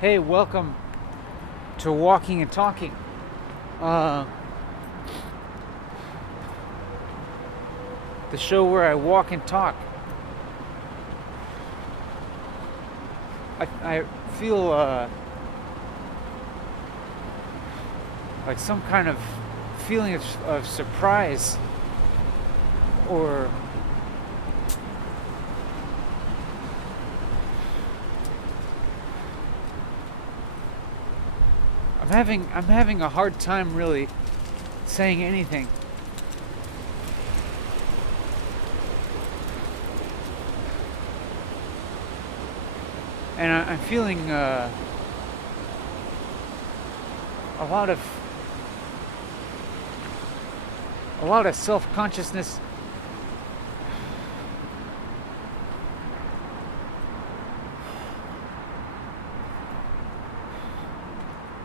Hey, welcome to Walking and Talking. The show where I walk and talk. I feel like some kind of feeling of surprise, or I'm having a hard time really saying anything. And I'm feeling a lot of self-consciousness.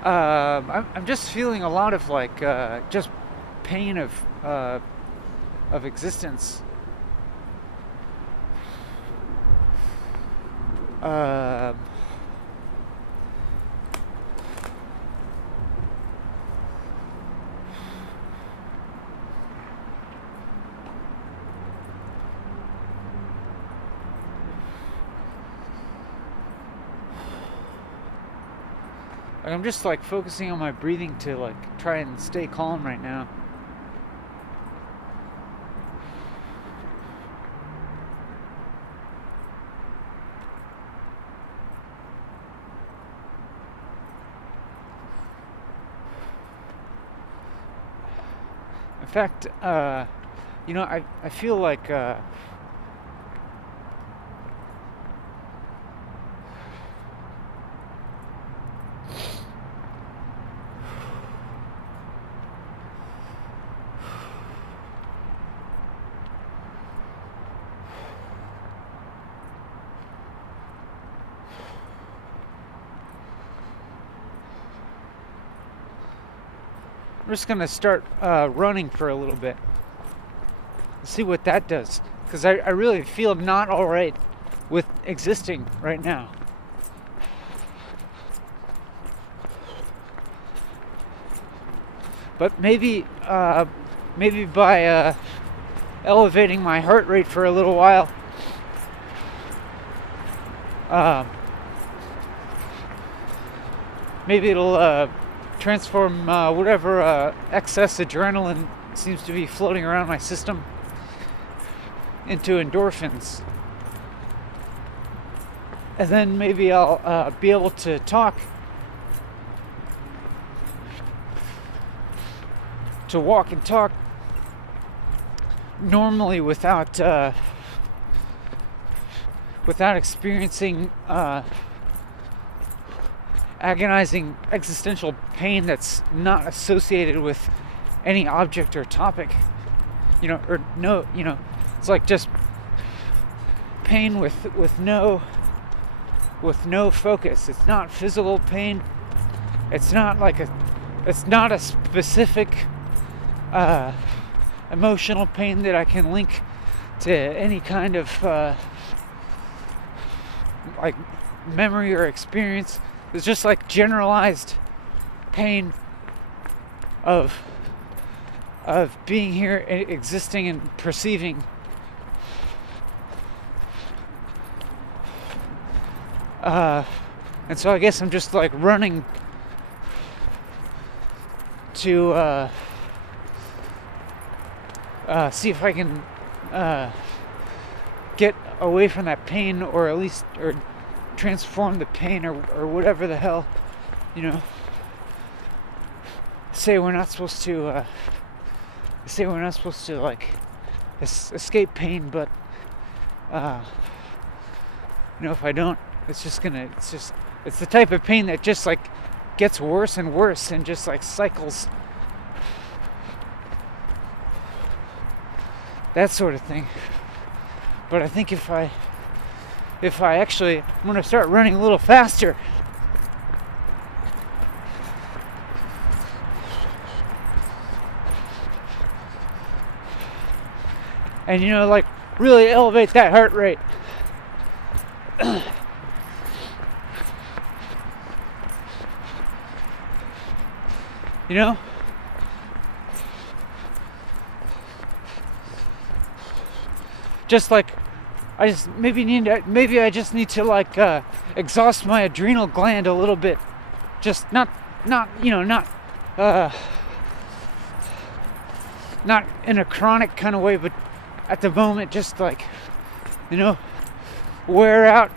I'm just feeling a lot of just pain of existence. I'm just focusing on my breathing to try and stay calm right now. In fact, I feel like I'm just gonna start running for a little bit. See what that does, because I really feel not all right with existing right now. But maybe by elevating my heart rate for a little while, maybe it'll transform whatever excess adrenaline seems to be floating around my system into endorphins. And then maybe I'll be able to walk and talk normally without experiencing agonizing existential pain that's not associated with any object or topic, it's just pain with no focus. It's not physical pain. It's not a specific emotional pain that I can link to any kind of memory or experience. It's just generalized pain of being here, existing and perceiving. And so I guess I'm just running to see if I can get away from that pain, or at least transform the pain, or whatever the hell, say we're not supposed to escape pain, but if I don't, it's the type of pain that just gets worse and worse and just cycles, that sort of thing. But I think if I actually, I'm going to start running a little faster. And really elevate that heart rate. you know? Just like, maybe I just need to like exhaust my adrenal gland a little bit. Just not not in a chronic kind of way, but at the moment, just like, wear out.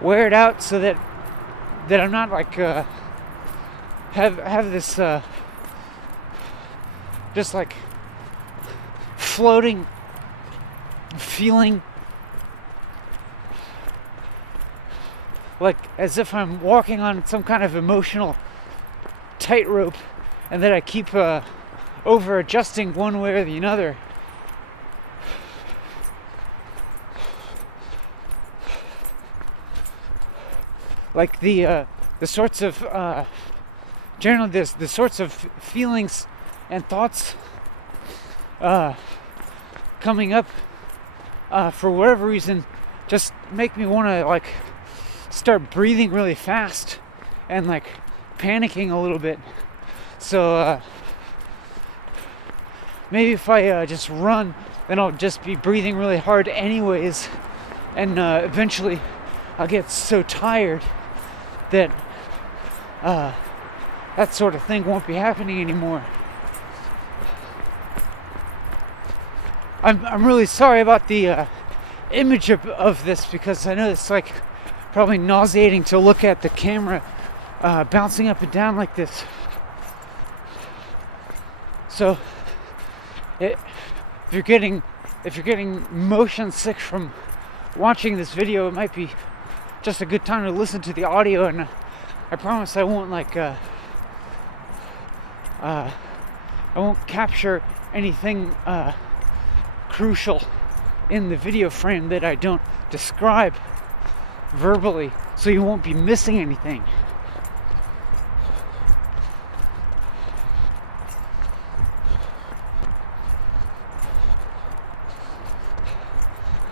Wear it out so that I'm not like have this just like floating feeling, like as if I'm walking on some kind of emotional tightrope, and that I keep over adjusting one way or the other. Like the sorts of generally the sorts of feelings and thoughts coming up for whatever reason just make me want to like start breathing really fast and like panicking a little bit. So maybe if I just run, then I'll just be breathing really hard anyways, and eventually I'll get so tired that that sort of thing won't be happening anymore. I'm really sorry about the image of this, because I know it's like probably nauseating to look at the camera bouncing up and down like this. So if you're getting motion sick from watching this video, it might be just a good time to listen to the audio, and I promise I won't like I won't capture anything crucial in the video frame that I don't describe verbally, so you won't be missing anything.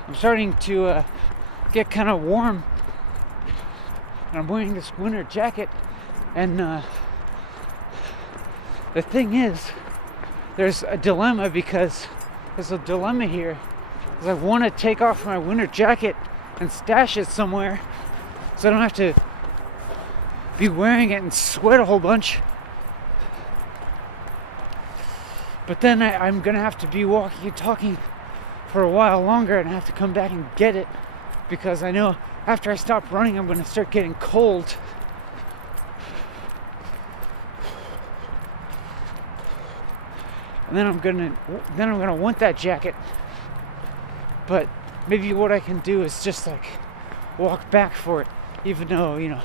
I'm starting to get kind of warm, and I'm wearing this winter jacket, and the thing is, there's a dilemma here, because I want to take off my winter jacket and stash it somewhere so I don't have to be wearing it and sweat a whole bunch. But then I'm gonna have to be walking and talking for a while longer, and I have to come back and get it, because I know after I stop running I'm gonna start getting cold. And then I'm gonna want that jacket. But maybe what I can do is just like walk back for it, even though,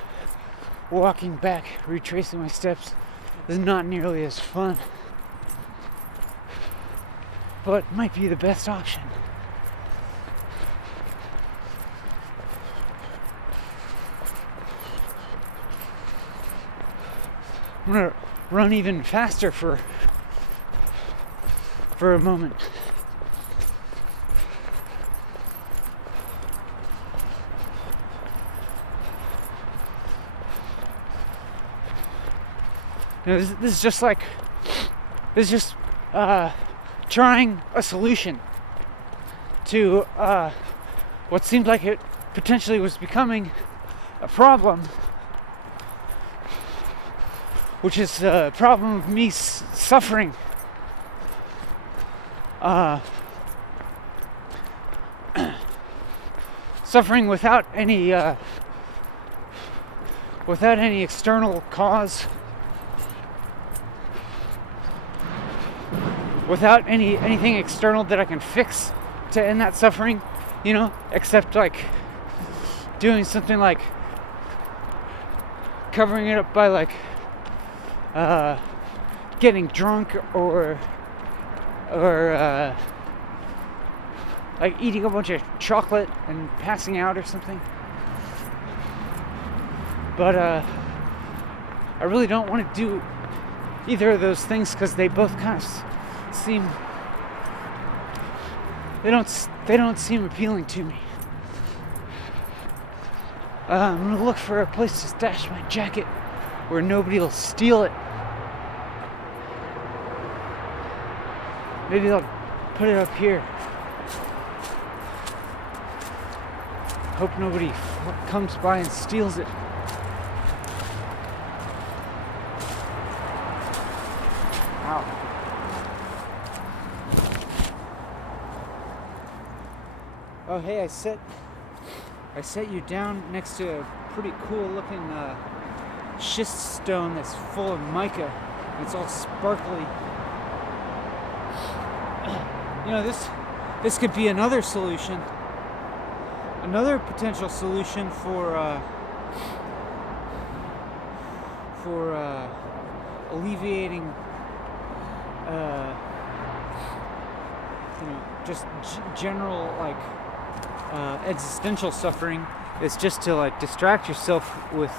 walking back, retracing my steps is not nearly as fun. But might be the best option. I'm gonna run even faster for a moment. This is just trying a solution to what seemed like it potentially was becoming a problem, which is a problem of me suffering. Suffering without any external cause, without anything external that I can fix to end that suffering, except like doing something like covering it up by like getting drunk or like eating a bunch of chocolate and passing out or something. But I really don't want to do either of those things, because they both kind of seem they don't seem appealing to me. I'm gonna look for a place to stash my jacket where nobody will steal it. Maybe I'll put it up here. Hope nobody comes by and steals it. Ow. Oh hey, I set you down next to a pretty cool looking schist stone that's full of mica. It's all sparkly. You know, this could be another solution. Another potential solution for alleviating just general like existential suffering is just to like distract yourself with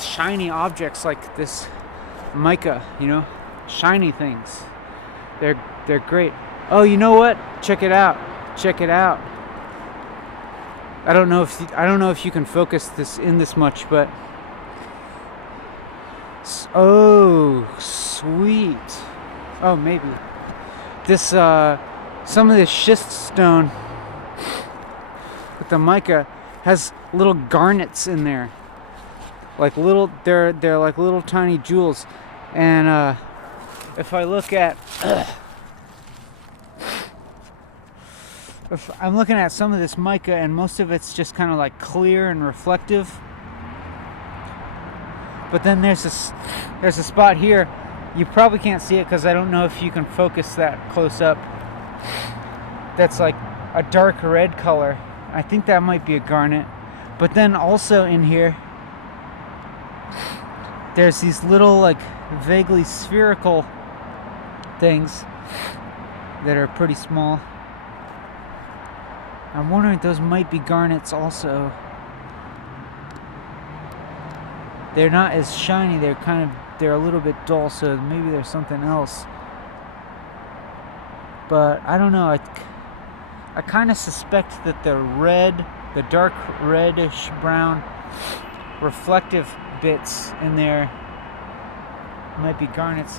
shiny objects like this mica, shiny things. They're great. Oh, you know what? Check it out. I don't know if you can focus this much, but oh, sweet. Oh, maybe this some of this schist stone with the mica has little garnets in there, like they're like little tiny jewels, and if I look at if I'm looking at some of this mica, and most of it's just kind of like clear and reflective, but then there's a spot here. You probably can't see it because I don't know if you can focus that close up. That's like a dark red color. I think that might be a garnet. But then also in here, there's these little like vaguely spherical things that are pretty small. I'm wondering if those might be garnets also. They're not as shiny, they're a little bit dull, so maybe there's something else. But I don't know, I kind of suspect that the dark reddish brown reflective bits in there might be garnets,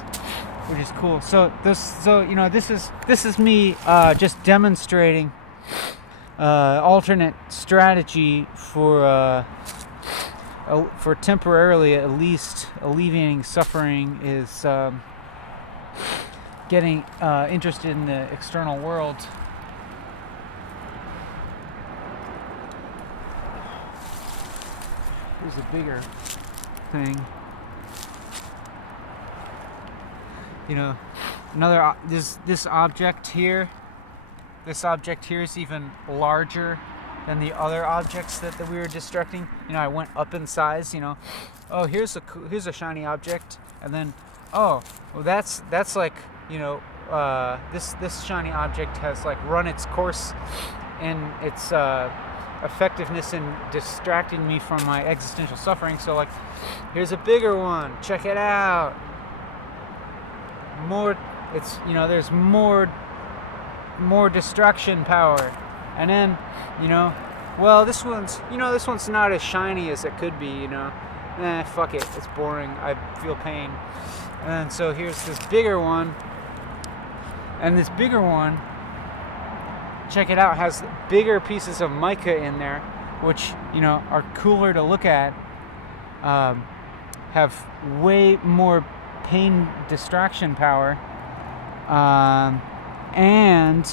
which is cool. So this is me just demonstrating alternate strategy for temporarily at least alleviating suffering is getting interested in the external world. Here's a bigger thing. This object here. This object here is even larger than the other objects that we were destructing. I went up in size. Oh, here's a shiny object, and then that's like this shiny object has like run its course in its effectiveness in distracting me from my existential suffering. So like, here's a bigger one. Check it out. There's more distraction power, and then this one's not as shiny as it could be. Fuck it, it's boring, I feel pain. And so here's this bigger one, and this bigger one, check it out, has bigger pieces of mica in there, which are cooler to look at, have way more pain distraction power, and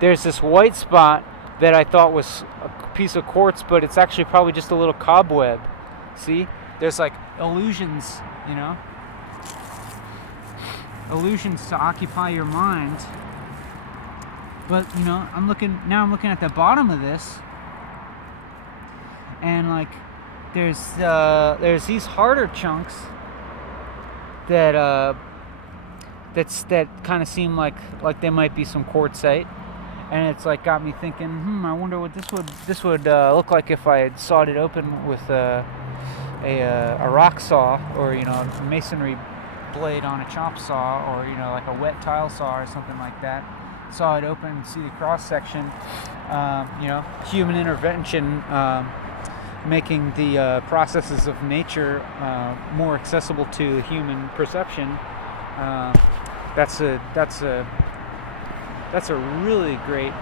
there's this white spot that I thought was a piece of quartz, but it's actually probably just a little cobweb. See? There's like illusions, illusions to occupy your mind. But I'm looking at the bottom of this, and like there's these harder chunks that kind of seem like they might be some quartzite, and it's like got me thinking, I wonder what this would look like if I had sawed it open with a rock saw, or a masonry blade on a chop saw, or like a wet tile saw or something like that. Saw it open and see the cross section. Human intervention, making the processes of nature more accessible to human perception. That's a really great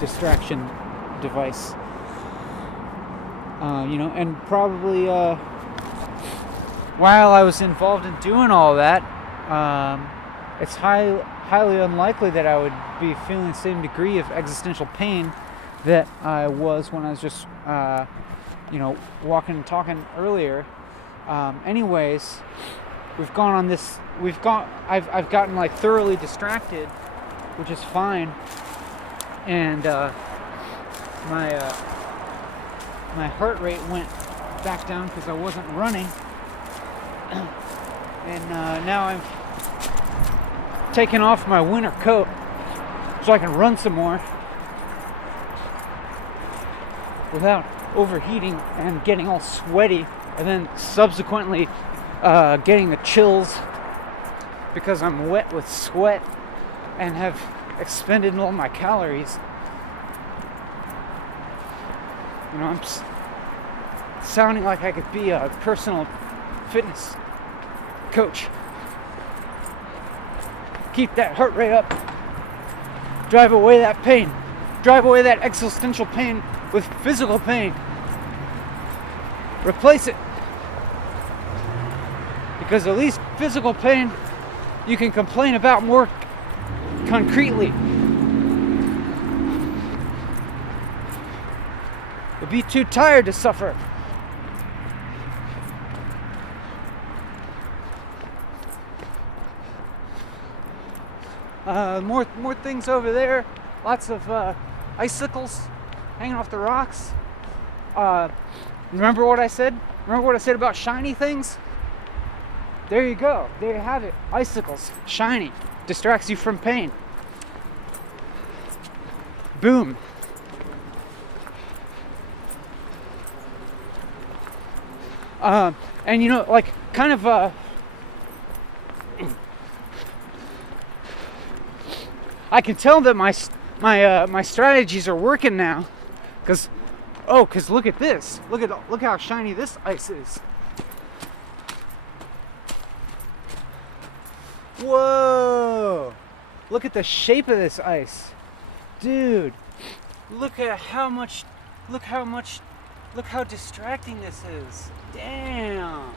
distraction device. And probably while I was involved in doing all that, it's highly unlikely that I would be feeling the same degree of existential pain that I was when I was just walking and talking earlier. Anyways, I've gotten like thoroughly distracted, which is fine, and my heart rate went back down because I wasn't running, and now I'm taking off my winter coat so I can run some more without overheating and getting all sweaty, and then subsequently getting the chills because I'm wet with sweat and have expended all my calories. I'm sounding like I could be a personal fitness coach. Keep that heart rate up. Drive away that pain. Drive away that existential pain with physical pain. Replace it. Because at least physical pain you can complain about more concretely. You'll be too tired to suffer. More things over there. Lots of icicles hanging off the rocks. Remember what I said? Remember what I said about shiny things? There you go. There you have it. Icicles. Shiny. Distracts you from pain. Boom. And kind of I can tell that my strategies are working now, because look at this. Look how shiny this ice is. Whoa! Look at the shape of this ice. Dude, look how distracting this is. Damn.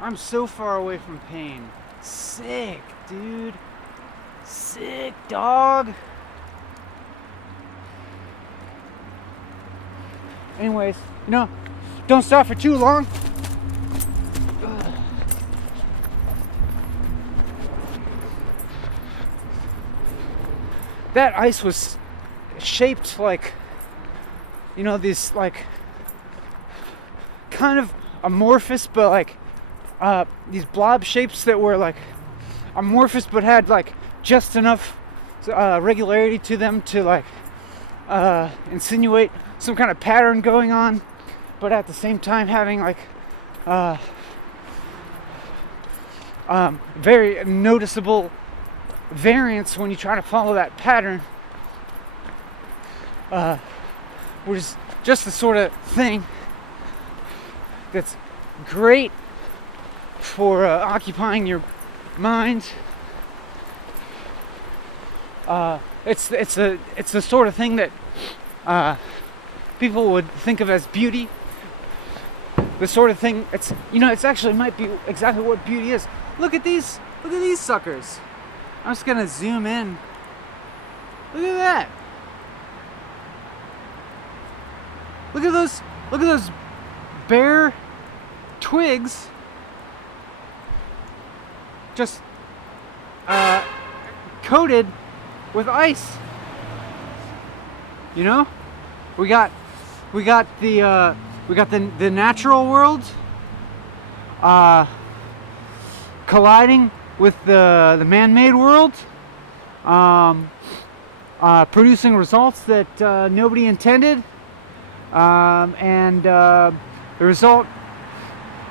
I'm so far away from pain. Sick, dude. Sick, dog. Anyways, don't stop for too long. That ice was shaped like, these like kind of amorphous, but like these blob shapes that were like amorphous but had like just enough regularity to them to like insinuate some kind of pattern going on, but at the same time having like very noticeable variance when you try to follow that pattern, which is just the sort of thing that's great for occupying your mind. It's the sort of thing that people would think of as beauty. The sort of thing it's actually might be exactly what beauty is. Look at these suckers. I'm just gonna zoom in. Look at that. Look at those bare twigs. Just coated with ice. We got the natural world colliding with the man-made world, producing results that nobody intended, and the result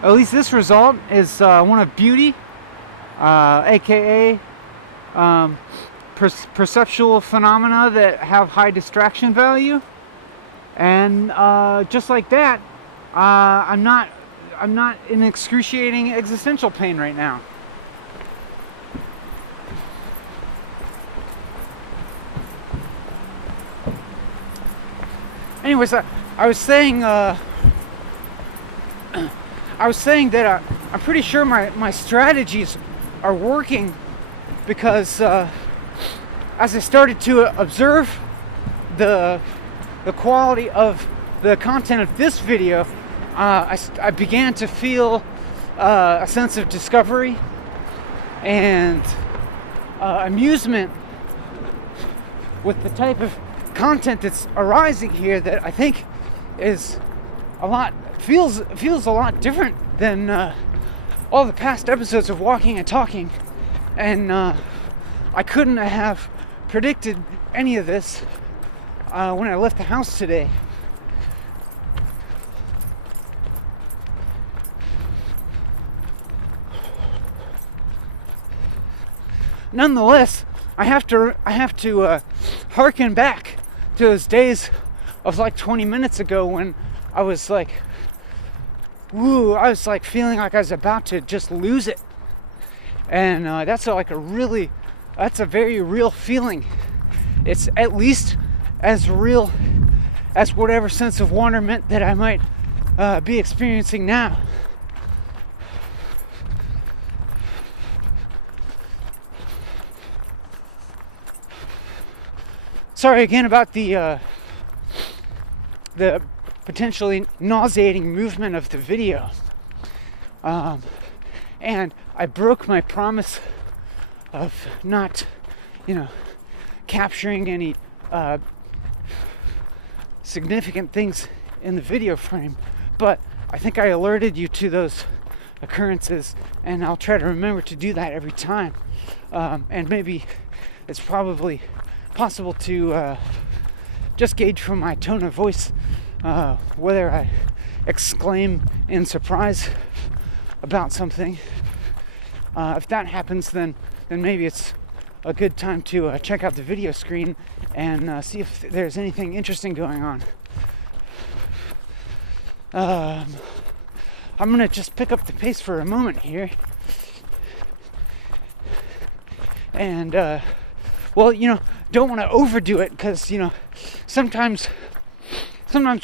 at least this result is one of beauty, aka perceptual phenomena that have high distraction value. And just like that, I'm not in excruciating existential pain right now. Anyways, I was saying that I'm pretty sure my strategies are working, because as I started to observe the quality of the content of this video, I began to feel a sense of discovery and amusement with the type of content that's arising here, that I think is feels a lot different than all the past episodes of Walking and Talking. And I couldn't have predicted any of this when I left the house today. Nonetheless, I have to harken back to those days of like 20 minutes ago when I was like, feeling like I was about to just lose it. And that's a very real feeling. It's at least as real as whatever sense of wonderment that I might be experiencing now. Sorry again about the potentially nauseating movement of the video. And I broke my promise of not, capturing any significant things in the video frame. But I think I alerted you to those occurrences, and I'll try to remember to do that every time. And maybe it's probably possible to just gauge from my tone of voice whether I exclaim in surprise about something. If that happens, then maybe it's a good time to check out the video screen and see if there's anything interesting going on. I'm gonna just pick up the pace for a moment here, and don't want to overdo it, because sometimes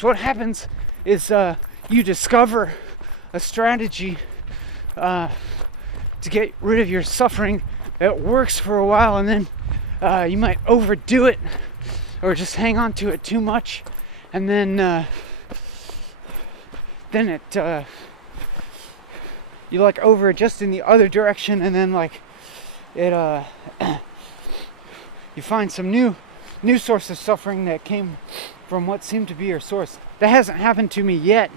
what happens is you discover a strategy to get rid of your suffering that works for a while, and then you might overdo it or just hang on to it too much, and then it you over adjust in the other direction, and then it you find some new source of suffering that came from what seemed to be your source. That hasn't happened to me yet.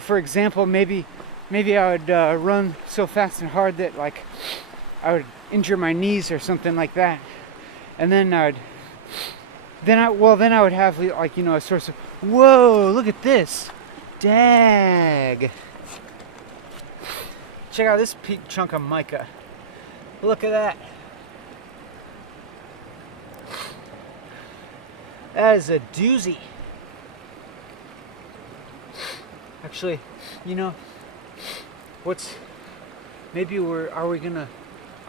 For example, maybe I would run so fast and hard that I would injure my knees or something like that, and then I would have a source of, whoa, look at this, dag. Check out this chunk of mica. Look at that. That is a doozy. Actually, I'm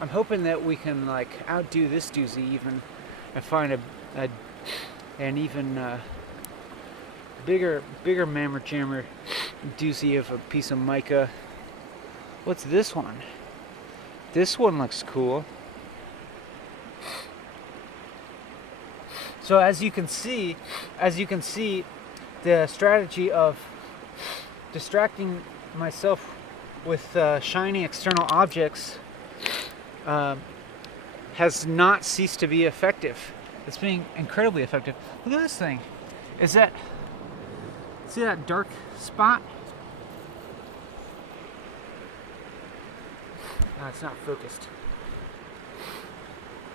hoping that we can outdo this doozy even, and find an even bigger mammer jammer doozy of a piece of mica. What's this one? This one looks cool. So as you can see, the strategy of distracting myself with shiny external objects has not ceased to be effective. It's being incredibly effective. Look at this thing. See that dark spot? No, it's not focused.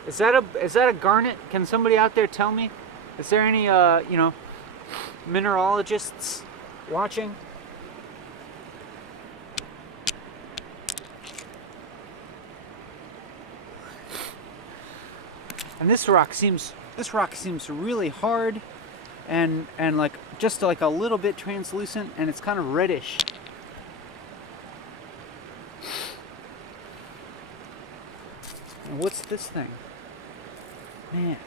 Is that a garnet? Can somebody out there tell me? Is there any mineralogists watching? And this rock seems really hard, and like just like a little bit translucent, and it's kind of reddish. And what's this thing? Man,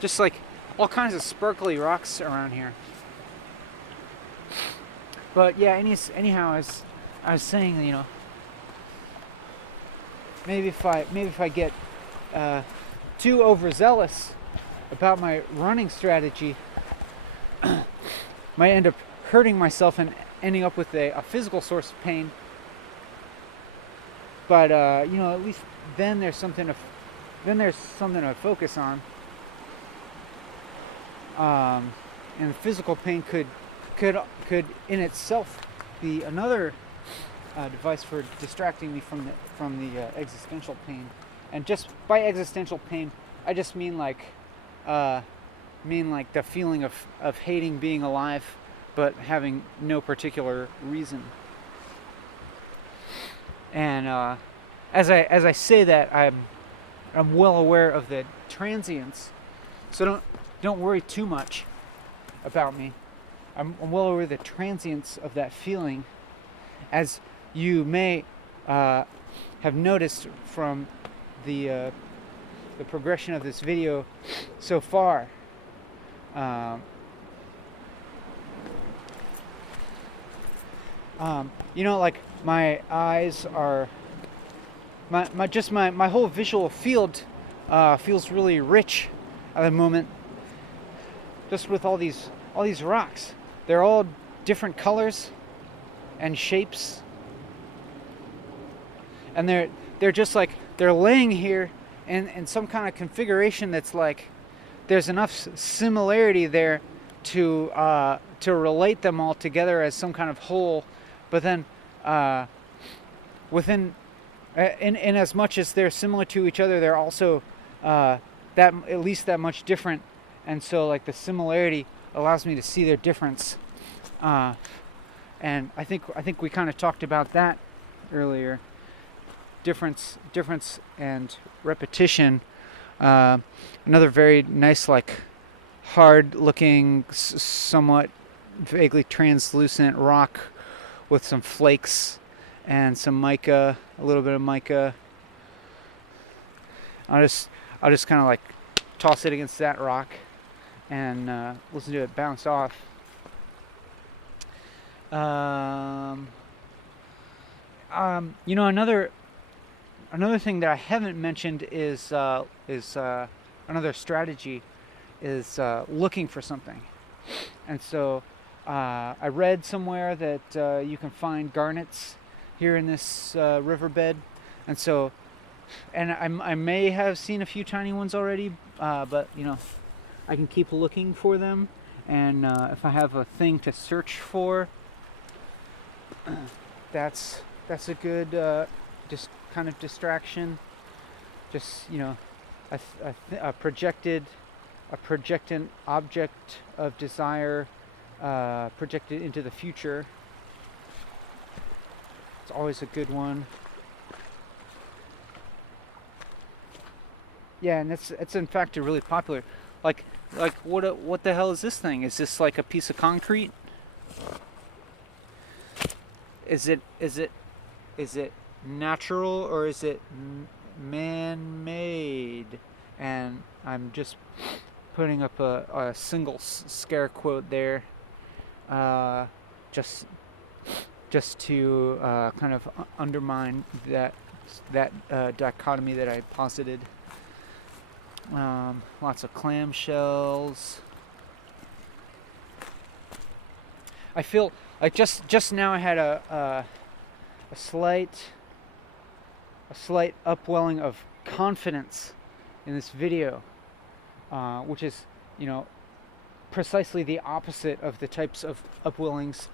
just like all kinds of sparkly rocks around here. But yeah, anyhow, I was saying, you know, maybe if I get too overzealous about my running strategy, might end up hurting myself and ending up with a physical source of pain. But you know, at least then there's something to focus on. And physical pain could in itself be another device for distracting me from the existential pain. And just by existential pain, I just mean like the feeling of hating being alive, but having no particular reason. And as I say that, I'm well aware of the transience, so don't worry too much about me. I'm well aware of the transience of that feeling, as you may have noticed from the progression of this video so far. You know, like my eyes are, my whole visual field feels really rich at the moment, just with all these rocks. They're all different colors and shapes, and they're just like, they're laying here in some kind of configuration that's like, there's enough similarity there to relate them all together as some kind of whole, but then within in as much as they're similar to each other, they're also that at least that much different. And so like the similarity allows me to see their difference, and I think we kind of talked about that earlier. Difference and repetition. Another very nice, like hard looking, somewhat vaguely translucent rock with some flakes and some mica, a little bit of mica. I'll just kind of like toss it against that rock and listen to it bounce off. You know, another thing that I haven't mentioned is another strategy is looking for something. And so I read somewhere that you can find garnets here in this riverbed, and so, and I may have seen a few tiny ones already, but you know, I can keep looking for them, and if I have a thing to search for, that's a good just kind of distraction. Just, you know, a projected object of desire projected into the future. It's always a good one. Yeah, and it's in fact a really popular. Like what the hell is this thing? Is this like a piece of concrete? Is it natural or is it man-made? And I'm just putting up a single scare quote there, just to kind of undermine that dichotomy that I posited. Lots of clamshells. I feel like just now I had a slight upwelling of confidence in this video, which is, you know, precisely the opposite of the types of upwellings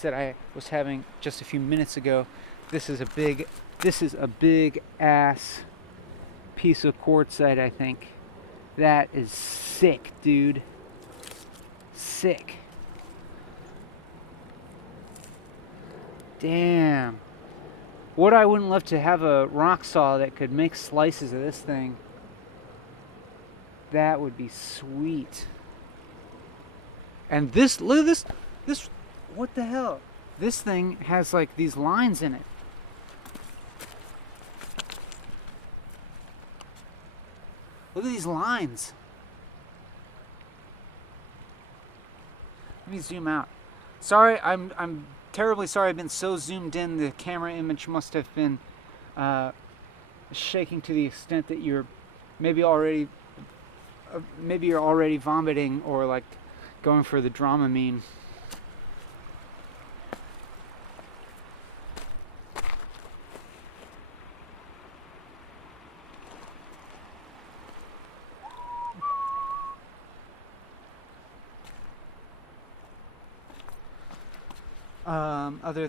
that I was having just a few minutes ago. This is a big ass piece of quartzite, I think. That is sick, dude. Sick. Damn. What I wouldn't love to have a rock saw that could make slices of this thing. That would be sweet. And this, look at this, what the hell? This thing has like these lines in it. Look at these lines. Let me zoom out. Sorry, I'm terribly sorry I've been so zoomed in. The camera image must have been shaking to the extent that you're maybe already vomiting or like going for the Dramamine.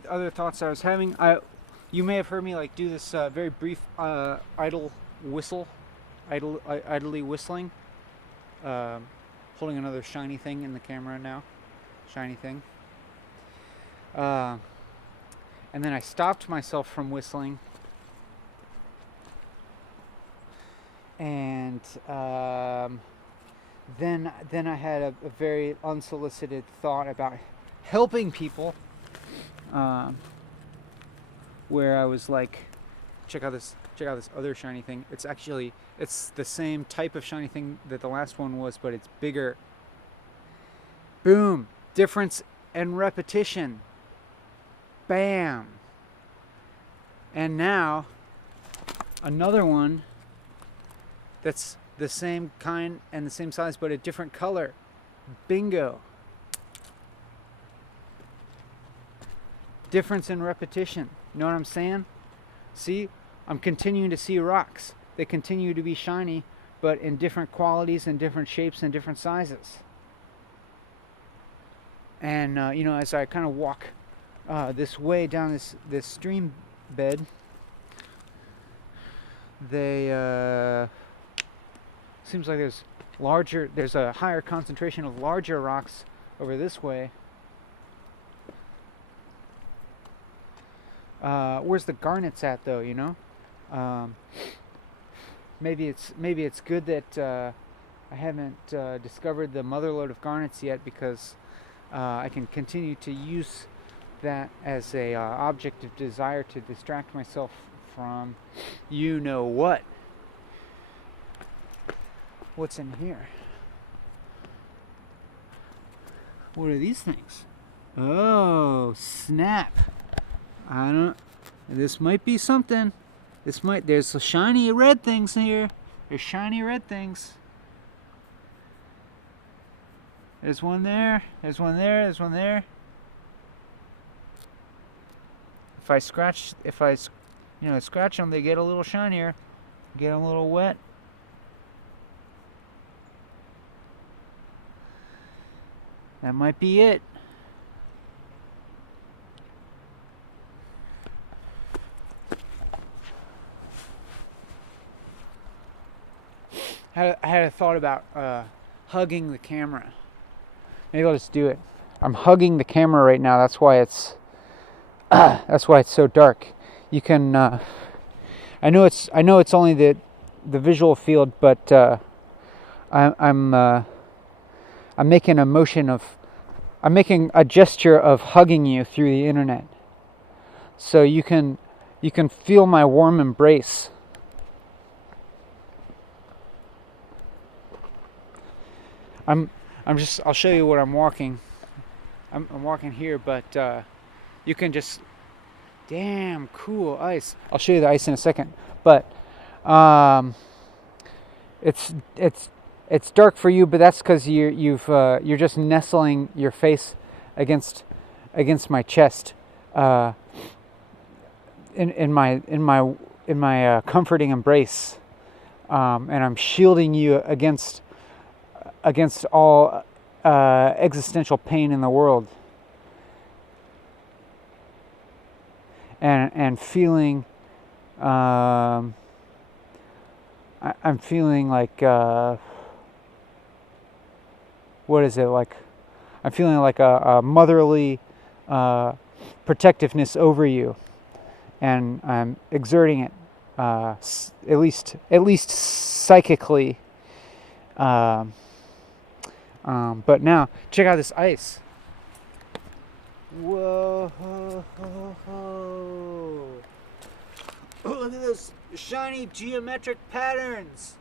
Other thoughts I was having. You may have heard me like do this very brief idly whistling. Holding another shiny thing in the camera now. Shiny thing. And then I stopped myself from whistling. And then I had a very unsolicited thought about helping people. Where I was like, check out this other shiny thing. It's the same type of shiny thing that the last one was, but it's bigger. Boom. Difference and repetition. Bam. And now another one that's the same kind and the same size but a different color. Bingo. Difference in repetition. You know what I'm saying? See, I'm continuing to see rocks. They continue to be shiny, but in different qualities and different shapes and different sizes. And as I kind of walk this way down this stream bed, they seems like there's a higher concentration of larger rocks over this way. Where's the garnets at, though? Maybe it's good that I haven't discovered the motherlode of garnets yet, because I can continue to use that as a object of desire to distract myself from you know what. What's in here? What are these things? Oh, snap. This might be something. There's some shiny red things here. There's shiny red things. There's one there. There's one there. There's one there. If I scratch them, they get a little shinier. Get them a little wet. That might be it. I had a thought about hugging the camera. Maybe I'll just do it. I'm hugging the camera right now. That's why it's so dark. You can. I know it's only the visual field, but I'm making I'm making a gesture of hugging you through the internet, so you can feel my warm embrace. I'll show you what I'm walking. I'm walking here, but you can just, damn cool ice. I'll show you the ice in a second, but it's dark for you, but that's because you're just nestling your face against my chest, in my comforting embrace, and I'm shielding you against all existential pain in the world, and feeling. I'm feeling like. What is it like? I'm feeling like a motherly protectiveness over you, and I'm exerting it, at least psychically, But now, check out this ice. Whoa! Oh, look at those shiny geometric patterns.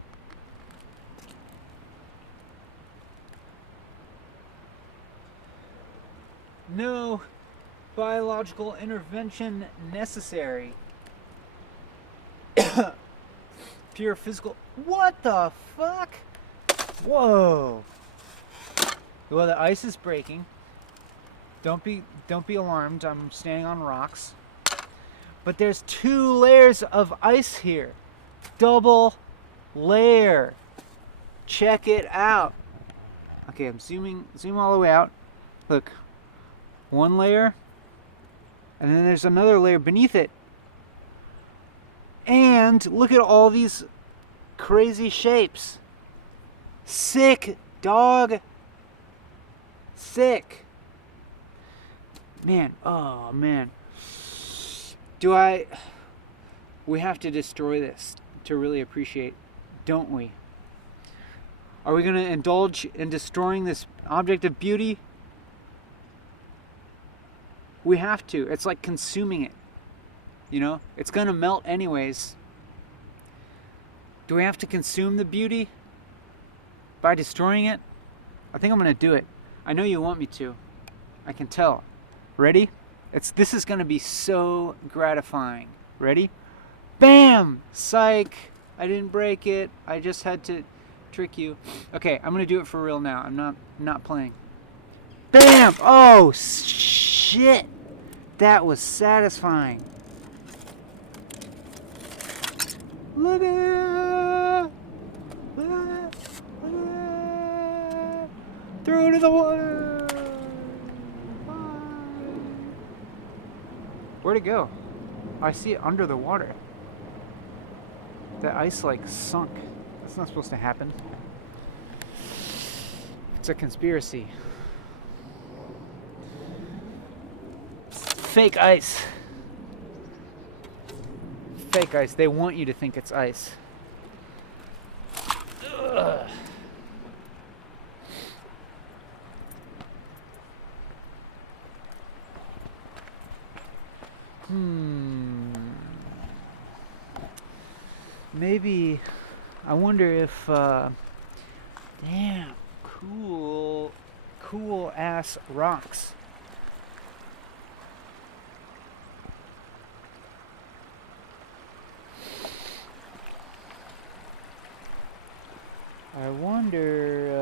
No biological intervention necessary. Pure physical. What the fuck? Whoa. Well, the ice is breaking. Don't be alarmed. I'm standing on rocks. But there's 2 layers of ice here. Double layer. Check it out. Okay, I'm zoom all the way out. Look. 1 layer. And then there's another layer beneath it. And look at all these crazy shapes. Sick, dog. Sick. Man, oh man. We have to destroy this to really appreciate, don't we? Are we going to indulge in destroying this object of beauty? We have to. It's like consuming it. You know, it's going to melt anyways. Do we have to consume the beauty by destroying it? I think I'm going to do it. I know you want me to. I can tell. Ready? This is going to be so gratifying. Ready? Bam! Psych! I didn't break it. I just had to trick you. Okay, I'm going to do it for real now. I'm not playing. Bam! Oh, shit! That was satisfying. Look at it! Look at it! Look at it! Throw it in the water! Where'd it go? I see it under the water. The ice like sunk. That's not supposed to happen. It's a conspiracy. Fake ice. Fake ice. They want you to think it's ice. Ugh. Maybe, I wonder if, damn, cool ass rocks. I wonder,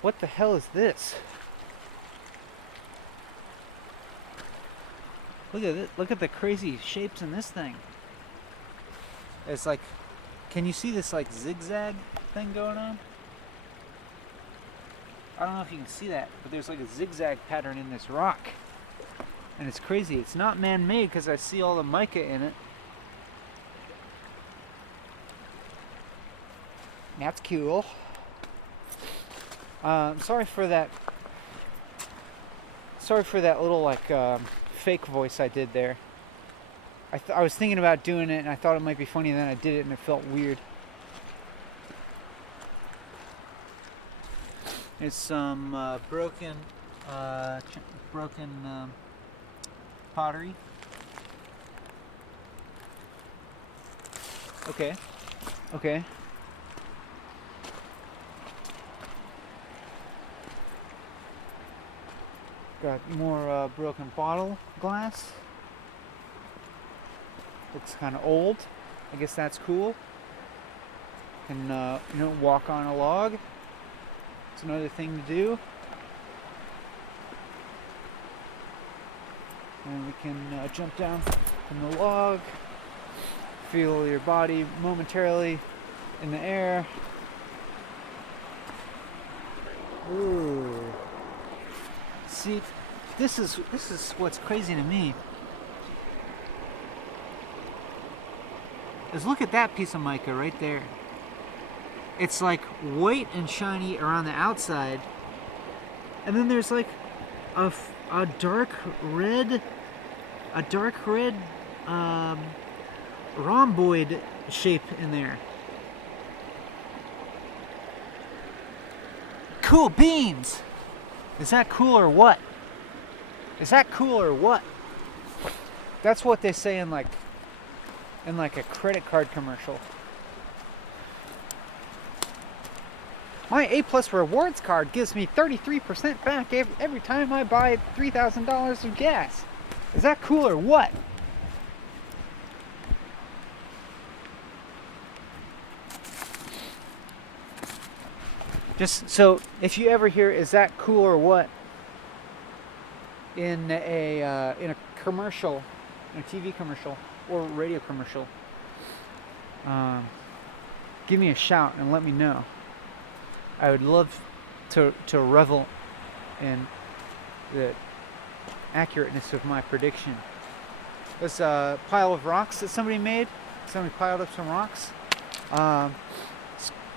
what the hell is this? Look at it. Look at the crazy shapes in this thing. It's like, can you see this like zigzag thing going on? I don't know if you can see that, but there's like a zigzag pattern in this rock. And it's crazy. It's not man-made because I see all the mica in it. That's cool. Sorry for that little like fake voice I did there. I was thinking about doing it and I thought it might be funny, and then I did it and it felt weird. It's some broken pottery. Okay. Got more broken bottle glass. Looks kind of old. I guess that's cool. Can walk on a log. It's another thing to do. And we can jump down from the log. Feel your body momentarily in the air. Ooh. See, this is what's crazy to me. Is look at that piece of mica right there. It's like white and shiny around the outside, and then there's like a dark red rhomboid shape in there. Cool beans! Is that cool or what? Is that cool or what? That's what they say in like a credit card commercial. My A+ rewards card gives me 33% back every time I buy $3,000 of gas. Is that cool or what? Just so if you ever hear "is that cool or what" in a commercial, in a TV commercial or radio commercial, give me a shout and let me know. I would love to revel in the accurateness of my prediction. There's a pile of rocks that somebody made. Somebody piled up some rocks.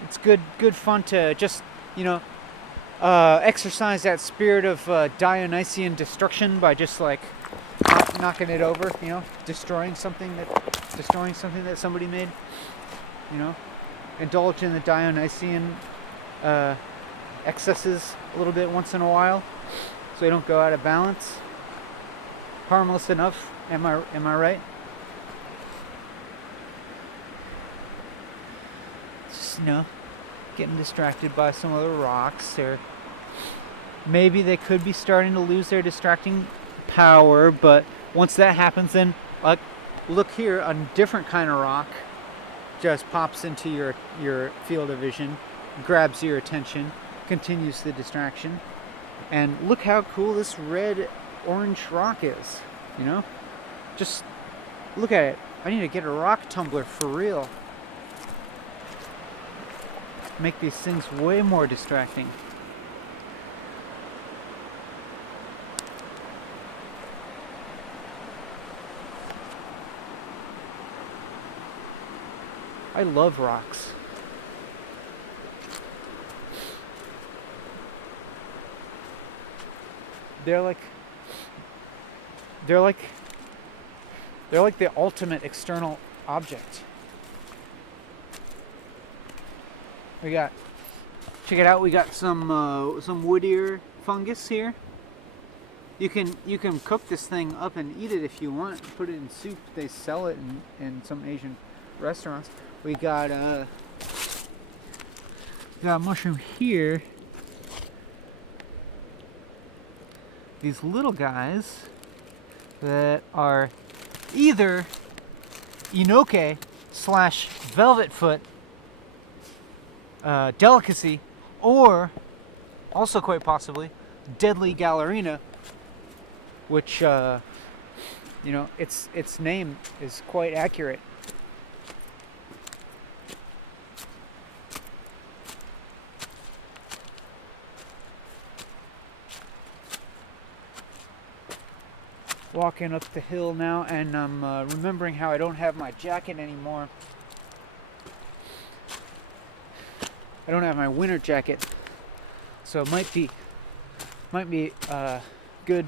It's good fun to just, exercise that spirit of Dionysian destruction by just like knocking it over, destroying something that somebody made, indulge in the Dionysian excesses a little bit once in a while, so they don't go out of balance. Harmless enough, am I right? Just, getting distracted by some other rocks, or maybe they could be starting to lose their distracting power, but once that happens, then like, look here, a different kind of rock just pops into your field of vision, grabs your attention, continues the distraction, and look how cool this red orange rock is. Just look at it. I need to get a rock tumbler for real. Make these things way more distracting. I love rocks. They're like the ultimate external object. Check it out. We got some wood ear fungus here. You can cook this thing up and eat it if you want. Put it in soup. They sell it in some Asian restaurants. We got a mushroom here. These little guys that are either enoke / velvet foot delicacy, or also quite possibly deadly gallerina, which its name is quite accurate. Walking up the hill now, and I'm remembering how I don't have my jacket anymore. I don't have my winter jacket, so it might be good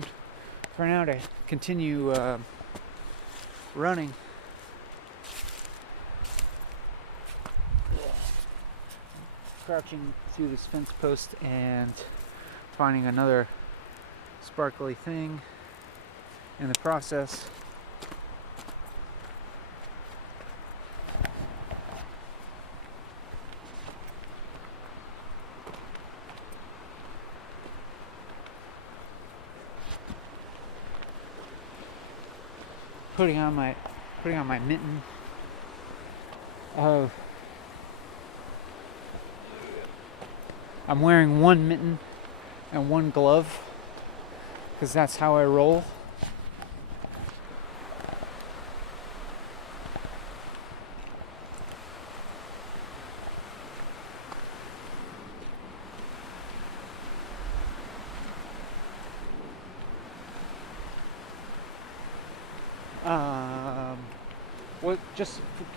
for now to continue running. Crouching through this fence post and finding another sparkly thing in the process. Putting on my mitten. I'm wearing one mitten and one glove because that's how I roll.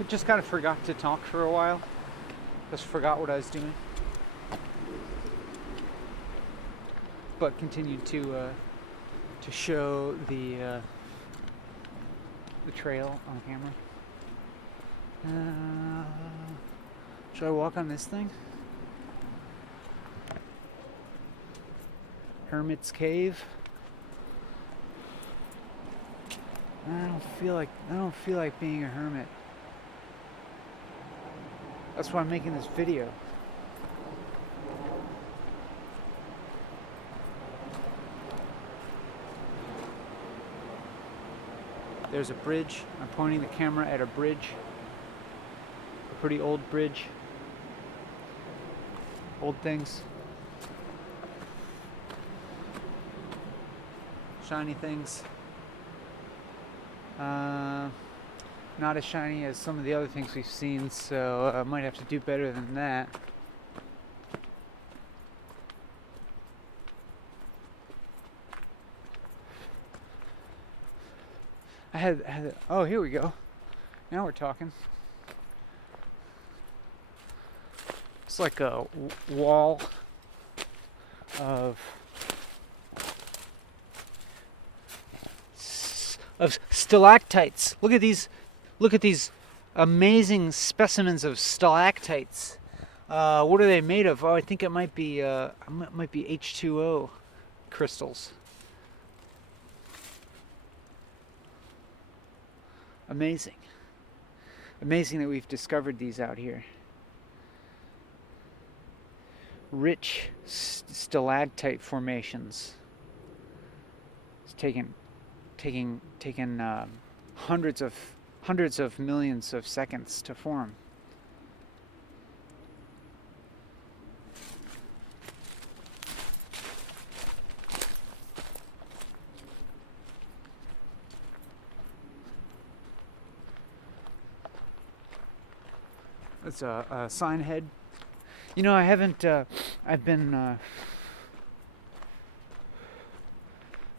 Just kind of forgot to talk for a while. Just forgot what I was doing. But continued to to show the trail on camera. Should I walk on this thing? Hermit's Cave. I don't feel like being a hermit. That's why I'm making this video. There's a bridge. I'm pointing the camera at a bridge. A pretty old bridge. Old things. Shiny things. Not as shiny as some of the other things we've seen, so I might have to do better than that. Oh, here we go. Now we're talking. It's like a wall of stalactites. Look at these amazing specimens of stalactites. What are they made of? Oh, I think it might be H2O crystals. Amazing that we've discovered these out here. Rich stalactite formations. It's taken hundreds of millions of seconds to form. It's a sign head. You know, I've been I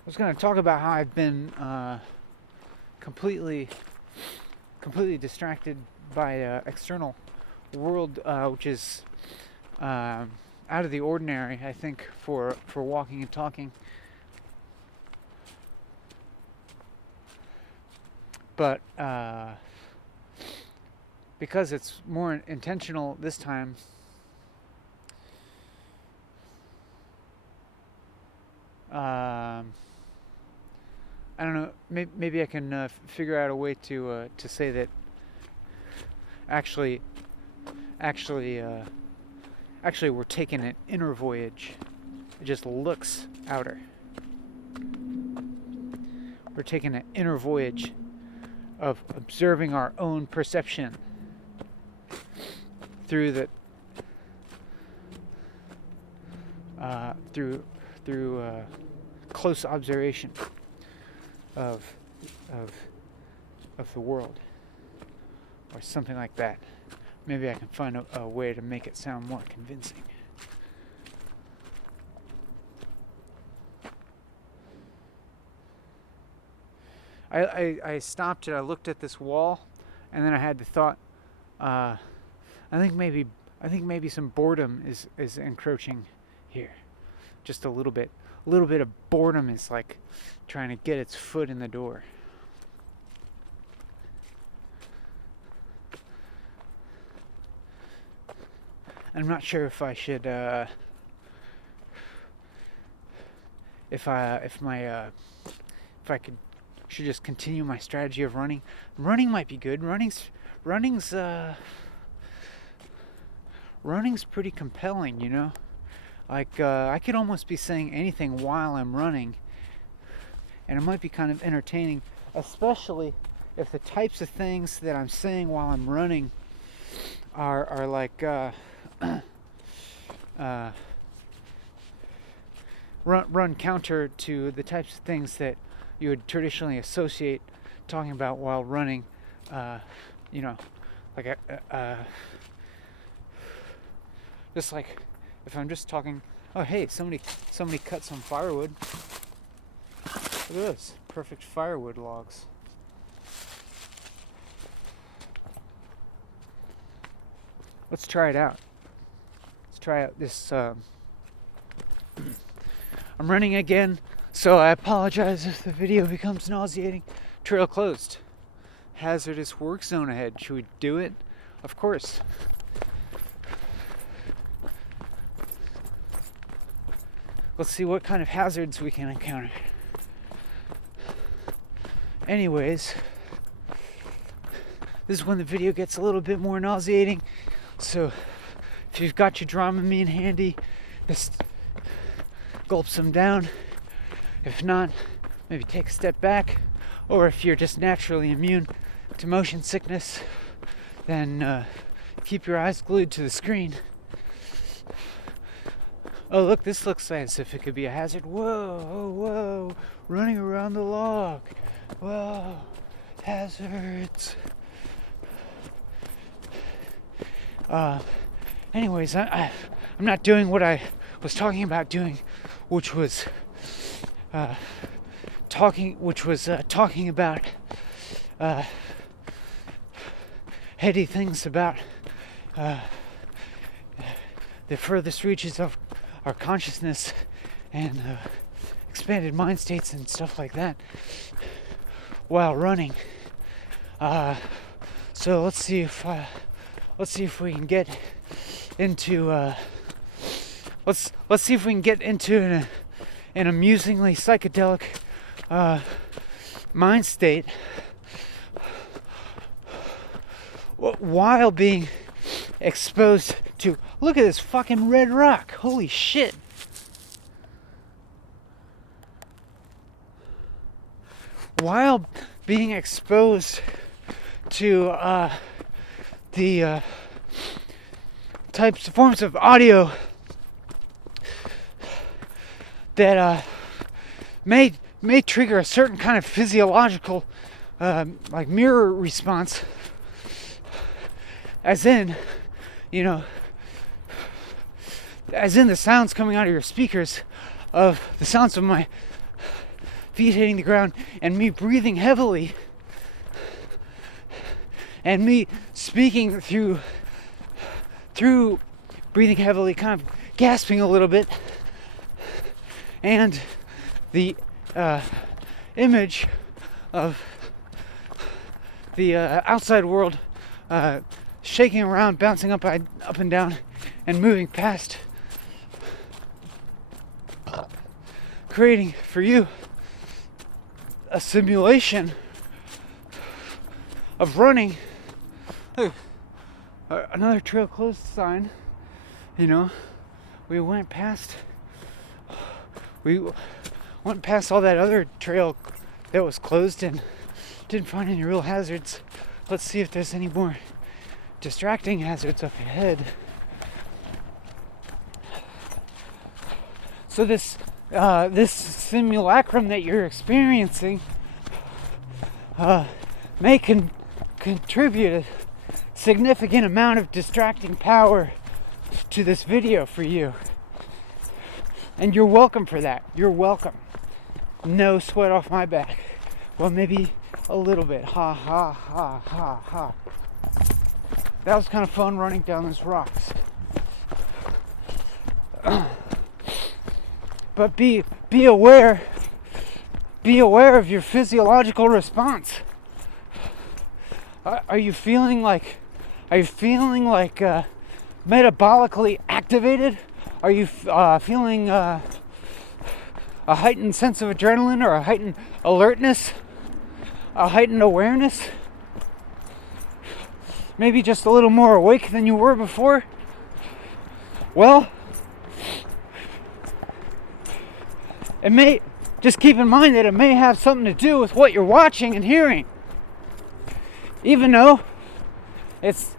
was going to talk about how I've been completely distracted by external world, which is out of the ordinary, I think, for walking and talking. But because it's more intentional this time, I don't know. Maybe I can figure out a way to say that. Actually, we're taking an inner voyage. It just looks outer. We're taking an inner voyage of observing our own perception through the through close observation of the world, or something like that. Maybe I can find a way to make it sound more convincing. I stopped and I looked at this wall, and then I had the thought, I think maybe some boredom is encroaching here, just a little bit. A little bit of boredom is like trying to get its foot in the door. I'm not sure if I should should just continue my strategy of running. Running might be good. Running's pretty compelling, you know? Like, I could almost be saying anything while I'm running, and it might be kind of entertaining, especially if the types of things that I'm saying while I'm running are like run counter to the types of things that you would traditionally associate talking about while running. You know, like just like if I'm just talking, oh hey, somebody cut some firewood. Look at this, perfect firewood logs. Let's try it out. Let's try out this. I'm running again. So I apologize if the video becomes nauseating. Trail closed. Hazardous work zone ahead. Should we do it? Of course. Let's see what kind of hazards we can encounter. Anyways, this is when the video gets a little bit more nauseating. So if you've got your Dramamine handy, just gulp some down. If not, maybe take a step back. Or if you're just naturally immune to motion sickness, then keep your eyes glued to the screen. Oh look, this looks as if it could be a hazard. Whoa, whoa, running around the log. Whoa, hazards. Anyways, I'm not doing what I was talking about doing, which was talking about heady things about the furthest reaches of our consciousness and expanded mind states and stuff like that while running. So let's see if we can get into let's see if we can get into an amusingly psychedelic mind state while being exposed to, look at this fucking red rock, holy shit. While being exposed to the forms of audio that may trigger a certain kind of physiological like mirror response, as in, you know, as in the sounds coming out of your speakers of the sounds of my feet hitting the ground and me breathing heavily and me speaking through breathing heavily, kind of gasping a little bit, and the image of the outside world shaking around, bouncing up and down, and moving past, creating for you a simulation of running. Look, another trail closed sign. You know, we went past all that other trail that was closed and didn't find any real hazards. Let's see if there's any more distracting hazards up ahead. So this simulacrum that you're experiencing may contribute a significant amount of distracting power to this video for you. And you're welcome for that. You're welcome. No sweat off my back. Well, maybe a little bit. Ha ha ha ha ha. That was kind of fun running down those rocks. But be aware of your physiological response. Are you feeling like metabolically activated? Are you feeling a heightened sense of adrenaline, or a heightened alertness, a heightened awareness? Maybe just a little more awake than you were before? Well, it may, just keep in mind that it may have something to do with what you're watching and hearing. Even though it's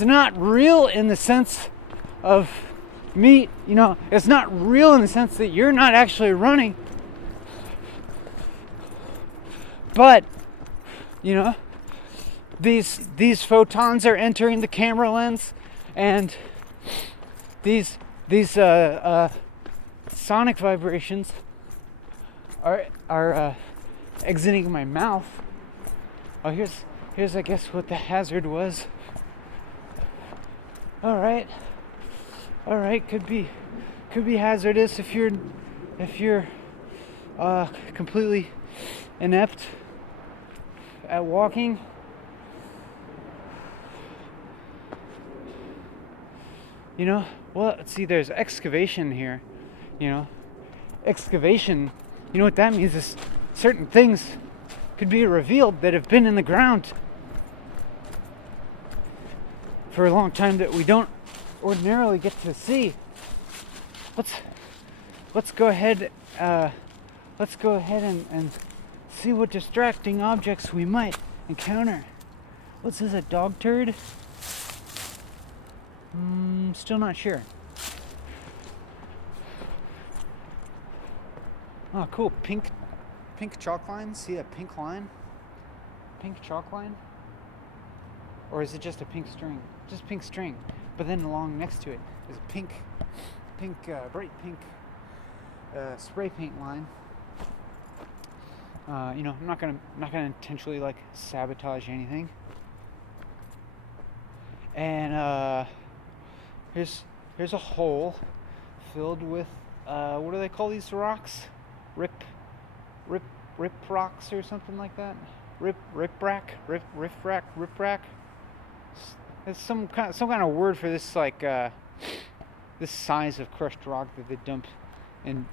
not real in the sense of me, you know, it's not real in the sense that you're not actually running. But, you know, these photons are entering the camera lens, and these sonic vibrations are exiting my mouth. Oh, here's I guess what the hazard was. All right, could be hazardous if you're completely inept at walking. You know, well, see, there's excavation here. You know, excavation, you know what that means is certain things could be revealed that have been in the ground for a long time that we don't ordinarily get to see. Let's go ahead and see what distracting objects we might encounter. What's this, a dog turd? Still not sure. Oh, cool. Pink chalk line. See that pink line? Pink chalk line? Or is it just a pink string? Just pink string. But then along next to it is a bright pink spray paint line. You know, I'm not gonna intentionally like sabotage anything. And here's a hole filled with what do they call these rocks? Rip rocks or something like that. Riprack. It's some kind of word for this, like this size of crushed rock that they dump in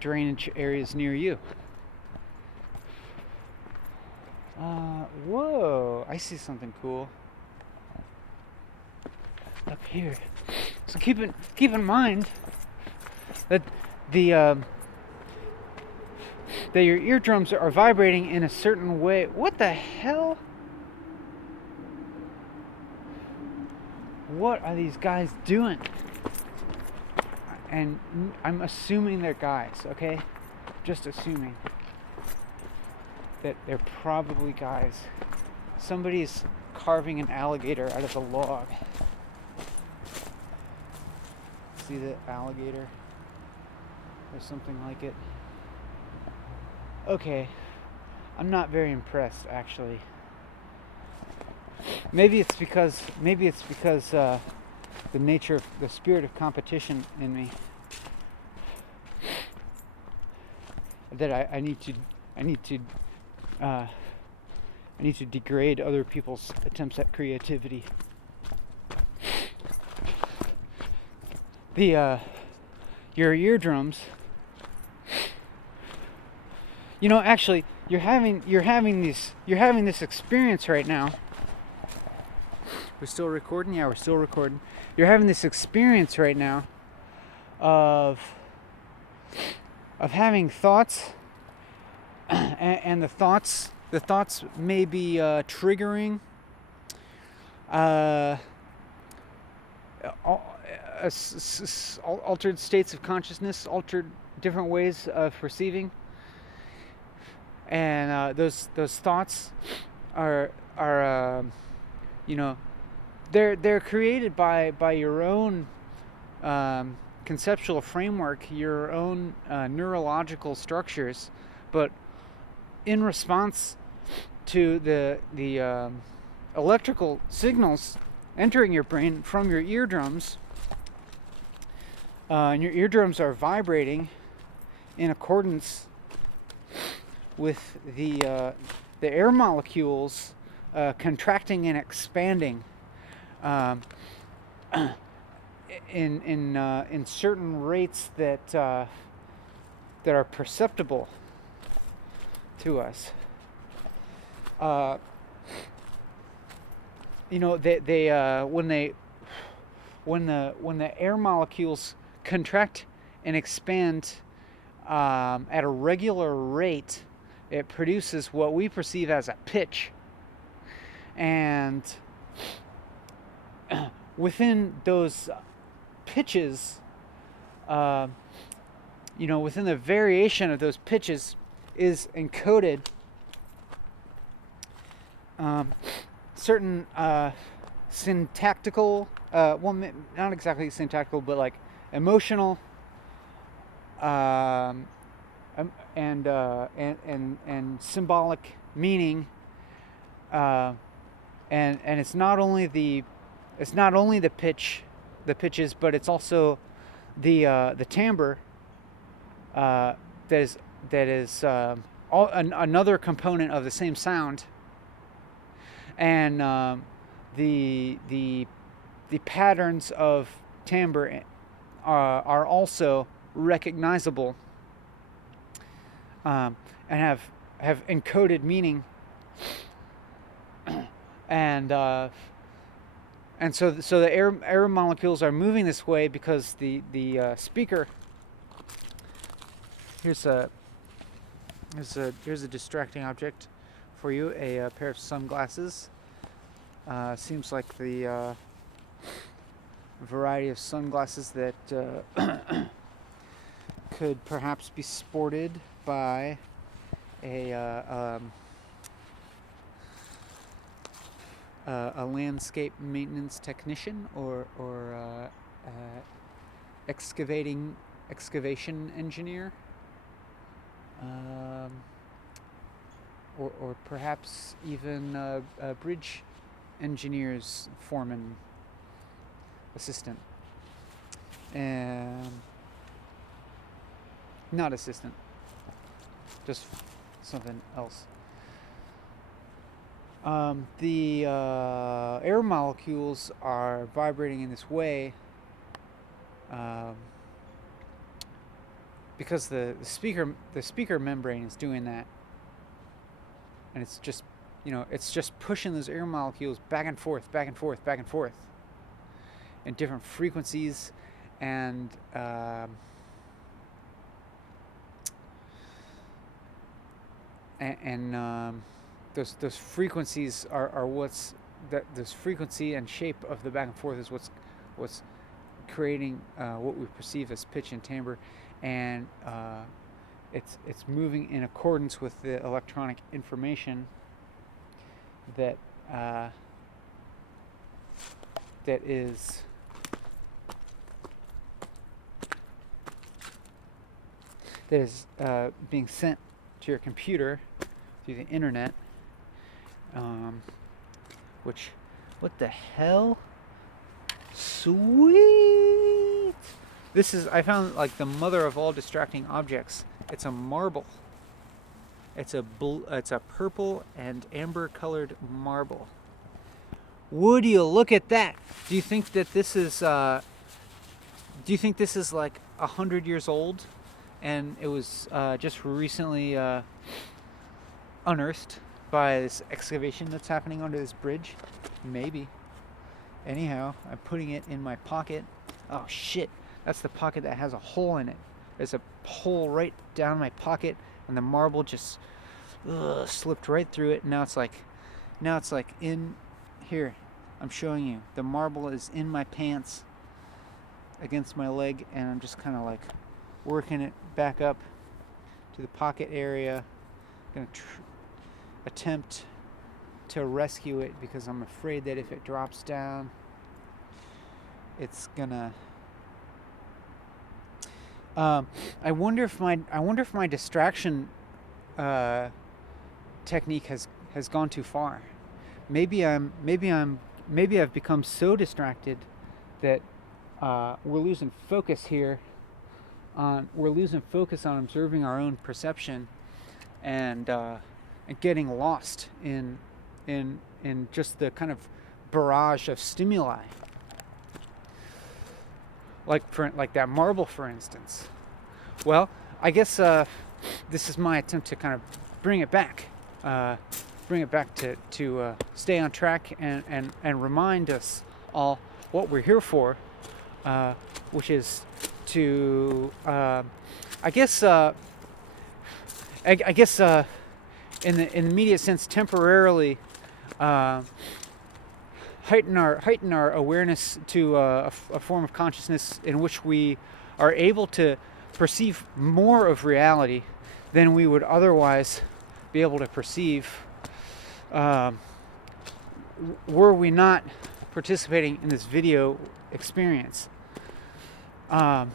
drainage areas near you. Whoa! I see something cool up here. So keep in mind that that your eardrums are vibrating in a certain way. What the hell? What are these guys doing? And I'm assuming they're guys, okay? Just assuming that they're probably guys. Somebody's carving an alligator out of a log. See the alligator? Or something like it. Okay. I'm not very impressed, actually. Maybe it's because the nature of the spirit of competition in me that I need to degrade other people's attempts at creativity. Your eardrums. You know, actually, you're having this experience right now. We're still recording? Yeah, we're still recording. You're having this experience right now of having thoughts, and the thoughts may be triggering altered states of consciousness, altered different ways of perceiving, and those thoughts are you know, they're created by your own conceptual framework, your own neurological structures, but in response to the electrical signals entering your brain from your eardrums, and your eardrums are vibrating in accordance with the air molecules contracting and expanding in certain rates that are perceptible to us. You know, when the air molecules contract and expand at a regular rate, it produces what we perceive as a pitch. And within those pitches, you know, within the variation of those pitches is encoded certain syntactical, well, not exactly syntactical, but like emotional and symbolic meaning, and it's not only the pitches, but it's also the timbre that another component of the same sound, and the patterns of timbre are also recognizable, and have encoded meaning, and so the air molecules are moving this way because the speaker. Here's a distracting object for you, a pair of sunglasses. Seems like the variety of sunglasses that could perhaps be sported by a landscape maintenance technician or excavation engineer. Or perhaps even a bridge engineer's foreman assistant. Not assistant, just something else. The air molecules are vibrating in this way because the speaker membrane is doing that, and it's just pushing those air molecules back and forth in different frequencies, and those frequencies are what's this frequency and shape of the back and forth is what's creating what we perceive as pitch and timbre, and it's moving in accordance with the electronic information that is being sent to your computer through the internet. Which, what the hell? Sweet! I found like the mother of all distracting objects. It's a marble. It's a purple and amber colored marble. Would you look at that? Do you think that this is like 100 years old, and it was just recently unearthed by this excavation that's happening under this bridge? Maybe. Anyhow, I'm putting it in my pocket. Oh shit, that's the pocket that has a hole in it. There's a hole right down my pocket, and the marble just slipped right through it. And now it's like in here. I'm showing you. The marble is in my pants against my leg, and I'm just kind of like working it back up to the pocket area. I'm gonna attempt to rescue it because I'm afraid that if it drops down, it's gonna. I wonder if my distraction technique has gone too far. Maybe I've become so distracted that we're losing focus here. We're losing focus on observing our own perception, and getting lost in just the kind of barrage of stimuli, like that marble, for instance. Well, I guess this is my attempt to kind of bring it back to stay on track and remind us all what we're here for, which is to I guess in the immediate sense, temporarily heighten our awareness to a form of consciousness in which we are able to perceive more of reality than we would otherwise be able to perceive were we not participating in this video experience. And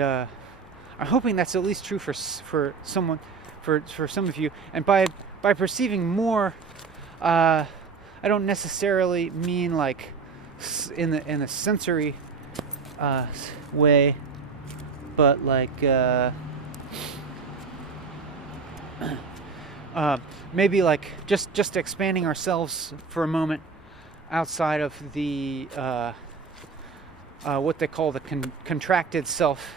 I'm hoping that's at least true for some of you. And by perceiving more, I don't necessarily mean like in the sensory way, but like maybe like just expanding ourselves for a moment outside of the what they call the contracted self,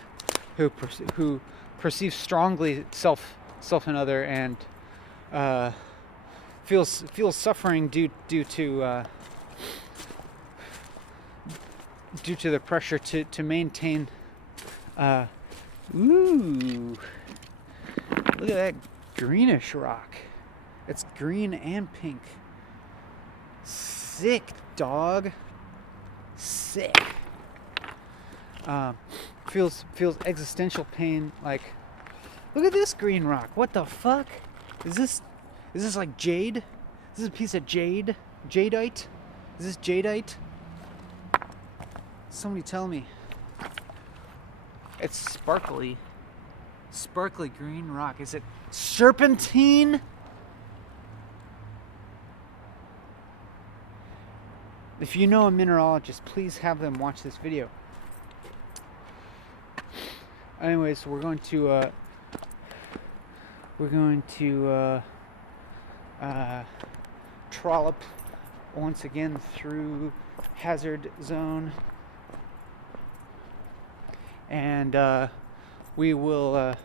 who perceives strongly self and other, and feels suffering due to the pressure to maintain. Ooh, look at that greenish rock. It's green and pink. Sick, dog. Sick. Feels existential pain. Like, look at this green rock. What the fuck? Is this like jade? Is this a piece of jade? Jadeite? Is this jadeite? Somebody tell me. It's sparkly green rock. Is it serpentine? If you know a mineralogist, please have them watch this video. Anyways, we're going to trollop once again through hazard zone, and we will,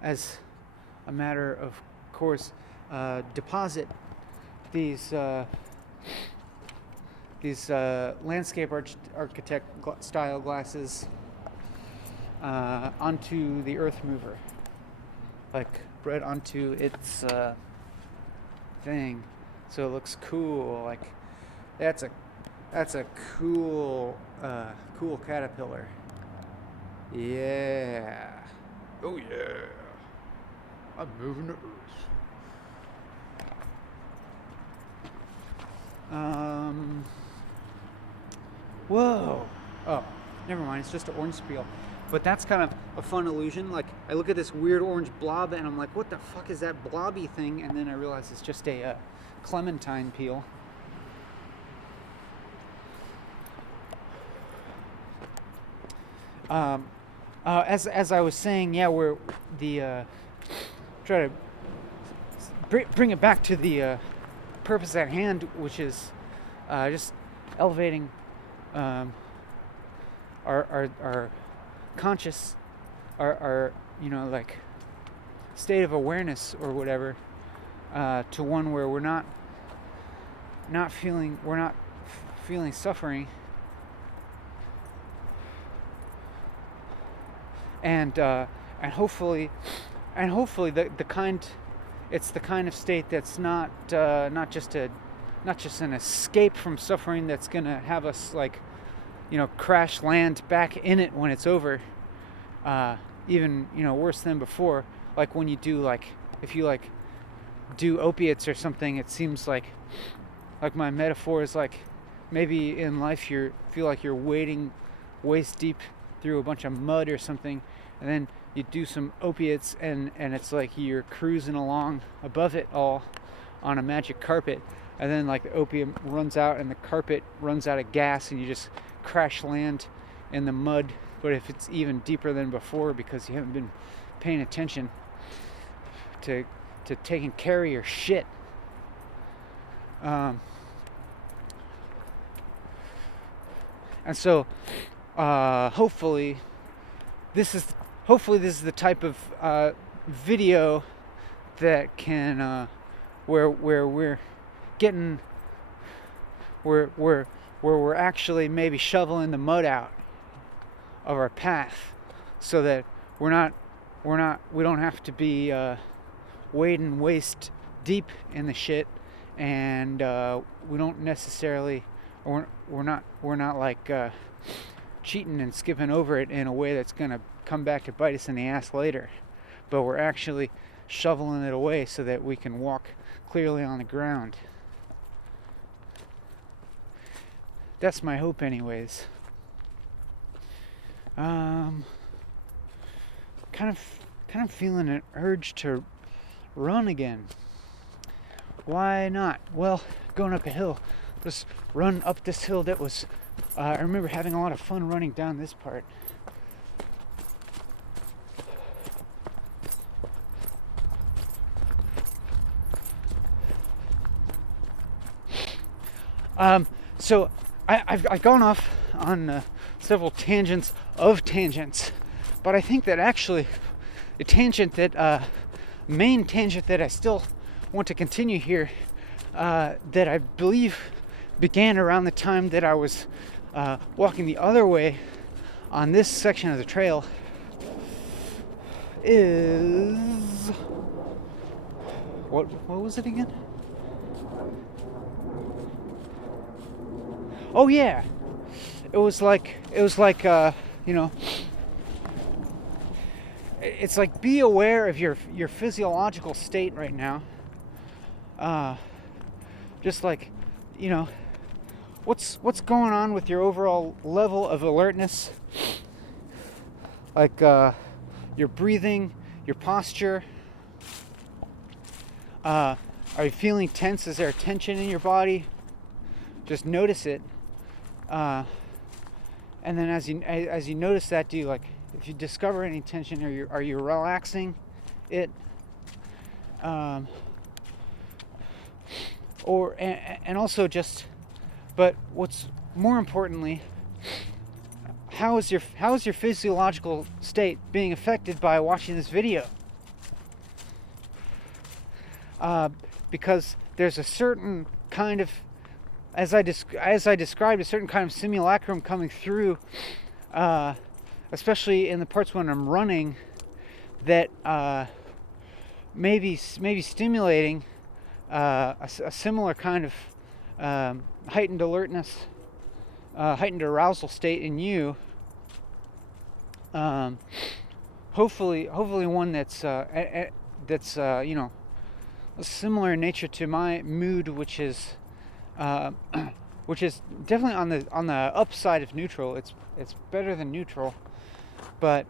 as a matter of course, deposit these landscape architect style glasses onto the earth mover, like right onto its thing, so it looks cool. Like that's a cool caterpillar. Yeah. Oh yeah. I'm moving to earth. Whoa. Oh, never mind. It's just an orange peel. But that's kind of a fun illusion. Like, I look at this weird orange blob and I'm like, what the fuck is that blobby thing? And then I realize it's just a clementine peel. As I was saying, yeah, we're try to bring it back to the purpose at hand, which is just elevating our conscious, our like state of awareness or whatever, to one where we're not feeling suffering, and hopefully the kind of state that's not just an escape from suffering that's gonna have us like, crash land back in it when it's over, even worse than before. Like when you do, like if you like do opiates or something, it seems like my metaphor is like maybe in life you feel like you're wading waist deep through a bunch of mud or something, and then you do some opiates and it's like you're cruising along above it all on a magic carpet, and then like the opium runs out and the carpet runs out of gas and you just crash land in the mud, but if it's even deeper than before because you haven't been paying attention to taking care of your shit. And so hopefully this is the type of video that can where we're getting where we're actually maybe shoveling the mud out of our path, so that we don't have to be wading waist deep in the shit, and we don't necessarily, we're not like cheating and skipping over it in a way that's gonna come back to bite us in the ass later, but we're actually shoveling it away so that we can walk clearly on the ground. That's my hope, anyways. Kind of feeling an urge to run again. Why not? Well, going up a hill, just run up this hill that was, I remember having a lot of fun running down this part. So I've gone off on several tangents of tangents, but I think that actually the tangent that main tangent that I still want to continue here, that I believe began around the time that I was walking the other way on this section of the trail, is what was it again? Oh yeah, it was like you know, it's like be aware of your physiological state right now. Just like, you know, what's going on with your overall level of alertness, like your breathing, your posture. Are you feeling tense? Is there tension in your body? Just notice it. And then as you notice that, do you, like, if you discover any tension, are you relaxing it? Or and also just, but what's more importantly, how is your physiological state being affected by watching this video? Because there's a certain kind of, as I described, a certain kind of simulacrum coming through, especially in the parts when I'm running, that maybe stimulating a similar kind of heightened alertness, heightened arousal state in you. Hopefully one that's you know, similar in nature to my mood, which is definitely on the upside of neutral. It's better than neutral, but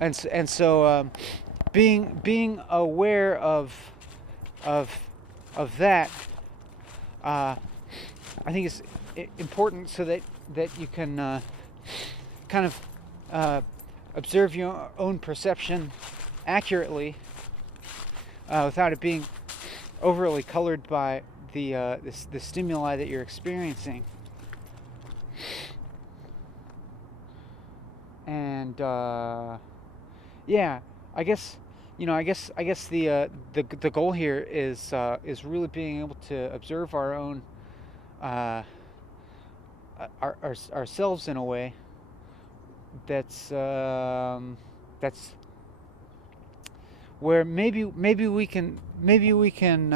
and so being aware of that, I think is important, so that you can kind of observe your own perception accurately, without it being overly colored by the stimuli that you're experiencing. And yeah, I guess the goal here is really being able to observe our own ourselves in a way that's where maybe we can even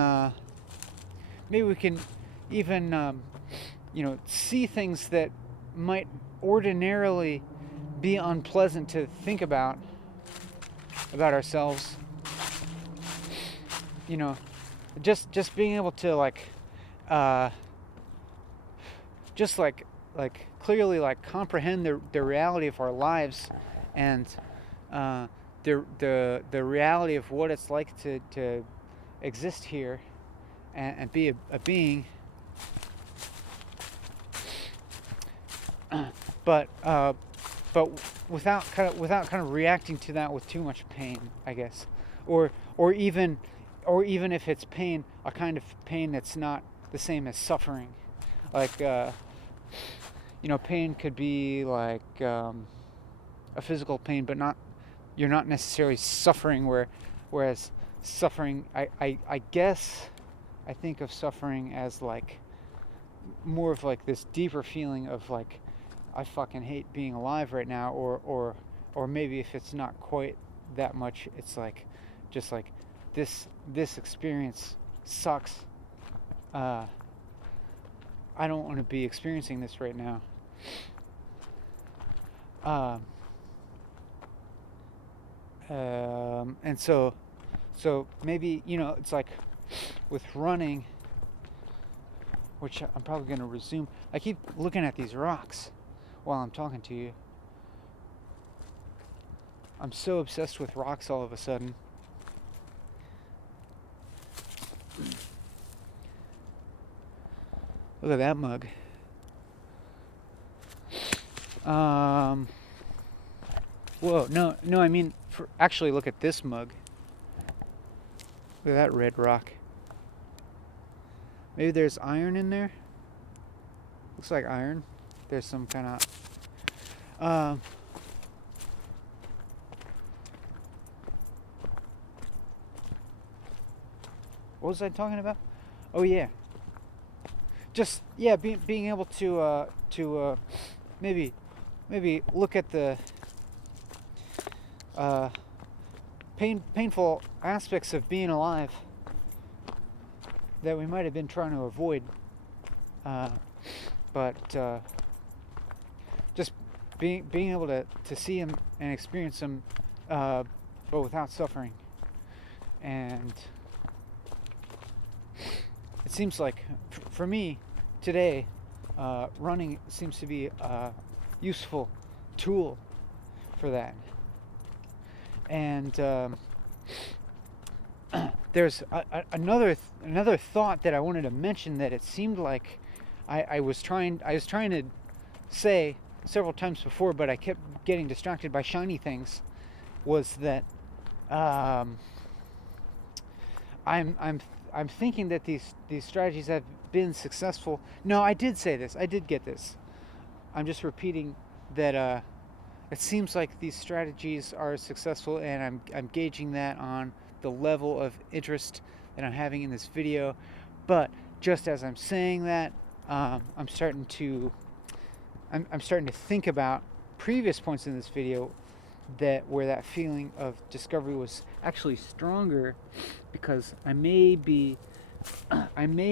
you know, see things that might ordinarily be unpleasant to think about ourselves. You know, just being able to like just like clearly like comprehend the reality of our lives, and the reality of what it's like to exist here and be a being, but without kind of reacting to that with too much pain, I guess, or even if it's pain, a kind of pain that's not the same as suffering. Like you know, pain could be like a physical pain, but you're not necessarily suffering. Whereas suffering, I guess I think of suffering as like more of like this deeper feeling of like, I fucking hate being alive right now, or maybe if it's not quite that much, it's like just like this experience sucks. I don't want to be experiencing this right now. And so maybe, you know, it's like with running, which I'm probably going to resume. I keep looking at these rocks while I'm talking to you. I'm so obsessed with rocks all of a sudden. Look at that mug. Whoa, no, I mean, actually look at this mug. Look at that red rock. Maybe there's iron in there. Looks like iron. There's some kind of... what was I talking about? Oh yeah. Just, yeah, being able to maybe look at the painful aspects of being alive that we might have been trying to avoid, but just being able to see them and experience them, but without suffering. And it seems like, for me today, running seems to be a useful tool for that. And there's another thought that I wanted to mention that it seemed like I was trying to say several times before, but I kept getting distracted by shiny things. Was that I'm thinking that these strategies have been successful. No, I did say this. I did get this. I'm just repeating that it seems like these strategies are successful, and I'm gauging that on the level of interest that I'm having in this video. But just as I'm saying that, I'm starting to think about previous points in this video where that feeling of discovery was actually stronger, because I may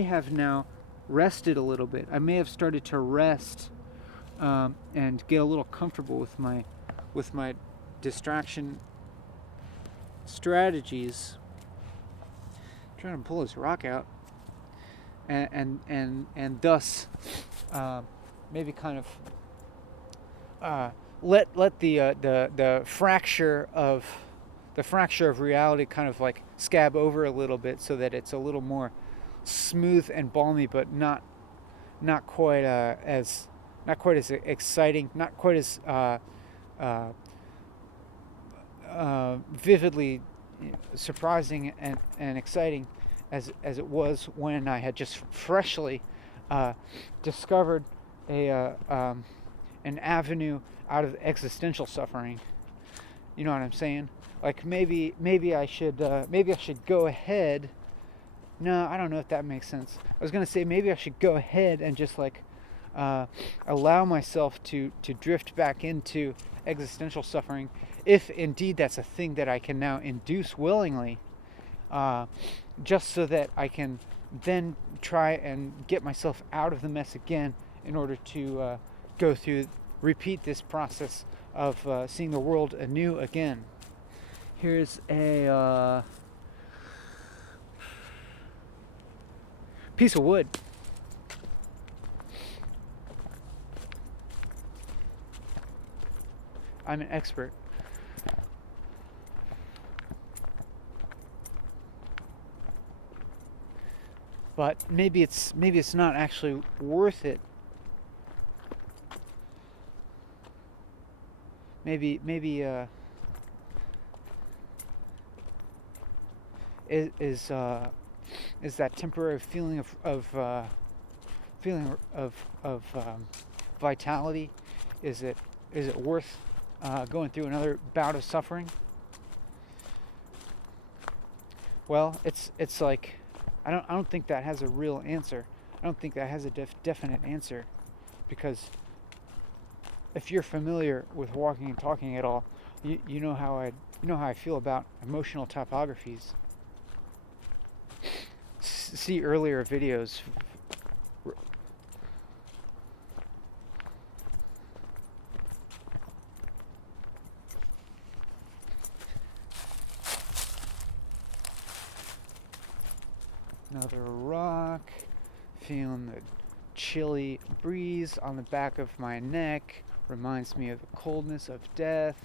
have now rested a little bit. I may have started to rest and get a little comfortable with my distraction strategies. I'm trying to pull this rock out, and thus maybe kind of let the fracture of reality kind of like scab over a little bit, so that it's a little more smooth and balmy, but not quite as exciting, not quite as vividly surprising and exciting as it was when I had just freshly discovered an avenue out of existential suffering. You know what I'm saying? Like maybe I should go ahead. No, I don't know if that makes sense. I was gonna say maybe I should go ahead and just like allow myself to drift back into existential suffering, if indeed that's a thing that I can now induce willingly, just so that I can then try and get myself out of the mess again, in order to repeat this process of seeing the world anew again. Here's a piece of wood. I'm an expert. But maybe it's not actually worth it. Maybe is that temporary feeling of vitality? Is it worth going through another bout of suffering? Well, it's like I don't think that has a real answer. I don't think that has a definite answer, because if you're familiar with walking and talking at all, you know how I feel about emotional topographies. See earlier videos. Another rock, feeling the chilly breeze on the back of my neck, reminds me of the coldness of death.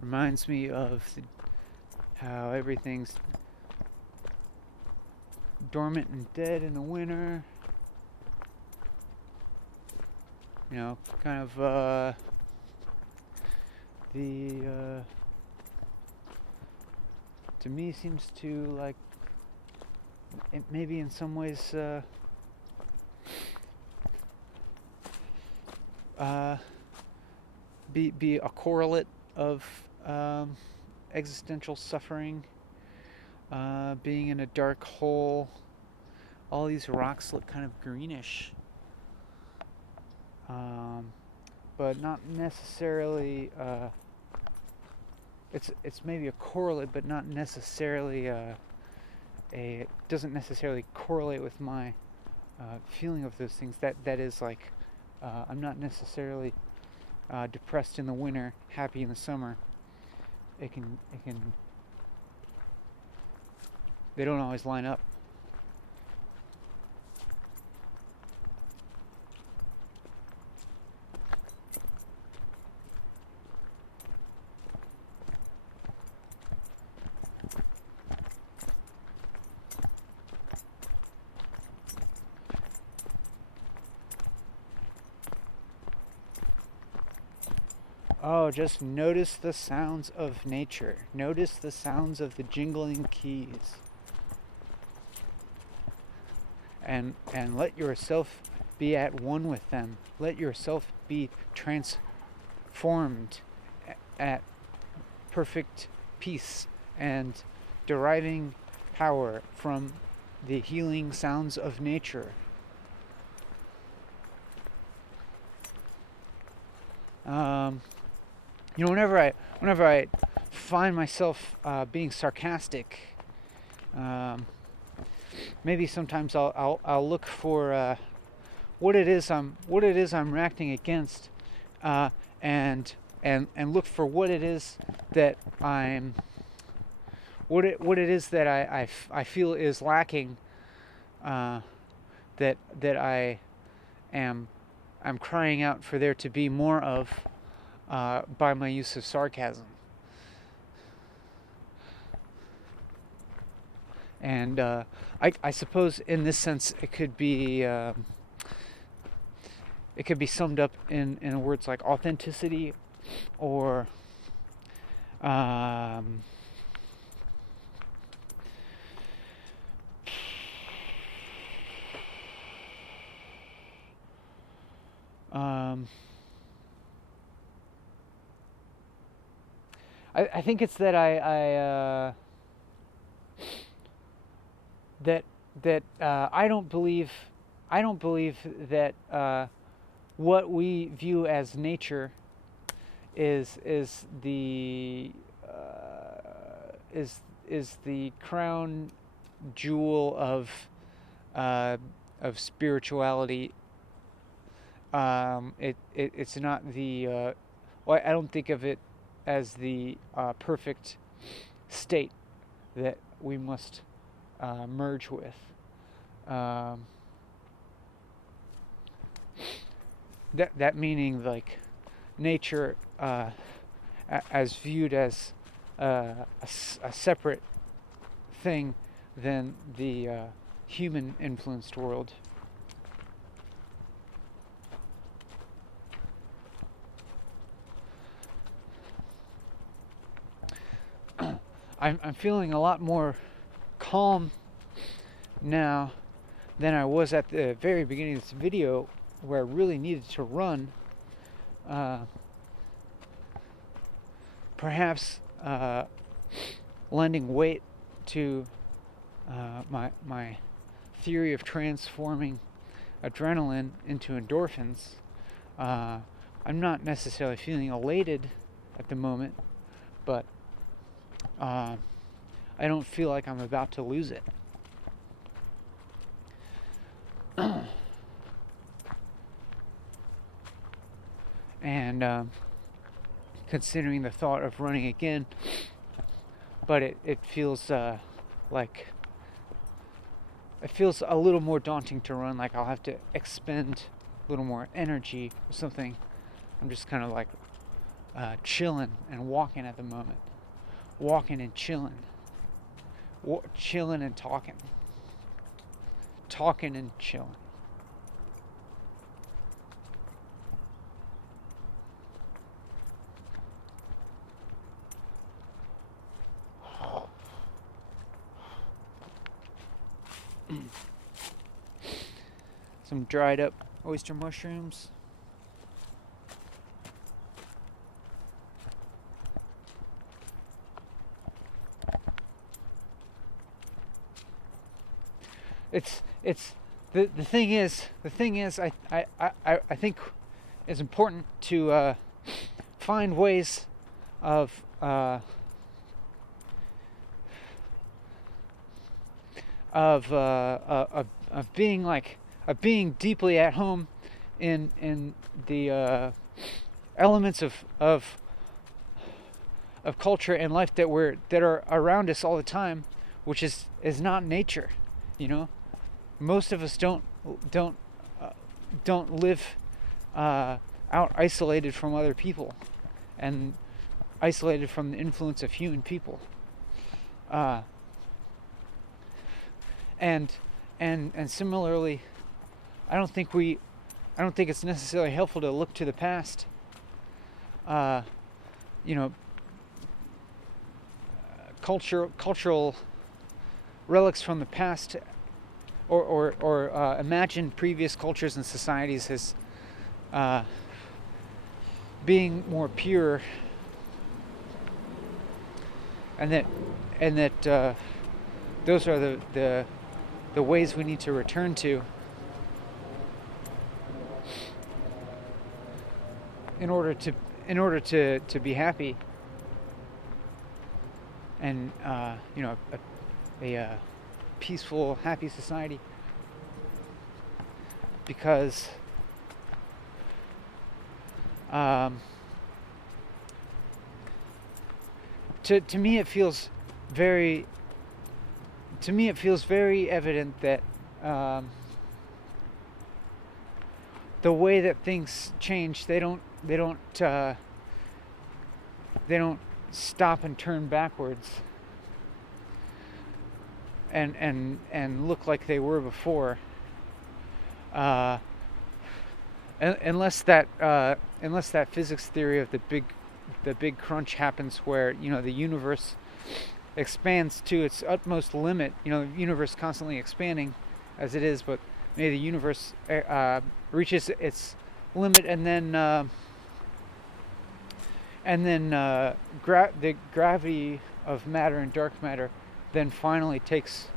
Reminds me of how everything's dormant and dead in the winter. You know, kind of to me seems to like maybe in some ways be a correlate of existential suffering, being in a dark hole. All these rocks look kind of greenish, but not necessarily. It's maybe a correlate, but not necessarily it doesn't necessarily correlate with my feeling of those things. That is like I'm not necessarily depressed in the winter, happy in the summer. It can they don't always line up. Oh, just notice the sounds of nature. Notice the sounds of the jingling keys. And let yourself be at one with them. Let yourself be transformed at perfect peace and deriving power from the healing sounds of nature. Whenever I find myself being sarcastic, maybe sometimes I'll look for what it is I'm reacting against, and look for what it is that what it is that I feel is lacking, that I'm crying out for there to be more of. By my use of sarcasm. And I suppose in this sense it could be summed up in words like authenticity or I think it's that I don't believe that what we view as nature is the crown jewel of spirituality. It's not the I don't think of it as the perfect state that we must merge with. That meaning, like, nature as viewed as a separate thing than the human influenced world. I'm feeling a lot more calm now than I was at the very beginning of this video, where I really needed to run. Perhaps lending weight to my theory of transforming adrenaline into endorphins. I'm not necessarily feeling elated at the moment, but I don't feel like I'm about to lose it. And considering the thought of running again, but it feels like it feels a little more daunting to run, like I'll have to expend a little more energy or something. I'm just kind of like chilling and walking at the moment. Walking and chilling. Chilling and talking. Talking and chilling. some dried up oyster mushrooms. It's the thing is I think it's important to find ways of being deeply at home in the elements of culture and life that are around us all the time, which is not nature. Most of us don't live out isolated from other people and isolated from the influence of human people. And similarly, I don't think it's necessarily helpful to look to the past. Cultural relics from the past, or imagine previous cultures and societies as being more pure, and that those are the ways we need to return to in order to be happy, and a peaceful, happy society. Because to me it feels very evident that the way that things change, they don't stop and turn backwards and look like they were before, unless that physics theory of the big crunch happens, where the universe expands to its utmost limit. The universe constantly expanding as it is, but maybe the universe reaches its limit, and then the gravity of matter and dark matter then finally takes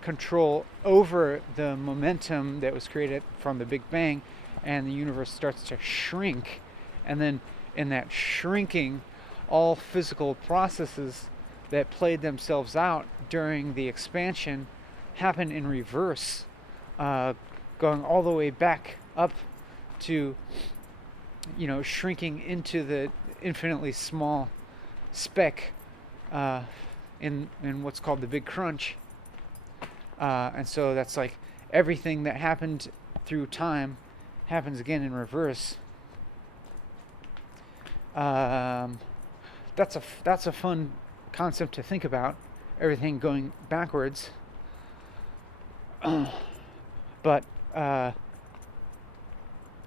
control over the momentum that was created from the Big Bang, and the universe starts to shrink. And then in that shrinking, all physical processes that played themselves out during the expansion happen in reverse, going all the way back up to shrinking into the infinitely small speck in what's called the Big Crunch. And so that's like everything that happened through time happens again in reverse. That's a fun concept to think about, everything going backwards. But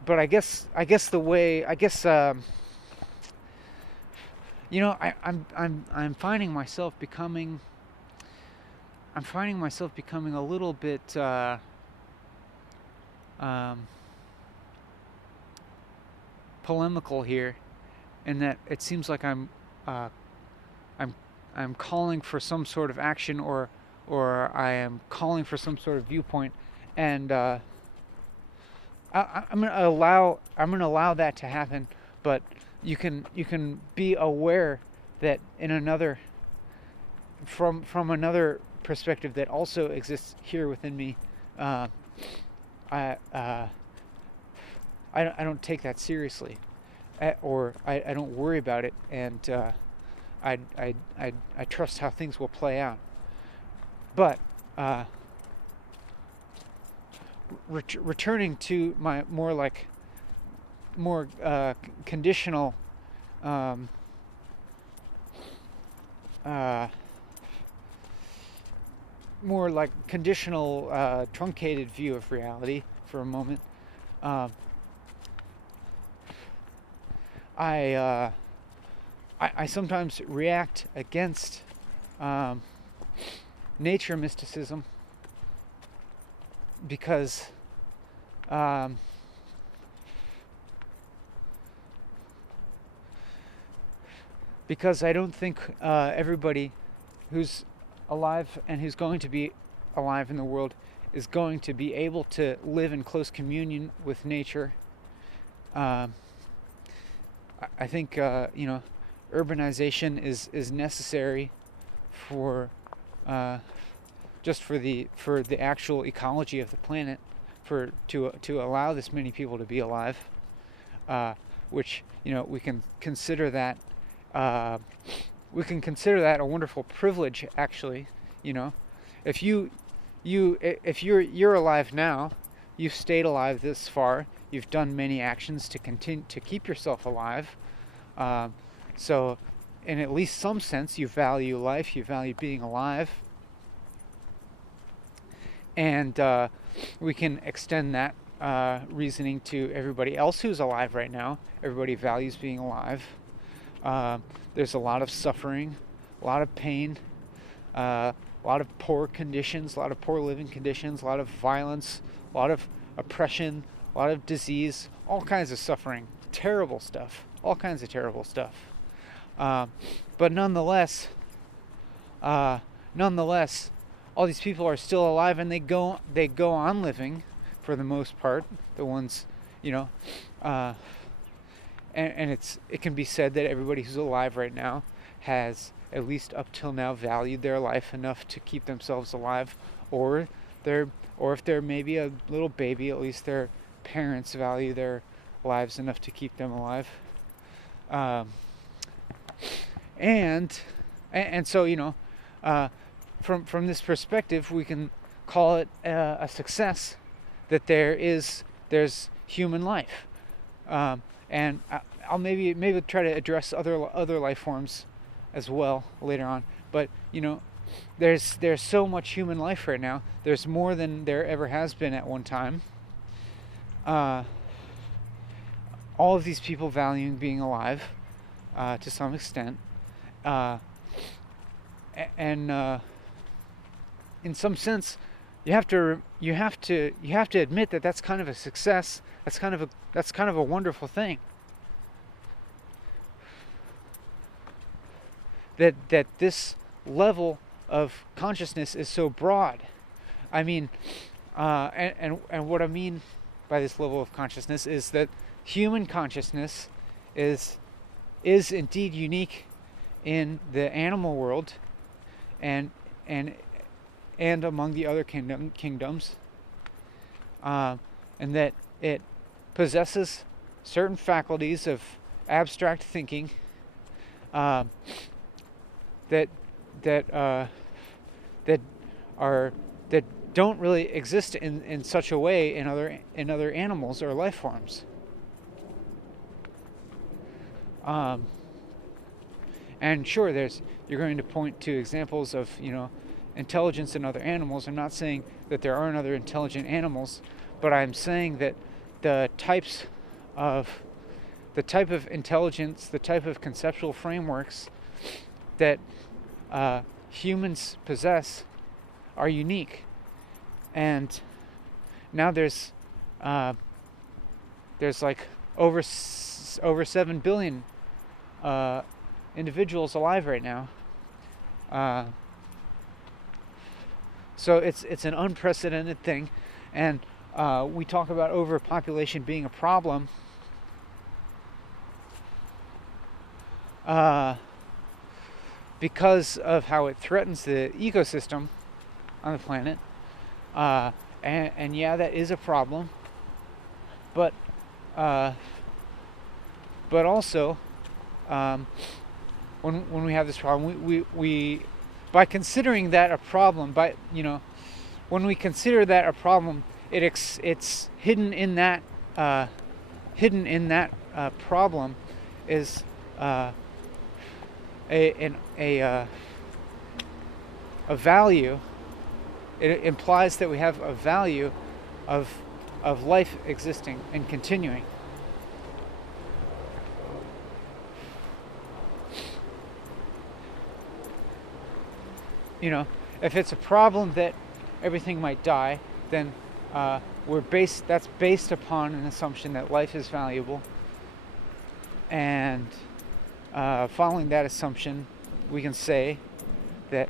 I guess I'm finding myself becoming a little bit polemical here, in that it seems like I'm calling for some sort of action, or I am calling for some sort of viewpoint, and I'm gonna allow that to happen. But you can be aware that in another from another perspective that also exists here within me, I don't take that seriously, or I don't worry about it, and I trust how things will play out. But returning to my more conditional, truncated view of reality for a moment. I sometimes react against nature mysticism because um, because I don't think everybody who's alive and who's going to be alive in the world is going to be able to live in close communion with nature. I think urbanization is necessary for just for the actual ecology of the planet, to allow this many people to be alive, which we can consider that a wonderful privilege, actually. If you're alive now, you've stayed alive this far, you've done many actions to continue to keep yourself alive, so in at least some sense you value life, you value being alive. And we can extend that reasoning to everybody else who's alive right now. Everybody values being alive. There's a lot of suffering, a lot of pain, a lot of poor conditions, a lot of poor living conditions, a lot of violence, a lot of oppression, a lot of disease, all kinds of suffering, terrible stuff, all kinds of terrible stuff. But nonetheless, all these people are still alive, and they go on living, for the most part. The ones, and it can be said that everybody who's alive right now has, at least up till now, valued their life enough to keep themselves alive, or if they're maybe a little baby, at least their parents value their lives enough to keep them alive. And so from this perspective, we can call it a success that there's human life, and I'll maybe try to address other life forms as well later on. But there's so much human life right now. There's more than there ever has been at one time. All of these people valuing being alive to some extent, and in some sense, you have to admit that that's kind of a success. That's kind of a wonderful thing. That this level of consciousness is so broad. I mean, and what I mean by this level of consciousness is that human consciousness is indeed unique in the animal world, and among the other kingdoms, and that it possesses certain faculties of abstract thinking that don't really exist in such a way in other animals or life forms. And sure, you're going to point to examples of intelligence in other animals. I'm not saying that there aren't other intelligent animals, but I'm saying that the type of intelligence, the type of conceptual frameworks that humans possess are unique. And now there's like over 7 billion individuals alive right now. So it's an unprecedented thing, and we talk about overpopulation being a problem. Because of how it threatens the ecosystem on the planet, and yeah, that is a problem. But also, when we have this problem, we by considering that a problem, when we consider that a problem, it's hidden in that problem is a value. It implies that we have a value of life existing and continuing. If it's a problem that everything might die, then That's based upon an assumption that life is valuable, and following that assumption, we can say that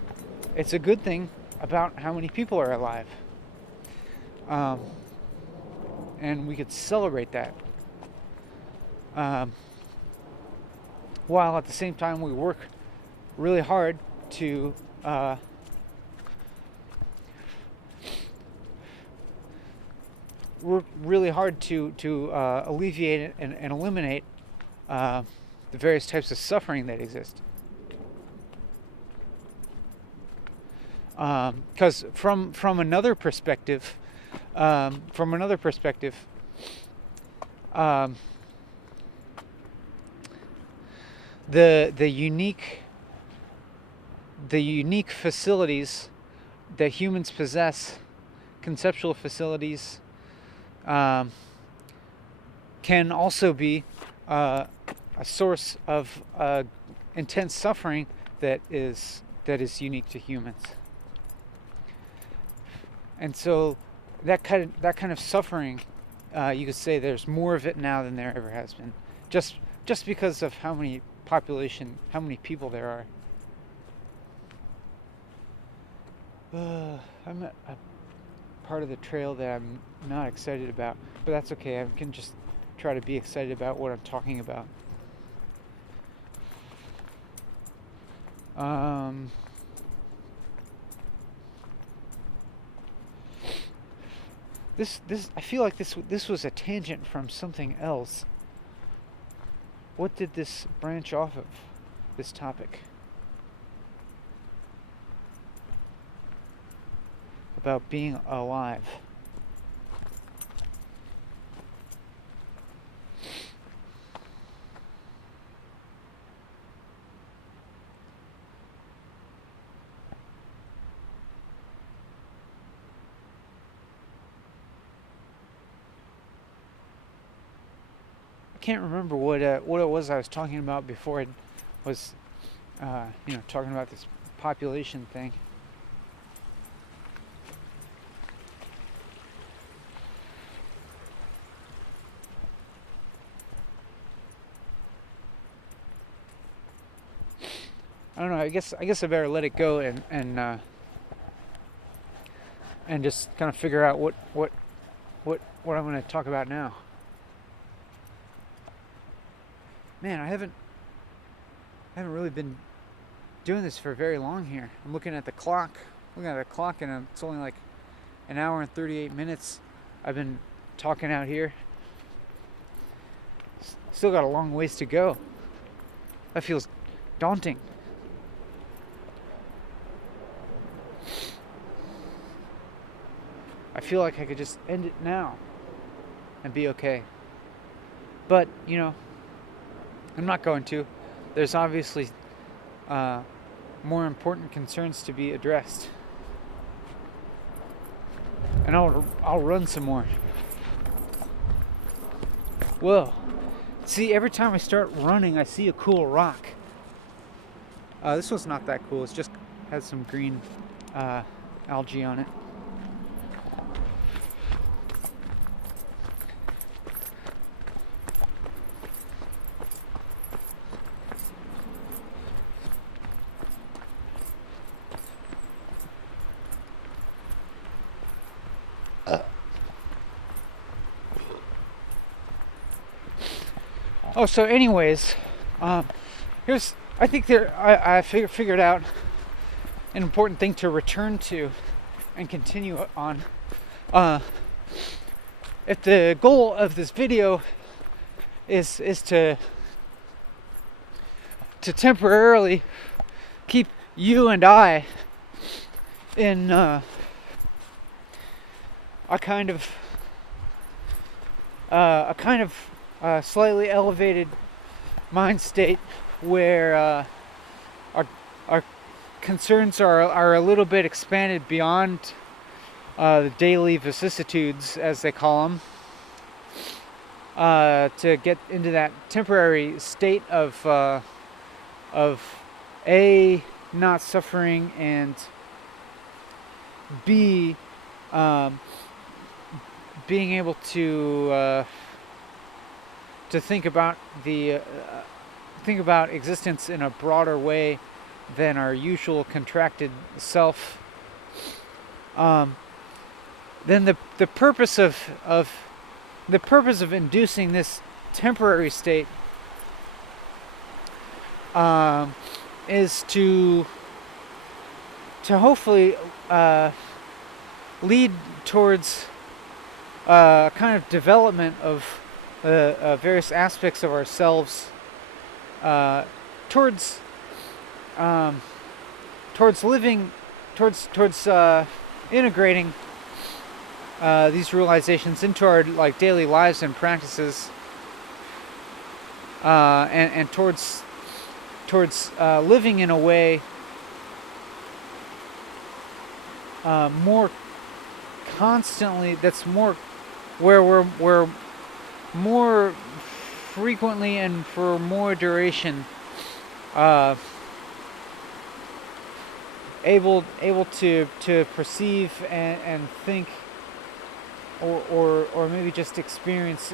it's a good thing about how many people are alive, and we could celebrate that, while at the same time we work really hard to alleviate and eliminate the various types of suffering that exist. Because from another perspective, the unique facilities that humans possess, conceptual facilities, can also be a source of intense suffering that is unique to humans. And so that kind of suffering, you could say there's more of it now than there ever has been, just because of how many people there are. I'm at a part of the trail that I'm not excited about, but that's okay. I can just try to be excited about what I'm talking about. This I feel like this was a tangent from something else. What did this branch off of, this topic? About being alive. I can't remember what it was I was talking about before. I was, talking about this population thing. I don't know. I guess I better let it go and just kind of figure out what I'm going to talk about now. Man, I haven't really been doing this for very long here. I'm looking at the clock, and it's only like an hour and 38 minutes I've been talking out here. Still got a long ways to go. That feels daunting. I feel like I could just end it now and be okay. But, I'm not going to. There's obviously more important concerns to be addressed. And I'll run some more. Whoa. See, every time I start running, I see a cool rock. This one's not that cool. It's just has some green algae on it. Oh, so anyways, I figured out an important thing to return to and continue on. If the goal of this video is to temporarily keep you and I in a kind of slightly elevated mind state where our concerns are a little bit expanded beyond the daily vicissitudes, as they call them, to get into that temporary state of A, not suffering, and B, being able to think about think about existence in a broader way than our usual contracted self, then the purpose of inducing this temporary state is to hopefully lead towards kind of development of various aspects of ourselves, towards living, towards integrating these realizations into our like daily lives and practices, and towards living in a way more constantly, that's more where we're more frequently and for more duration able to perceive and think, or maybe just experience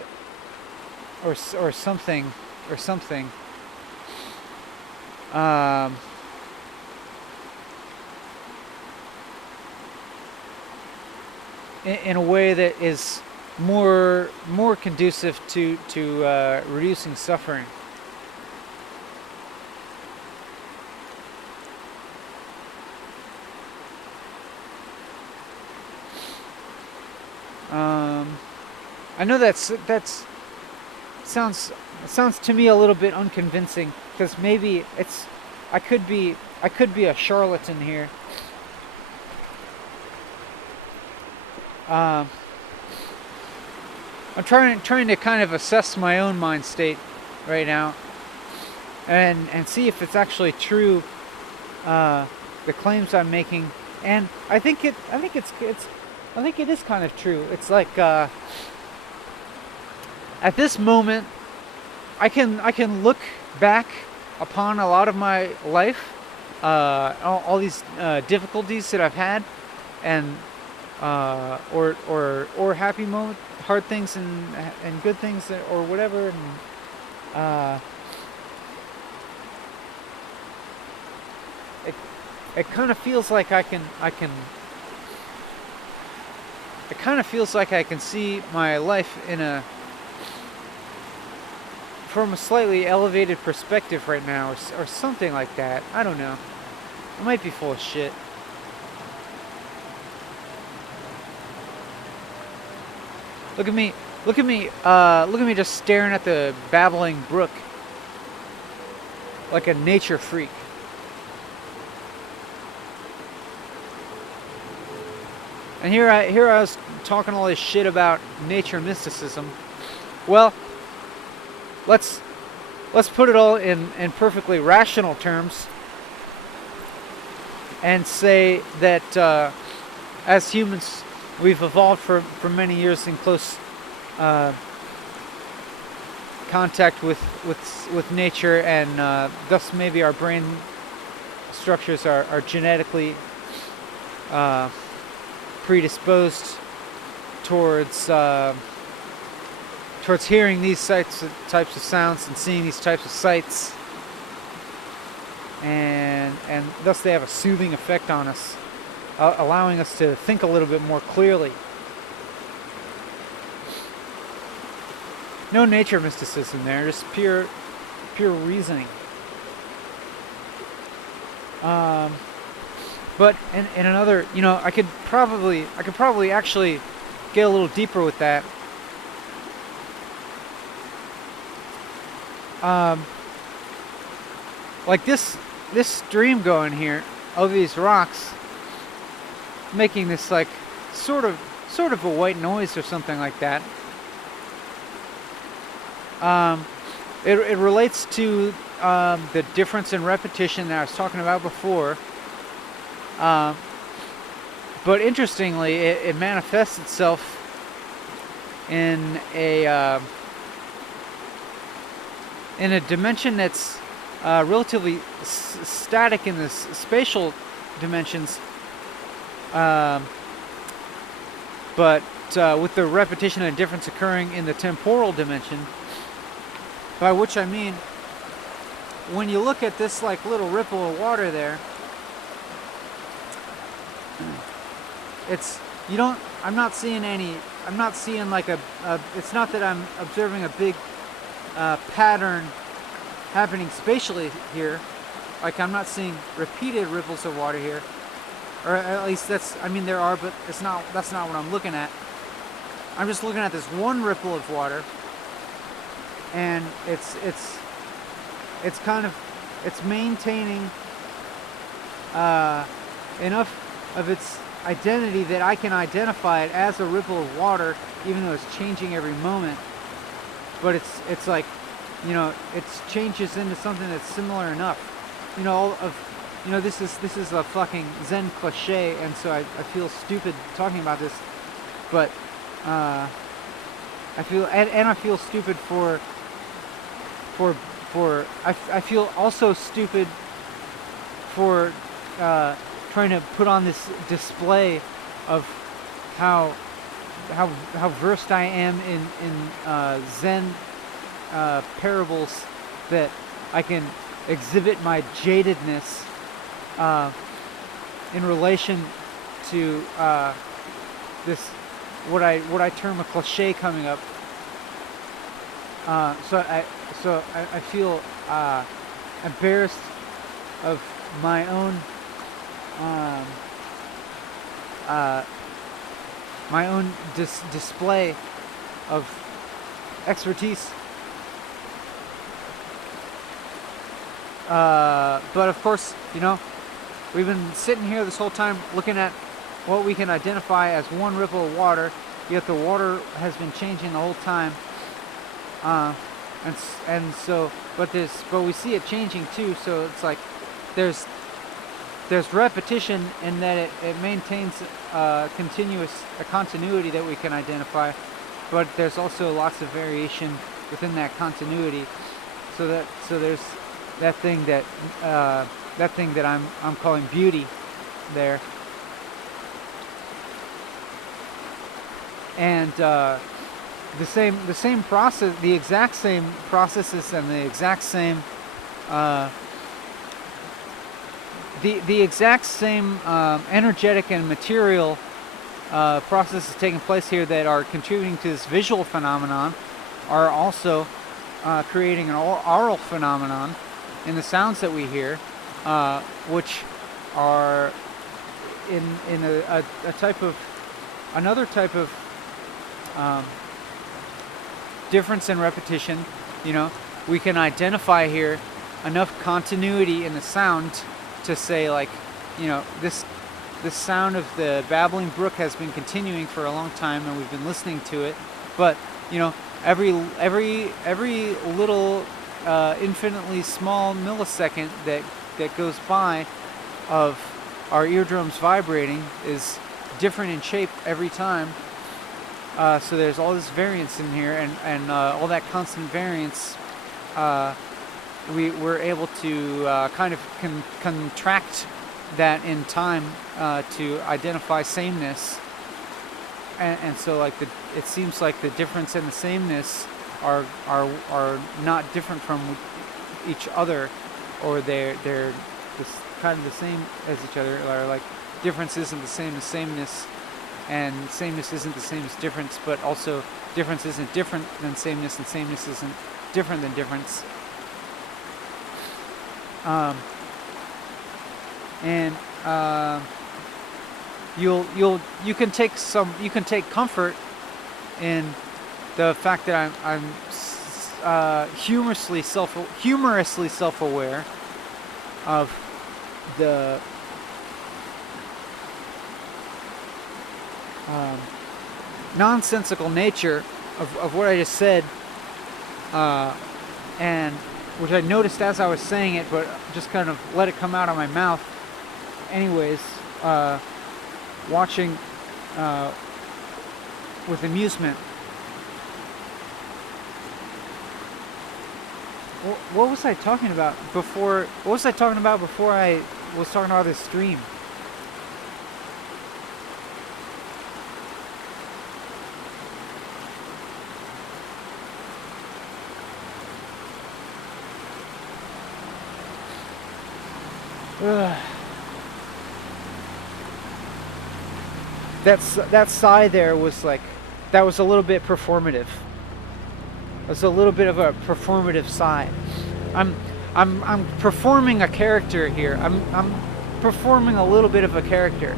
or something in a way that is more conducive to reducing suffering. I know that sounds to me a little bit unconvincing, because maybe I could be a charlatan here. I'm trying to kind of assess my own mind state right now, and see if it's actually true, the claims I'm making, and I think it is kind of true. It's like at this moment, I can look back upon a lot of my life, all these difficulties that I've had, and or happy moments, hard things and good things, or whatever, and it kind of feels like I can it kind of feels like I can see my life from a slightly elevated perspective right now, or something like that. I don't know. I might be full of shit. Look at me just staring at the babbling brook like a nature freak. And here I was talking all this shit about nature mysticism. Well, let's put it all in perfectly rational terms and say that as humans, we've evolved for many years in close contact with nature, and thus maybe our brain structures are genetically predisposed towards hearing these types of sounds and seeing these types of sights, and thus they have a soothing effect on us, allowing us to think a little bit more clearly. No nature mysticism there, just pure reasoning. But in another, I could probably actually get a little deeper with that. Like this stream going here of these rocks, making this like sort of a white noise or something like that. It relates to the difference in repetition that I was talking about before. But interestingly, it manifests itself in a dimension that's relatively static in the spatial dimensions, but with the repetition and difference occurring in the temporal dimension, by which I mean, when you look at this like little ripple of water there, I'm not seeing like it's not that I'm observing a big pattern happening spatially here. Like I'm not seeing repeated ripples of water here, or at least there are, but that's not what I'm looking at. I'm just looking at this one ripple of water, and it's maintaining enough of its identity that I can identify it as a ripple of water, even though it's changing every moment. But it's like, it changes into something that's similar enough. This is a fucking Zen cliche, and so I feel stupid talking about this, but I feel stupid I feel also stupid for trying to put on this display of how versed I am in Zen parables, that I can exhibit my jadedness in relation to this what I term a cliche coming up. So I feel embarrassed of my own display of expertise. But of course, we've been sitting here this whole time looking at what we can identify as one ripple of water, yet the water has been changing the whole time. But we see it changing too, so it's like there's repetition in that it maintains a continuity that we can identify, but there's also lots of variation within that continuity. So there's that thing that I'm calling beauty there, and the same process, the exact same processes, and the exact same the exact same energetic and material processes taking place here that are contributing to this visual phenomenon are also creating an aural phenomenon in the sounds that we hear, which are in another type of difference and repetition. We can identify here enough continuity in the sound to say, like, this sound of the babbling brook has been continuing for a long time, and we've been listening to it. But every little infinitely small millisecond that goes by of our eardrums vibrating is different in shape every time. So there's all this variance in here, and all that constant variance. We're able to kind of contract that in time to identify sameness, and so like it seems like the difference and the sameness are not different from each other, or they're this kind of the same as each other. Or like difference isn't the same as sameness, and sameness isn't the same as difference, but also difference isn't different than sameness, and sameness isn't different than difference. You can take comfort in the fact that I'm humorously self-aware of the nonsensical nature of what I just said, and which I noticed as I was saying it, but just kind of let it come out of my mouth anyways, watching with amusement. What was I talking about before? What was I talking about before I was talking about this stream? that sigh there was like, that was a little bit performative. It was a little bit of a performative sigh. I'm performing a character here. I'm performing a little bit of a character.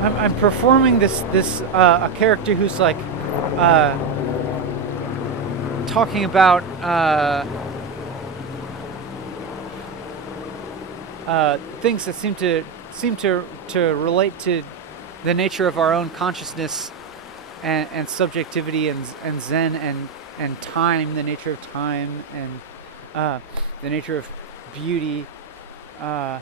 I'm performing this a character who's like talking about things that seem to relate to the nature of our own consciousness and subjectivity and Zen and time, the nature of time and the nature of beauty, and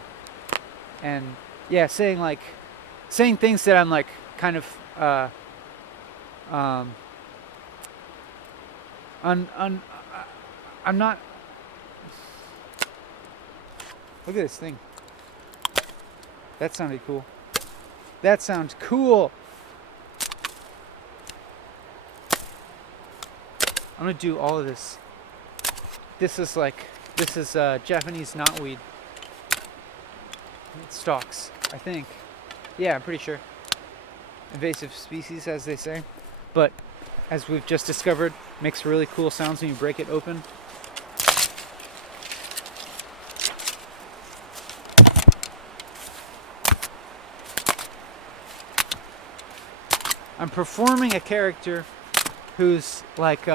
yeah, saying things that I'm like kind of I'm not. Look at this thing. That sounded cool. That sounds cool. I'm gonna do all of this. This is Japanese knotweed stalks, I think. Yeah, I'm pretty sure. Invasive species, as they say. But as we've just discovered, makes really cool sounds when you break it open. I'm performing a character who's like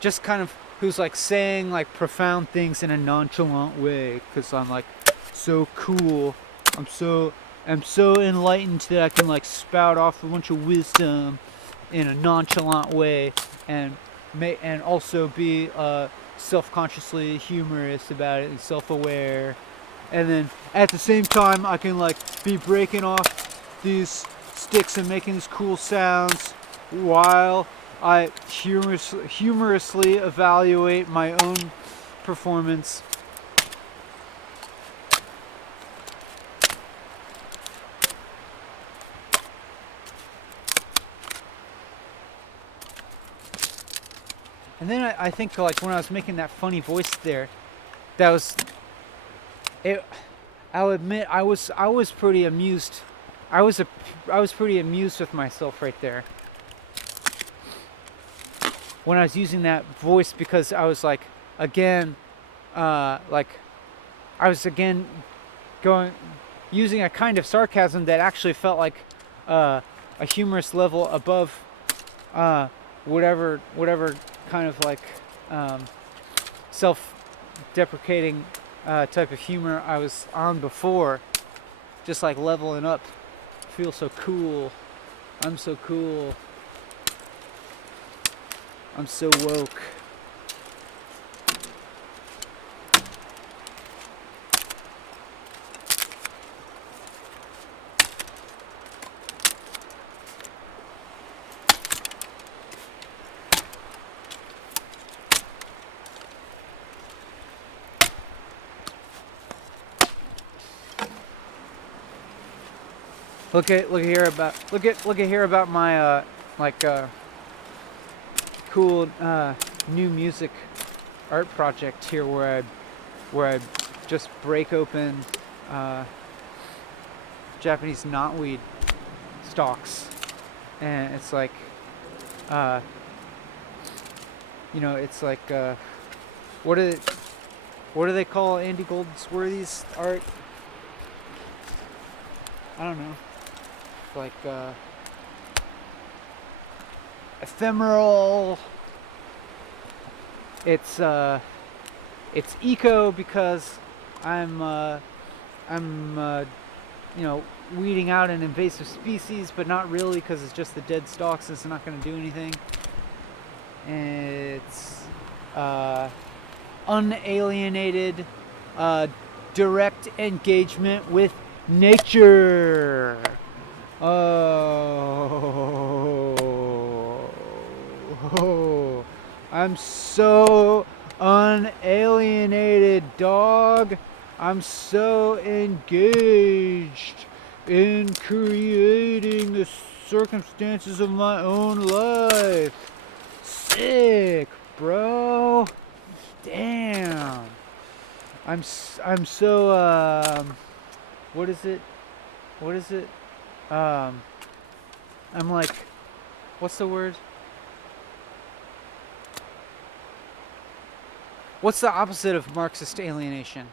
just kind of who's like saying like profound things in a nonchalant way, because I'm like so cool. I'm so enlightened that I can like spout off a bunch of wisdom in a nonchalant way, and also be self-consciously humorous about it and self-aware, and then at the same time I can like be breaking off these sticks and making these cool sounds while I humorously evaluate my own performance. And then I think like when I was making that funny voice there, that was it. I'll admit I was pretty amused. I was pretty amused with myself right there when I was using that voice, because I was like again using a kind of sarcasm that actually felt like a humorous level above whatever kind of like self-deprecating type of humor I was on before. Just like leveling up. Feel so cool. I'm so cool. I'm so woke. Look at here about my cool new music art project here, where I just break open Japanese knotweed stalks, and it's like it's like what do they call Andy Goldsworthy's art? I don't know. Like ephemeral. It's eco because I'm weeding out an invasive species, but not really, because it's just the dead stalks. It's not going to do anything. It's unalienated, direct engagement with nature. Oh, I'm so unalienated, dog. I'm so engaged in creating the circumstances of my own life. Sick, bro. Damn. I'm so, what is it? I'm like, what's the word? What's the opposite of Marxist alienation?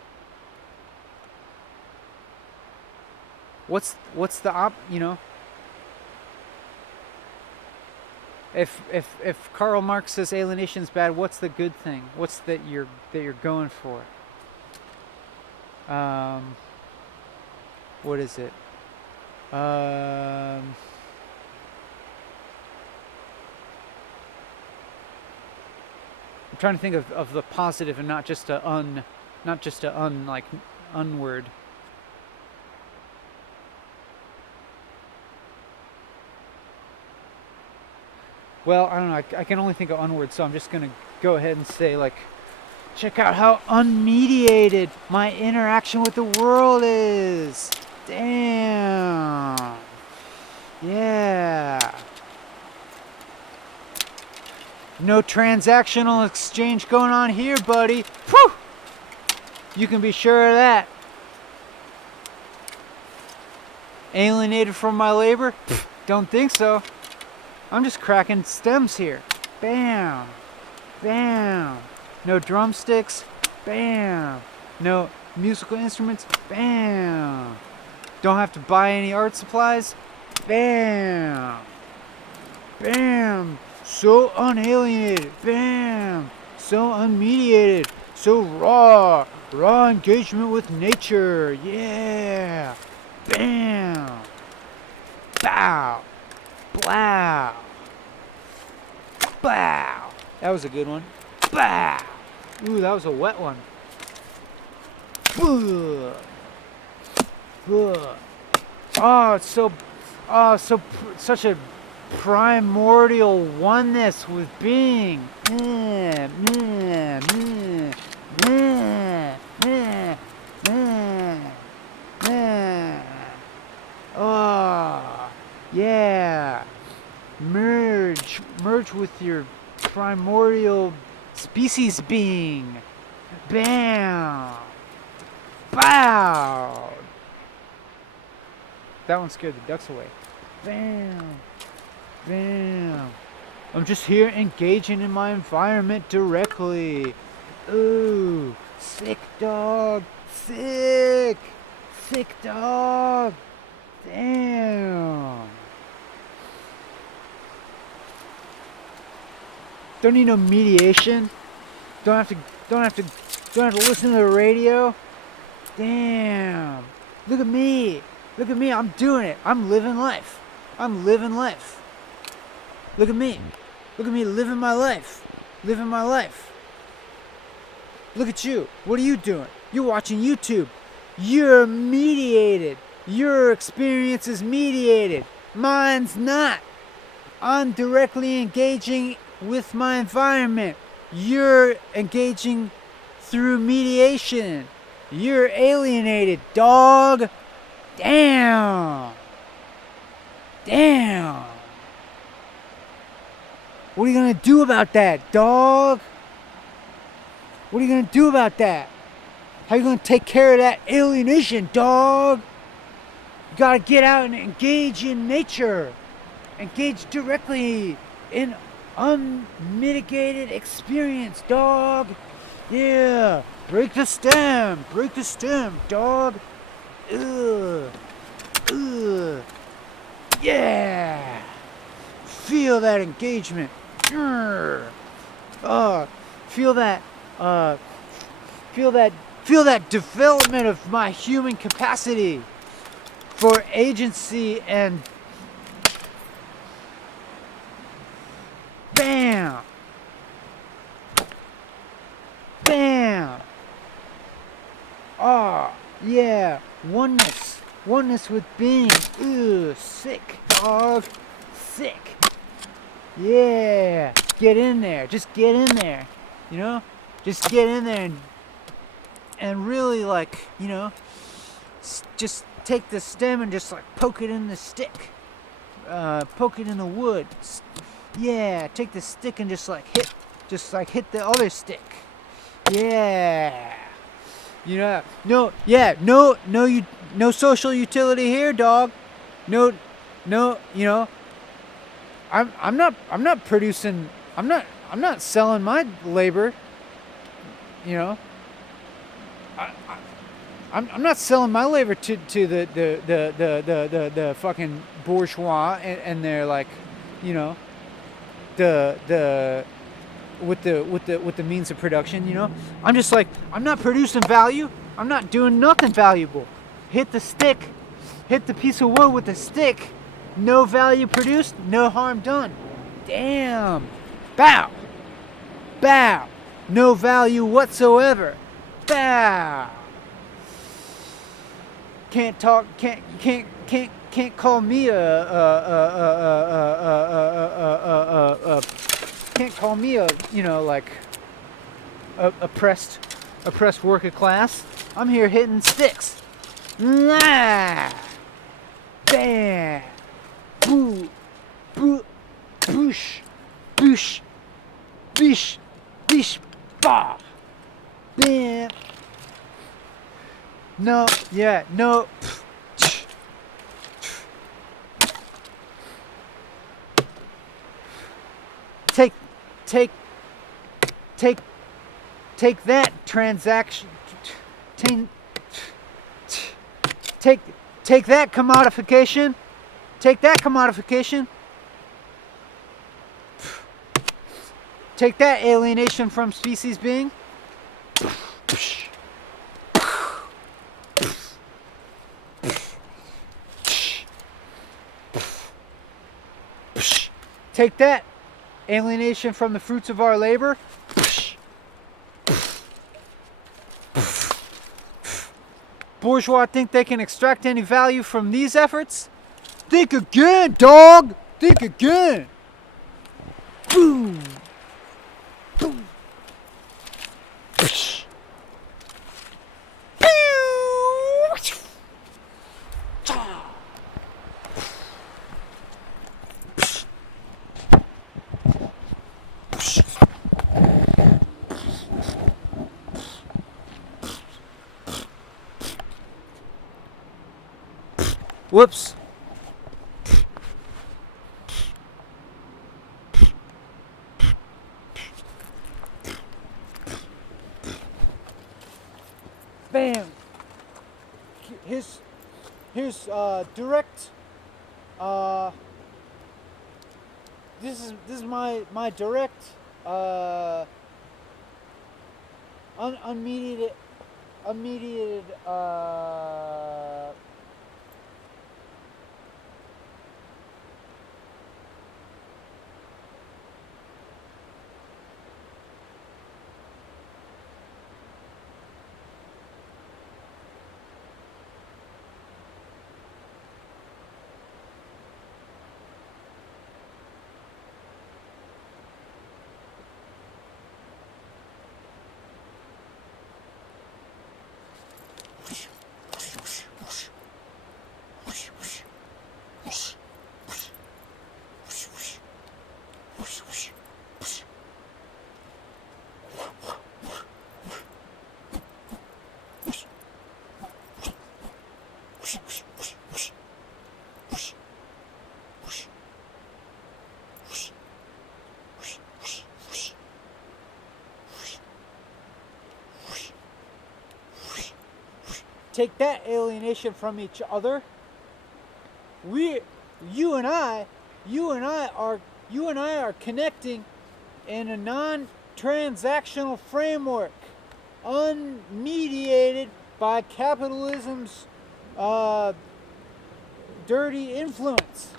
What's the you know? If Karl Marx says alienation is bad, what's the good thing? What's that you're going for? What is it? I'm trying to think of the positive and not just like unword. Well, I don't know. I can only think of unword, so I'm just gonna go ahead and say, like, check out how unmediated my interaction with the world is. Damn. Yeah. No transactional exchange going on here, buddy. Whew. You can be sure of that. Alienated from my labor? Don't think so. I'm just cracking stems here. Bam. Bam. No drumsticks. Bam. No musical instruments. Bam. Don't have to buy any art supplies. Bam. Bam. So unalienated. Bam. So unmediated. So raw. Raw engagement with nature. Yeah. Bam. Bow. Blow. Bow. That was a good one. Bow. Ooh, that was a wet one. Oh, it's such a primordial oneness with being. Oh, yeah. Merge with your primordial species being. Bam. Bow. That one scared the ducks away. Bam. Bam. I'm just here engaging in my environment directly. Ooh. Sick dog. Sick. Sick dog. Damn. Don't need no mediation. Don't have to listen to the radio. Damn. Look at me. Look at me. I'm doing it. I'm living life. Look at me. Look at me living my life. Look at you. What are you doing? You're watching YouTube. You're mediated. Your experience is mediated. Mine's not. I'm directly engaging with my environment. You're engaging through mediation. You're alienated, dog. Damn. What are you gonna do about that, dog? What are you gonna do about that? How are you gonna take care of that alienation, dog? You gotta get out and engage in nature. Engage directly in unmitigated experience, dog. Yeah. Break the stem, dog. Ugh. Yeah. Feel that engagement. Feel that development of my human capacity for agency and bam. Oh, yeah. Oneness with being. Ooh, sick, dog. Sick. Yeah. Get in there. Just get in there. You know? Just get in there and really, like, you know, just take the stem and just, like, poke it in the stick. Poke it in the wood. Yeah. Take the stick and just hit the other stick. Yeah. You know, no social utility here, dog. No, you know, I'm not producing, I'm not selling my labor, you know. I'm not selling my labor to the fucking bourgeois and they're like, you know, the with the means of production, you know. I'm just like, I'm not producing value. I'm not doing nothing valuable. Hit the stick, hit the piece of wood with the stick. No value produced, no harm done. Damn. Bow. Bow. No value whatsoever. Bow. Can't talk. Can't call me can't call me a, you know, like oppressed worker class. I'm here hitting sticks. Nah. Bam. Boo. Boo. Boosh. Boosh. Bish. Bish. Bah. Bam. No. Yeah. No. Take that transaction. Take that commodification. Take that commodification. Take that alienation from species being. Take that alienation from the fruits of our labor. Bourgeois think they can extract any value from these efforts? Think again, dog! Think again! Boom! Boom! Whoops. Bam. Here's direct. This is my direct unmediated take that alienation from each other. You and I are connecting in a non-transactional framework, unmediated by capitalism's dirty influence.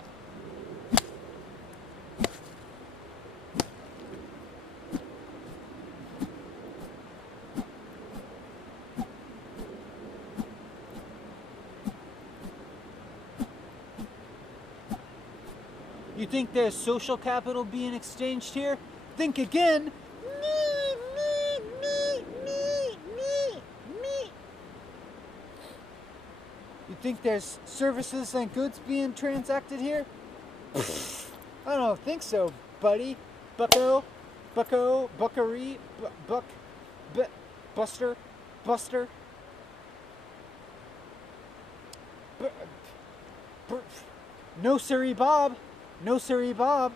You think there's social capital being exchanged here? Think again. You think there's services and goods being transacted here? I don't think so, buddy. Bucko, buckaroo, Buster, Buster. No siree, Bob. No siree, Bob.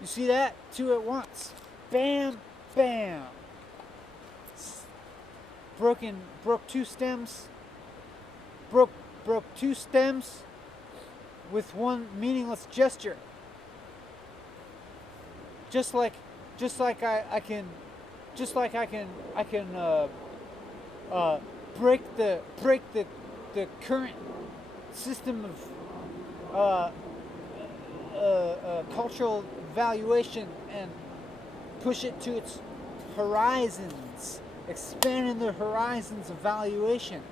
You see that? Two at once. Bam, bam. Broke two stems. Broke two stems with one meaningless gesture. Just like I can break the current system of cultural valuation and push it to its horizons, expanding the horizons of valuation.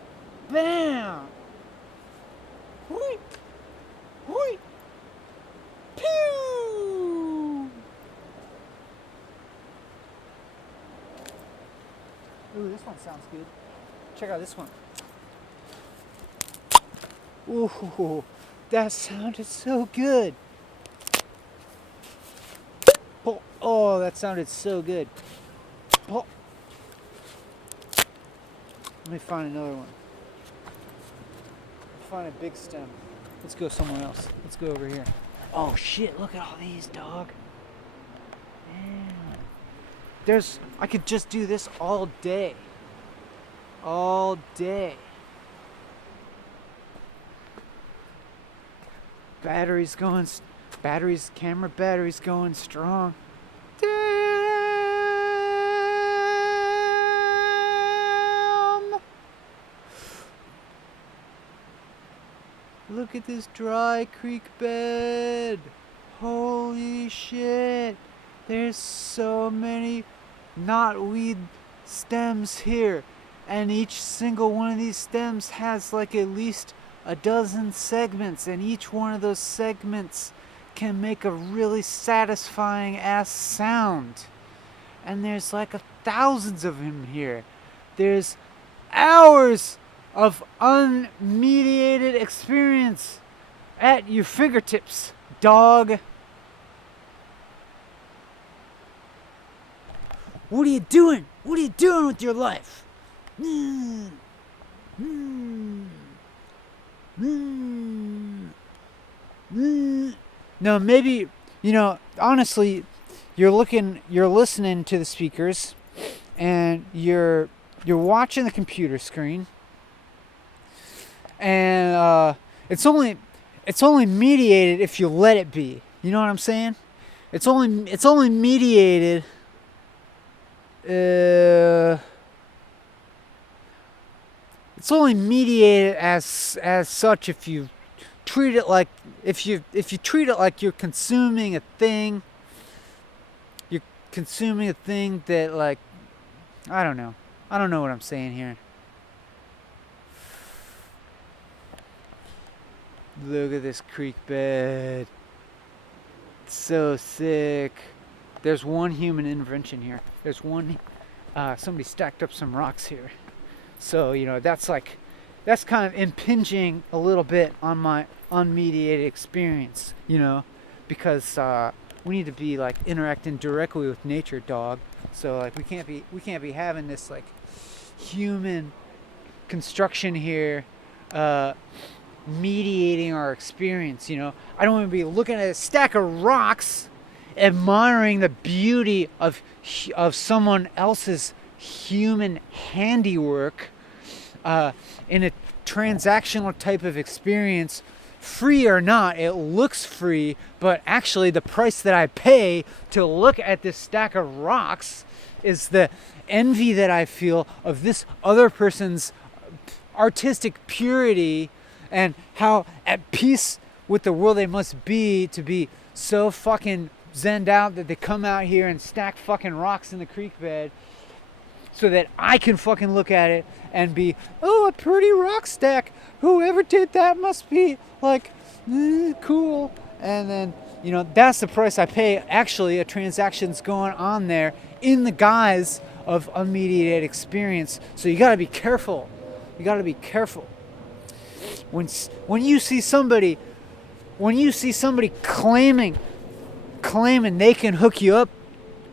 Bam! Hui! Hui! Pew! Ooh, this one sounds good. Check out this one. Ooh, that sounded so good. Oh, that sounded so good. Oh. Let me find another one. Find a big stem. Let's go somewhere else. Let's go over here. Oh shit, look at all these, dog. Yeah. I could just do this all day. All day. Camera batteries going strong. Damn! Look at this dry creek bed. Holy shit. There's so many knotweed stems here. And each single one of these stems has like at least a dozen segments. And each one of those segments can make a really satisfying ass sound. And there's like thousands of them here. There's hours of unmediated experience at your fingertips, dog. What are you doing? What are you doing with your life? No, maybe, honestly, you're listening to the speakers and you're watching the computer screen, and it's only mediated if you let it be. You know what I'm saying? It's only mediated it's only mediated as such if you treat it like if you treat it like you're consuming a thing. You're consuming a thing that, like, I don't know what I'm saying here. Look at this creek bed. It's so sick. There's one human intervention here. There's one somebody stacked up some rocks here. So, that's kind of impinging a little bit on my unmediated experience, because we need to be like interacting directly with nature, dog. So like we can't be having this like human construction here mediating our experience. I don't want to be looking at a stack of rocks admiring the beauty of someone else's human handiwork in a transactional type of experience. Free or not, it looks free, but actually the price that I pay to look at this stack of rocks is the envy that I feel of this other person's artistic purity and how at peace with the world they must be to be so fucking zenned out that they come out here and stack fucking rocks in the creek bed so that I can fucking look at it and be, oh, a pretty rock stack. Whoever did that must be like cool. And then, that's the price I pay. Actually, a transaction's going on there in the guise of unmediated experience. So you gotta be careful. When you see somebody when you see somebody claiming they can hook you up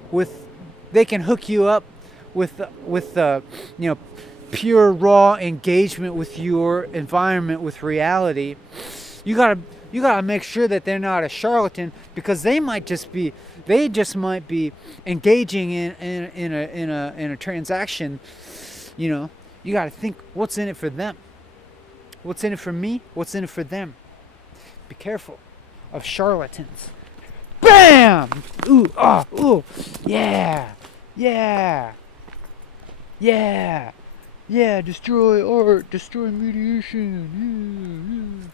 with you know, pure raw engagement with your environment, with reality, you gotta make sure that they're not a charlatan, because they just might be engaging in a transaction. You know, you gotta think, what's in it for them? What's in it for me? What's in it for them? Be careful of charlatans. Bam! Ooh, ah, ooh, yeah, yeah, yeah, yeah. Destroy art, destroy mediation.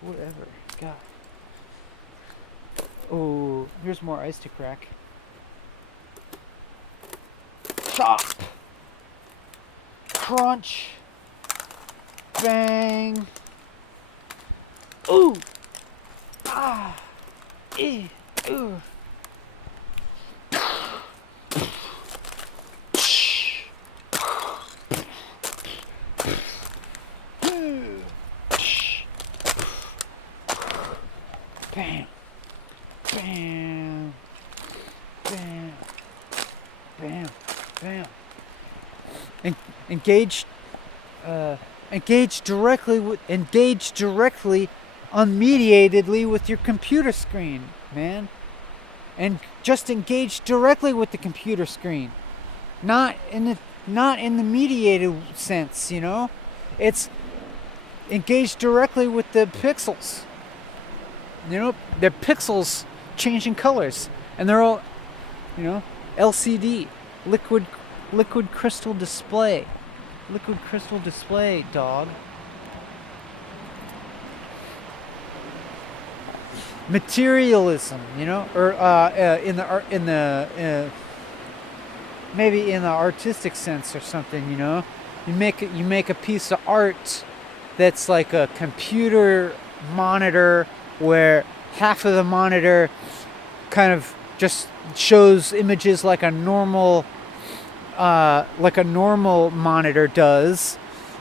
Whatever. God. Oh, here's more ice to crack. Chop. Crunch. Bang. Ooh. Ah. Eh. Ooh. Bam. Bam. Bam. Bam. Bam. Engage directly unmediatedly with your computer screen, man. And just engage directly with the computer screen. Not in the mediated sense, you know? It's engage directly with the pixels. You know, they're pixels changing colors, and they're all, you know, LCD, liquid crystal display, dog. Materialism, you know, or maybe in the artistic sense or something, you know, you make a piece of art that's like a computer monitor, where half of the monitor kind of just shows images like a normal monitor does,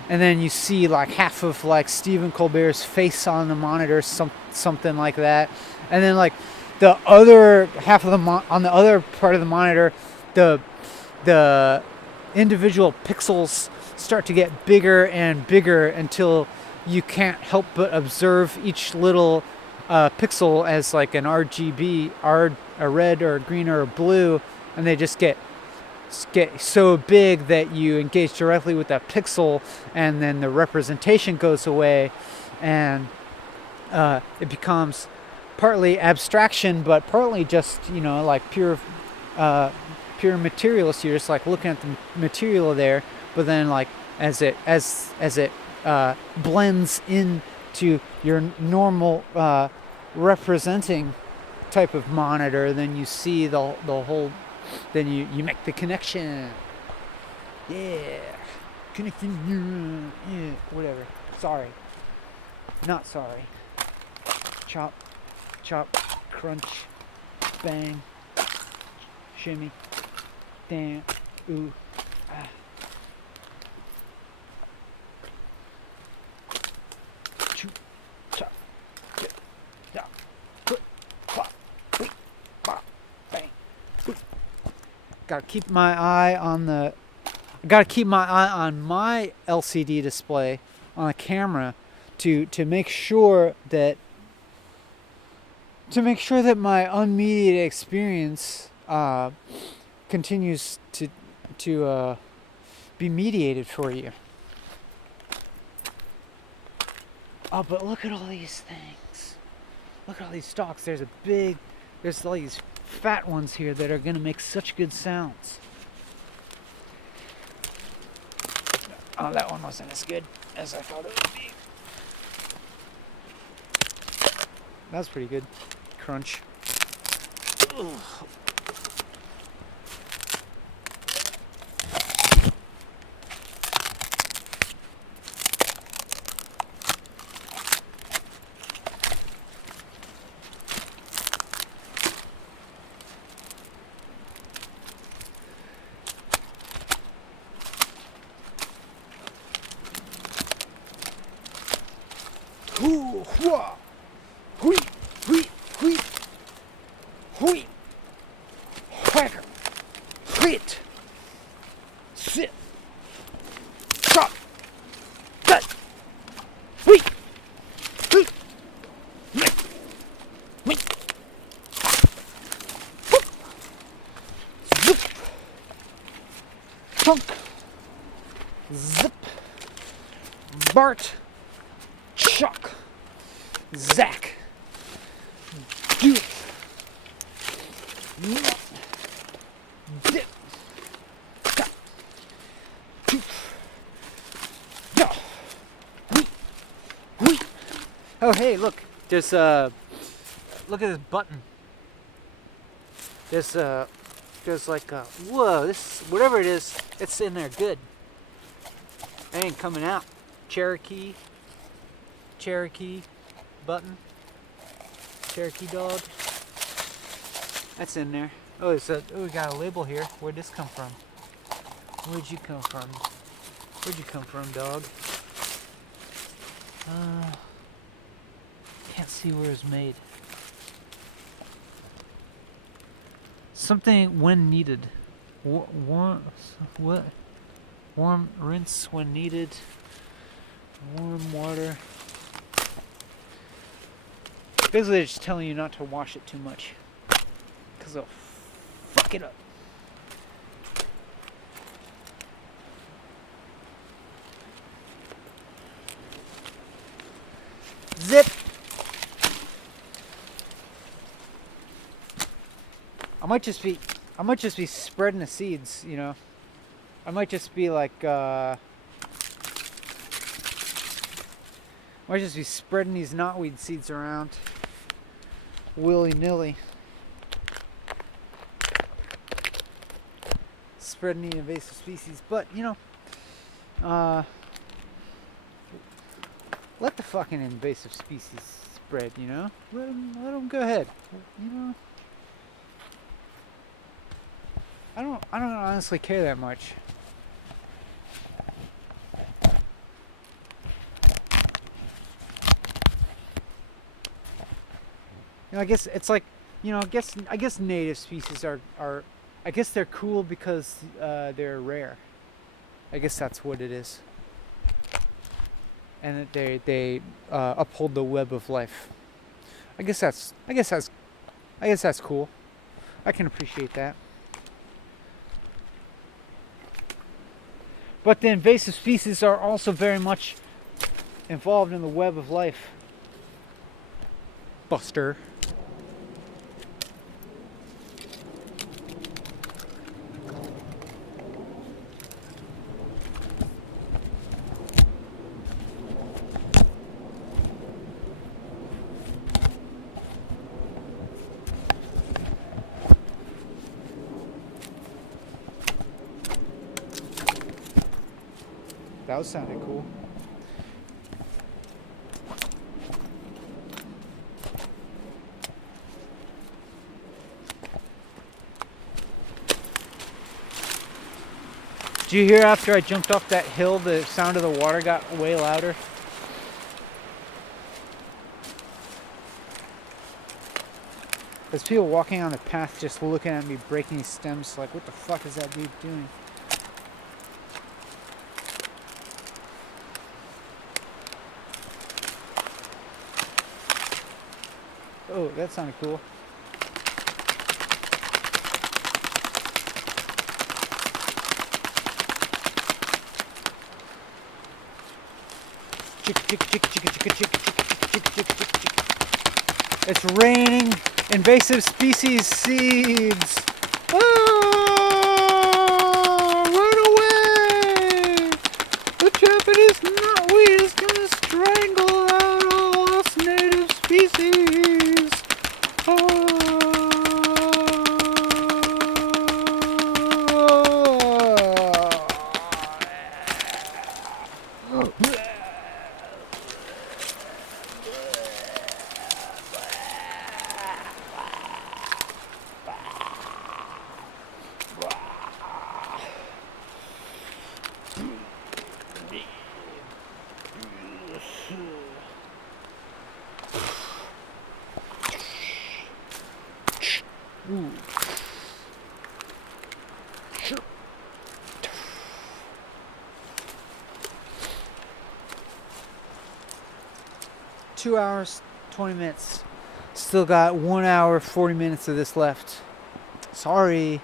and then you see like half of like Stephen Colbert's face on the monitor, something like that, and then like the other half of on the other part of the monitor, the individual pixels start to get bigger and bigger until you can't help but observe each little pixel as like an RGB, a red or a green or a blue, and they just get so big that you engage directly with that pixel, and then the representation goes away, and it becomes partly abstraction, but partly just, you know, like pure materialist. You're just like looking at the material there, but then like as it blends into your normal representing type of monitor, then you see the whole, then you make the connection. Yeah, connection. Yeah, whatever. Sorry, not sorry. Chop, crunch, bang, shimmy, damn, ooh, ah. Choo, chop, get, da, put, pop, beep, bop, bang, ooh. Gotta keep my eye on my LCD display on the camera to make sure that my unmediated experience continues to be mediated for you. Oh, but look at all these things. Look at all these stalks. There's all these fat ones here that are going to make such good sounds. Oh, that one wasn't as good as I thought it would be. That's pretty good. Crunch. Ugh. Ooh. Wah! Hui! Hui! Hui! Hui! Whacker! Hit! Sit! Chop! Cut! Hui! Hui! Hui! Zip! Chunk! Zip! Bart! Chuck! Zach! Dude! Dip! Cut! Go! Wheat! Oh, hey, look. There's look at this button. There's like whoa, this whatever it is, it's in there good. It ain't coming out. Cherokee button. Cherokee dog. That's in there. Oh, we got a label here. Where'd this come from? Where'd you come from? Where'd you come from, dog? Can't see where it's made. Something when needed. Warm what? Warm rinse when needed. Warm water. Basically, they're just telling you not to wash it too much, because they'll fuck it up. Zip! I might just be spreading the seeds, you know. I might just be like, might just be spreading these knotweed seeds around willy-nilly. Spreading the invasive species, but you know, let the fucking invasive species spread, you know. Let them go ahead, you know. I don't honestly care that much. You know, I guess it's like, you know, I guess native species are I guess they're cool because they're rare. I guess that's what it is. And that they uphold the web of life. I guess that's cool. I can appreciate that. But the invasive species are also very much involved in the web of life. Buster. That was sounding cool. Did you hear after I jumped off that hill, the sound of the water got way louder? There's people walking on the path just looking at me breaking these stems like, what the fuck is that dude doing? Oh, that sounded cool. It's raining invasive species seeds. Run away! The Japanese knotweed is gonna strangle out all us native species. Two hours, 20 minutes. Still got 1 hour, 40 minutes of this left. Sorry.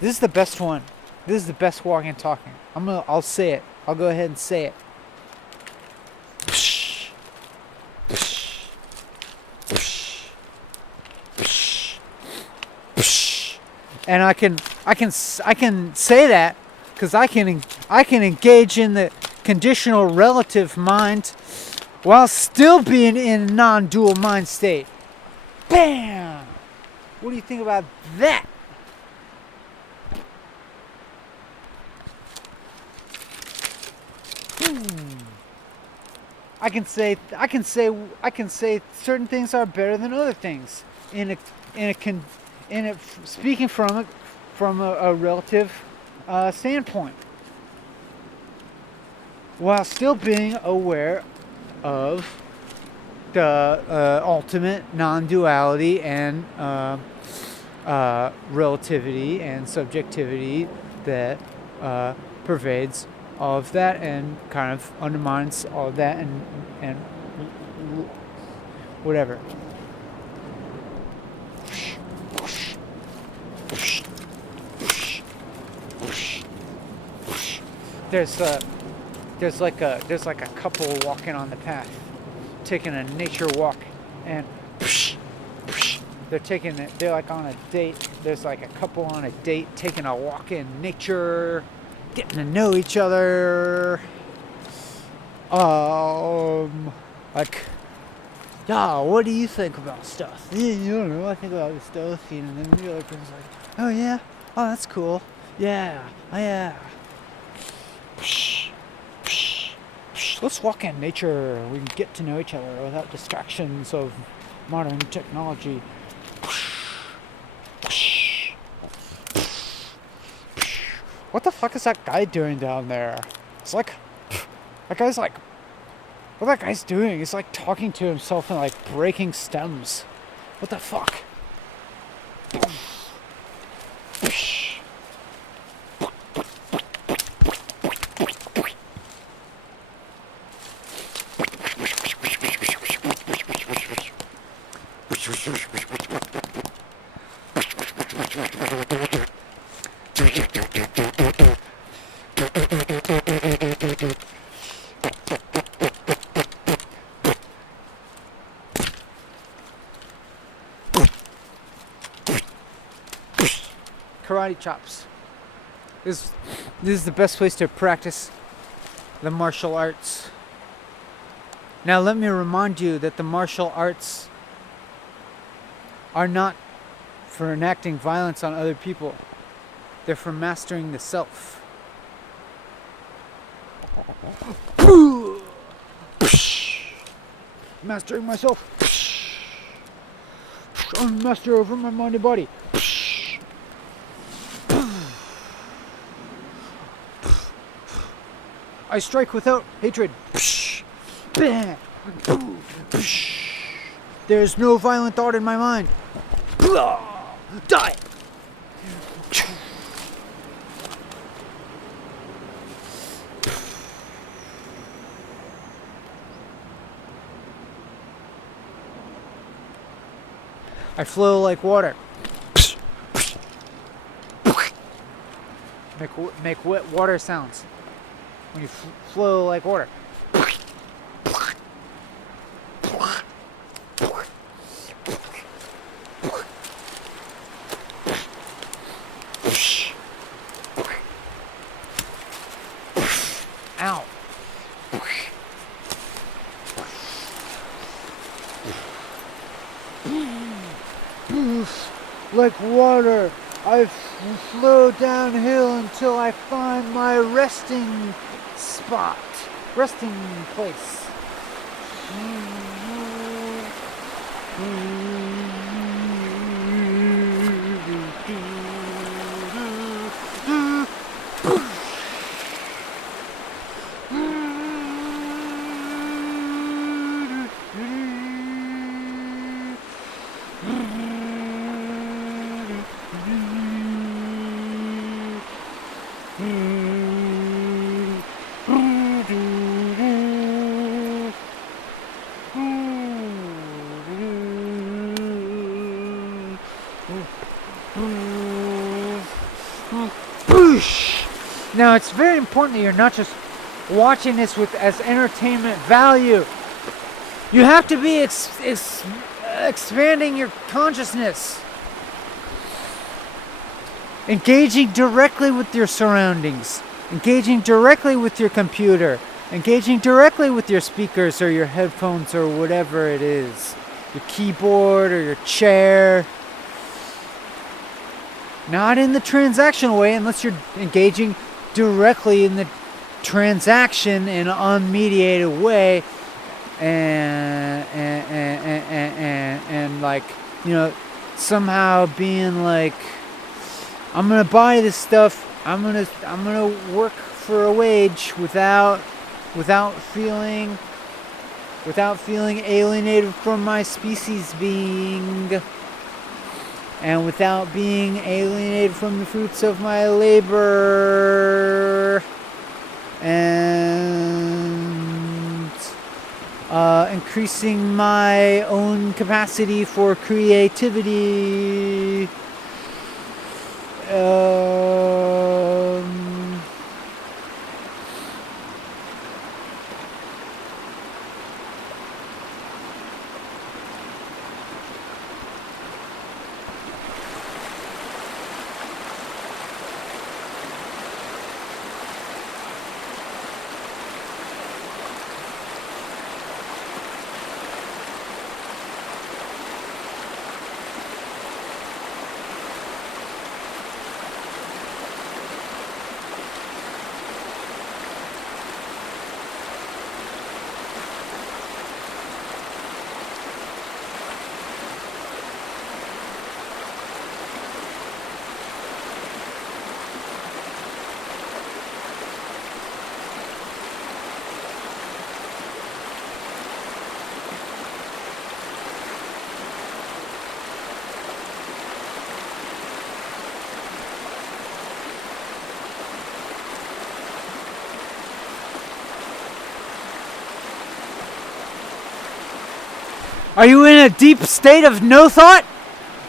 This is the best one. This is the best walking and talking. I'll say it. I'll go ahead and say it. And I can say that because I can engage in the conditional relative mind while still being in a non-dual mind state. Bam! What do you think about that? I can say certain things are better than other things speaking from a relative standpoint, while still being aware of the ultimate non-duality and relativity and subjectivity that pervades all of that and kind of undermines all of that and whatever. There's like a couple walking on the path, taking a nature walk, and they're like on a date. There's like a couple on a date taking a walk in nature, getting to know each other. Like, yeah, what do you think about stuff? Yeah, you don't know, I think about this stuff. And then the other person's like, oh yeah, oh that's cool. Yeah, oh yeah. Let's walk in nature. We can get to know each other without distractions of modern technology. What the fuck is that guy doing down there? It's like, that guy's like, what that guy's doing? He's like talking to himself and like breaking stems. What the fuck? Karate chops. This is the best place to practice the martial arts. Now let me remind you that the martial arts are not for enacting violence on other people. They're for mastering the self. Mastering myself. I'm master over my mind and body. I strike without hatred. Bam. There's no violent thought in my mind. Die. I flow like water. Make wet water sounds when you flow like water. Ow. Like water, I flow downhill until I find my resting spot, resting place. Now, it's very important that you're not just watching this as entertainment value. You have to be expanding your consciousness. Engaging directly with your surroundings. Engaging directly with your computer. Engaging directly with your speakers or your headphones or whatever it is. Your keyboard or your chair. Not in the transactional way unless you're engaging directly in the transaction in an unmediated way. And like, you know, somehow being like, I'm gonna buy this stuff. I'm gonna work for a wage without feeling alienated from my species being, and without being alienated from the fruits of my labor, and increasing my own capacity for creativity. Are you in a deep state of no thought?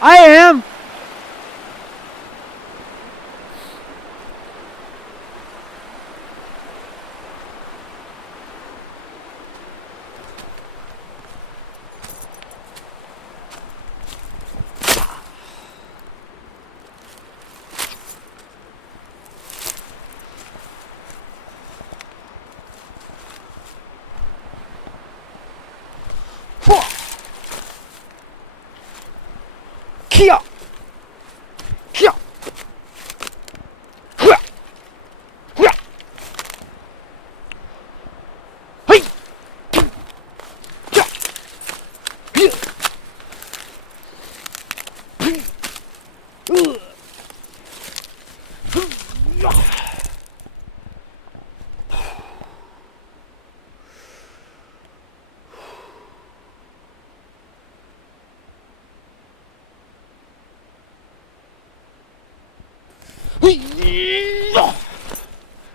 I am. Kia! Kia! Hua! Hua! Hey! Kia! Kia!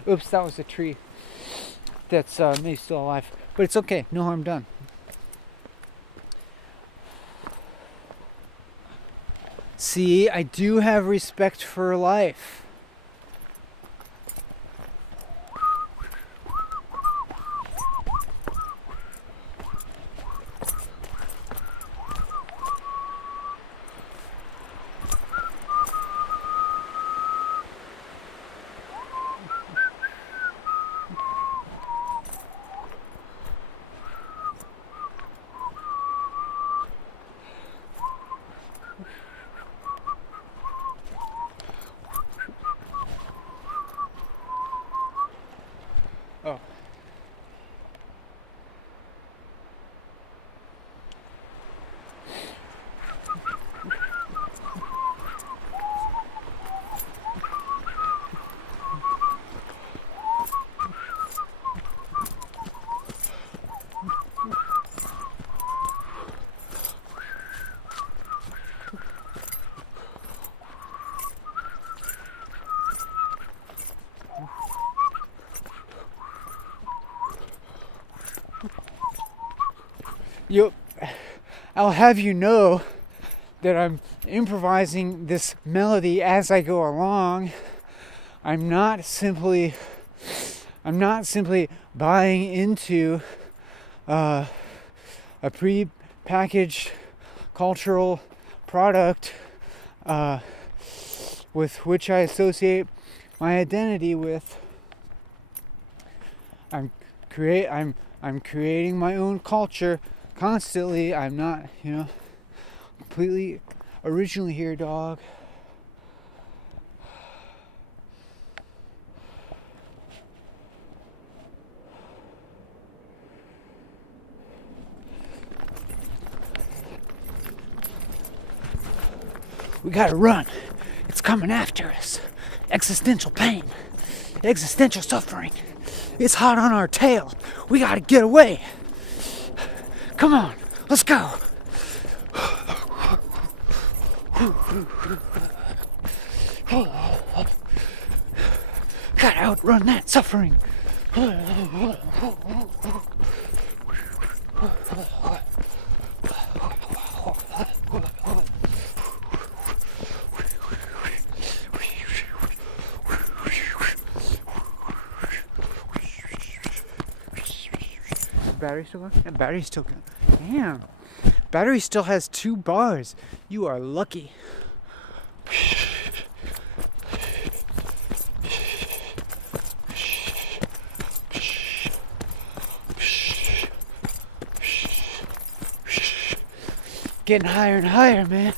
Oops, that was a tree that's maybe still alive. But it's okay, no harm done. See, I do have respect for life. Oh. I'll have you know that I'm improvising this melody as I go along. I'm not simply buying into a pre-packaged cultural product with which I associate my identity with. I'm creating my own culture constantly. I'm not, completely original here, dog. We gotta run. It's coming after us. Existential pain. Existential suffering. It's hot on our tail. We gotta get away. Come on, let's go. Gotta outrun that suffering. Battery still going? Yeah, battery's still going. Damn. Battery still has 2 bars. You are lucky. Getting higher and higher, man.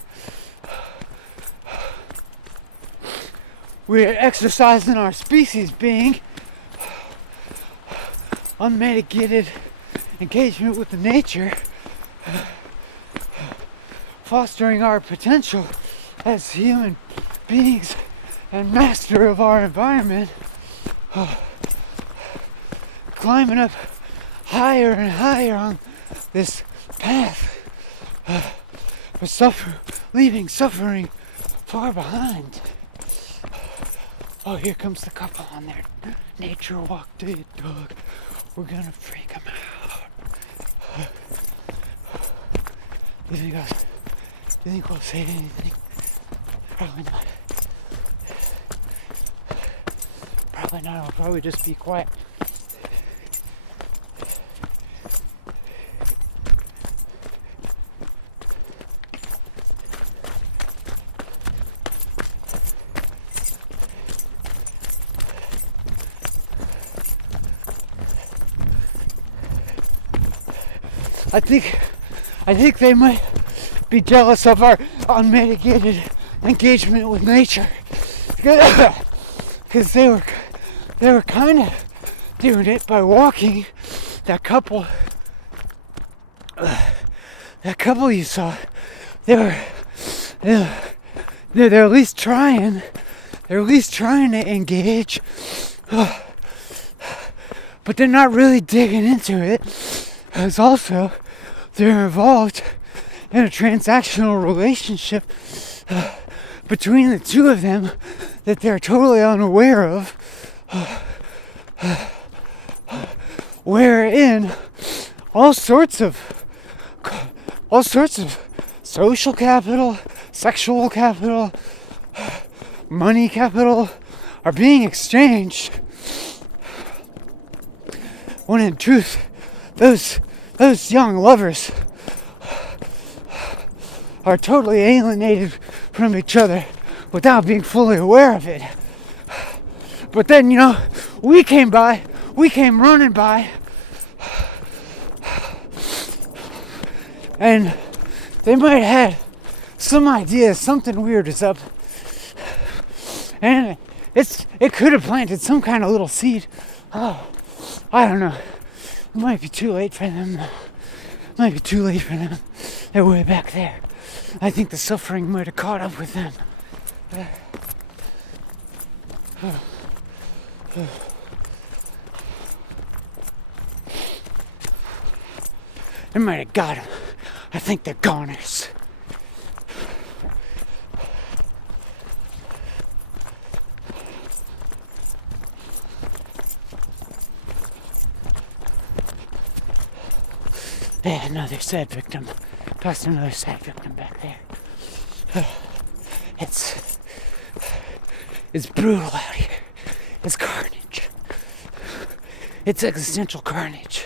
We're exercising our species being unmitigated engagement with the nature, fostering our potential as human beings and master of our environment, climbing up higher and higher on this path, leaving suffering far behind. Oh, here comes the couple on their nature walk date, dog. We're gonna freak them out. You think we'll say anything? Probably not. Probably not. I'll probably just be quiet. I think they might be jealous of our unmitigated engagement with nature, because they were kind of doing it by walking. That couple you saw, they're at least trying. They're at least trying to engage, but they're not really digging into it. Because also, they're involved in a transactional relationship between the two of them that they're totally unaware of, wherein all sorts of social capital, sexual capital, money capital are being exchanged, when in truth those young lovers are totally alienated from each other without being fully aware of it. But then, we came running by, and they might have had some idea something weird is up, and it could have planted some kind of little seed. I don't know. It might be too late for them. They're way back there. I think the suffering might have caught up with them. It might have got them. I think they're goners. Yeah, another sad victim. Plus another sad victim back there. It's brutal out here. It's carnage. It's existential carnage.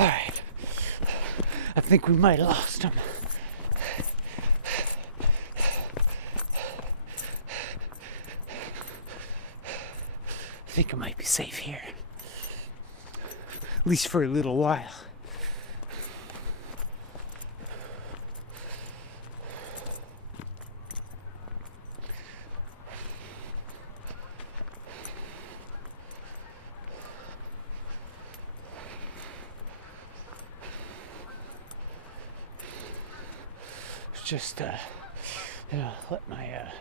Alright. I think we might have lost him. I think it might be safe here. At least for a little while. Just let my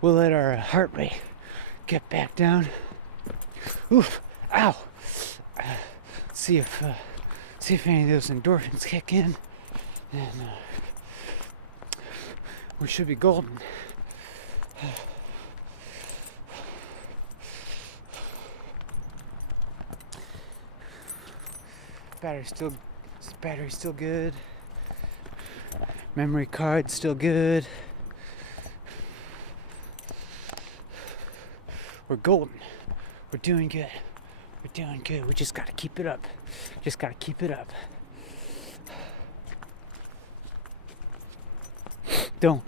we'll let our heart rate get back down. Oof! Ow! See if any of those endorphins kick in, and we should be golden. Battery's still good. Memory card still good. We're golden. We're doing good. We're doing good. We just gotta keep it up. Just gotta keep it up. Don't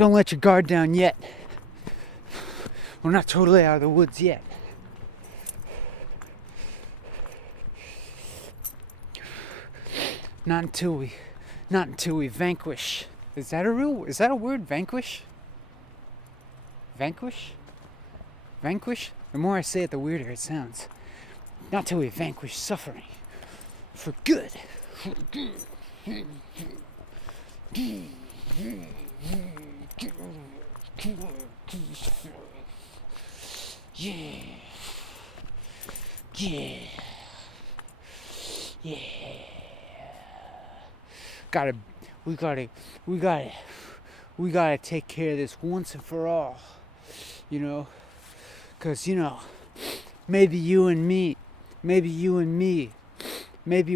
let your guard down yet. We're not totally out of the woods yet. Not until we vanquish. Is that a word? Vanquish? Vanquish? Vanquish? The more I say it, the weirder it sounds. Not till we vanquish suffering. For good. For good. Yeah. Yeah. Yeah. We gotta take care of this once and for all, cause maybe you and me, maybe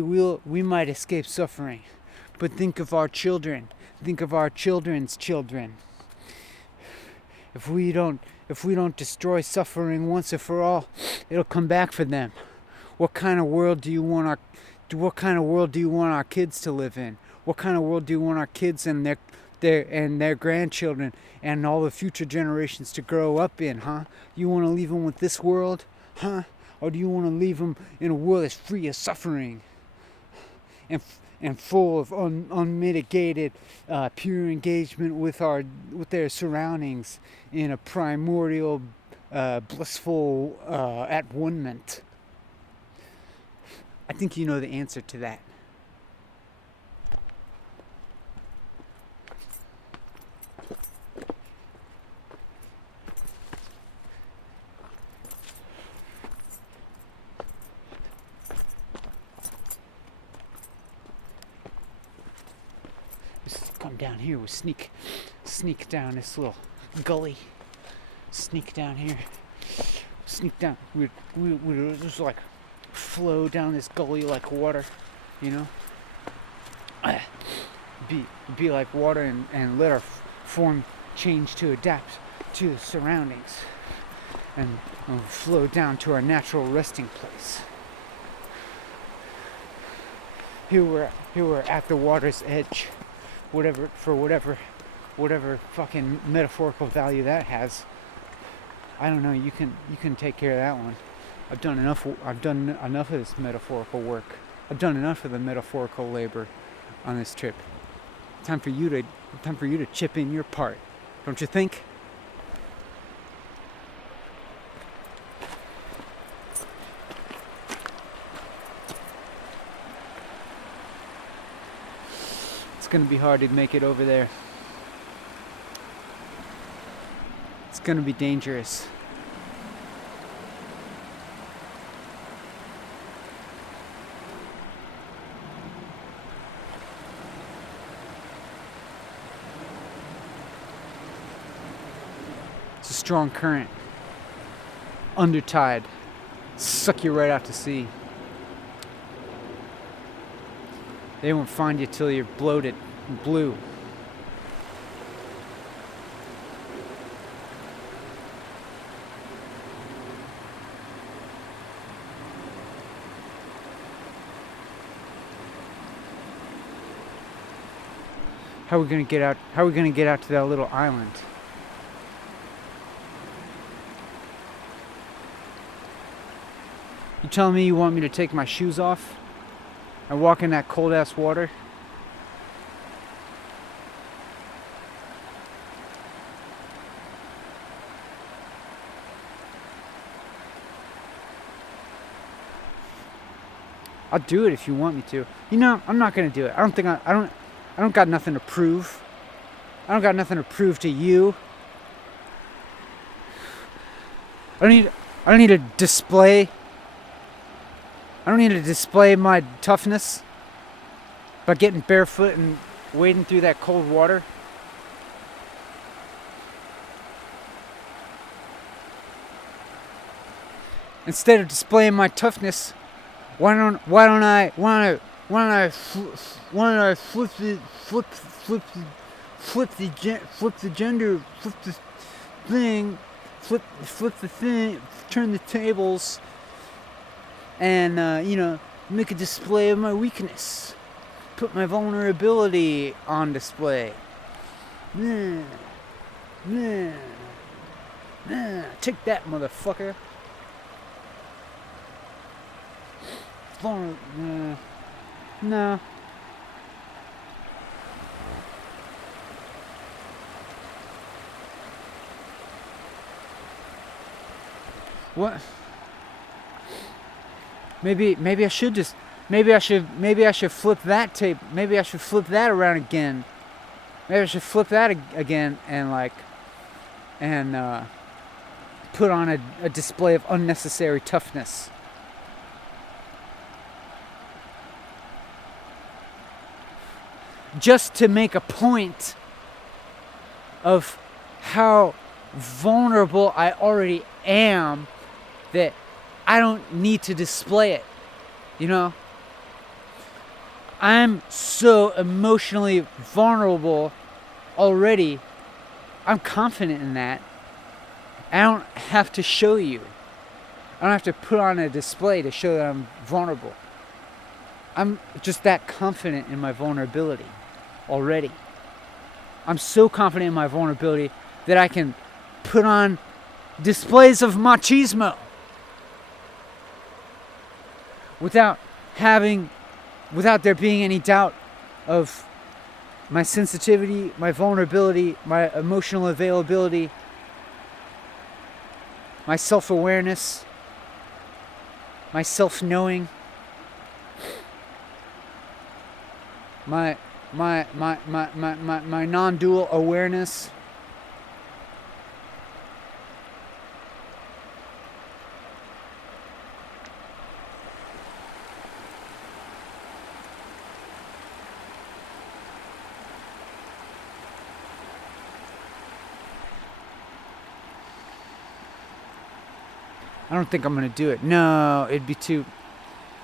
we might escape suffering, but think of our children, think of our children's children. If we don't destroy suffering once and for all, it'll come back for them. What kind of world do you want our kids to live in? What kind of world do you want our kids and their grandchildren and all the future generations to grow up in, huh? You want to leave them with this world, huh? Or do you want to leave them in a world that's free of suffering and full of unmitigated, pure engagement with their surroundings in a primordial, blissful at-one-ment? I think you know the answer to that. Come down here, we sneak down this little gully. Sneak down here. Sneak down. We just like flow down this gully like water, Be like water and let our form change to adapt to the surroundings, and flow down to our natural resting place. Here we're at the water's edge. Whatever fucking metaphorical value that has. I don't know. You can take care of that one. I've done enough of this metaphorical work. I've done enough of the metaphorical labor on this trip. Time for you to chip in your part, don't you think? It's gonna be hard to make it over there. It's gonna be dangerous. strong current, under tide, suck you right out to sea. They won't find you till you're bloated and blue. How are we gonna get out? How are we gonna get out to that little island? You telling me you want me to take my shoes off and walk in that cold ass water? I'll do it if you want me to. You know, I'm not gonna do it. I don't got nothing to prove. I don't got nothing to prove to you. I don't need to display. I don't need to display my toughness by getting barefoot and wading through that cold water. Instead of displaying my toughness, why don't I flip the thing, turn the tables, and make a display of my weakness, put my vulnerability on display. Take that, motherfucker. No. What? Maybe I should flip that tape. Maybe I should flip that around again. Maybe I should flip that again and put on a display of unnecessary toughness. Just to make a point of how vulnerable I already am, that I don't need to display it. You know? I'm so emotionally vulnerable already. I'm confident in that. I don't have to show you. I don't have to put on a display to show that I'm vulnerable. I'm just that confident in my vulnerability already. I'm so confident in my vulnerability that I can put on displays of machismo without there being any doubt of my sensitivity, my vulnerability, my emotional availability, my self-awareness, my self-knowing, my non-dual awareness. I don't think I'm gonna do it. No, it'd be too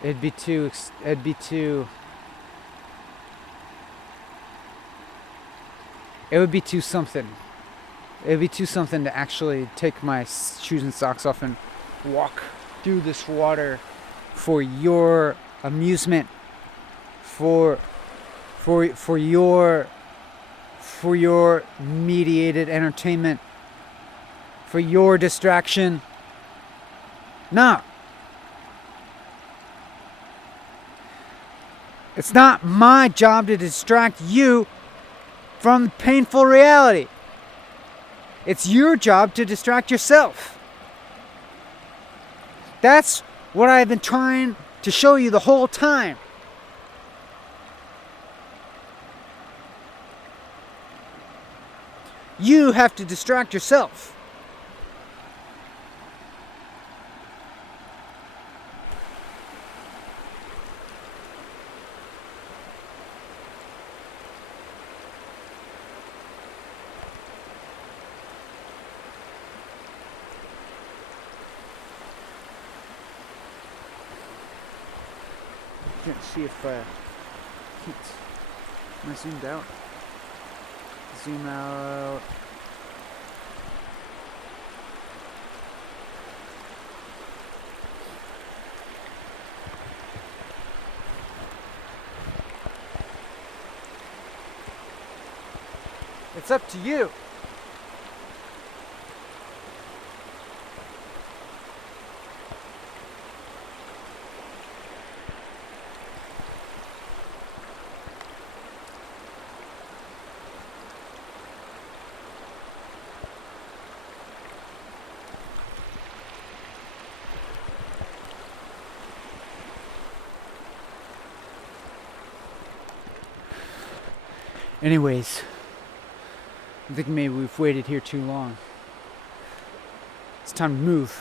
something. It would be too something to actually take my shoes and socks off and walk through this water for your amusement, for your mediated entertainment, for your distraction. No. It's not my job to distract you from the painful reality. It's your job to distract yourself. That's what I've been trying to show you the whole time. You have to distract yourself. here and see if heat. Am I zoomed out? Zoom out. It's up to you. Anyways, I think maybe we've waited here too long. It's time to move.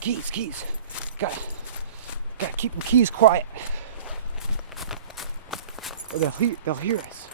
Keys. Gotta keep the keys quiet. Or they'll hear us.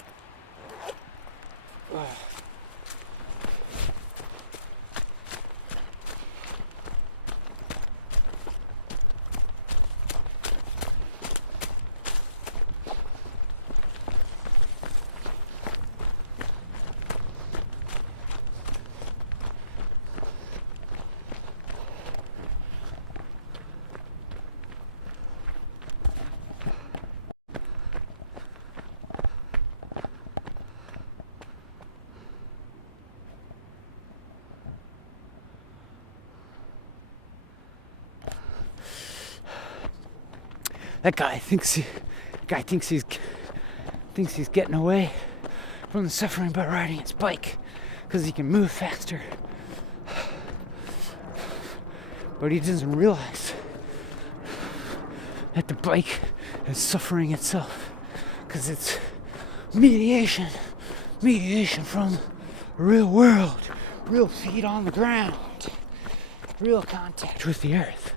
That guy thinks he's getting away from the suffering by riding his bike because he can move faster. But he doesn't realize that the bike is suffering itself because it's mediation from the real world, real feet on the ground, real contact with the earth.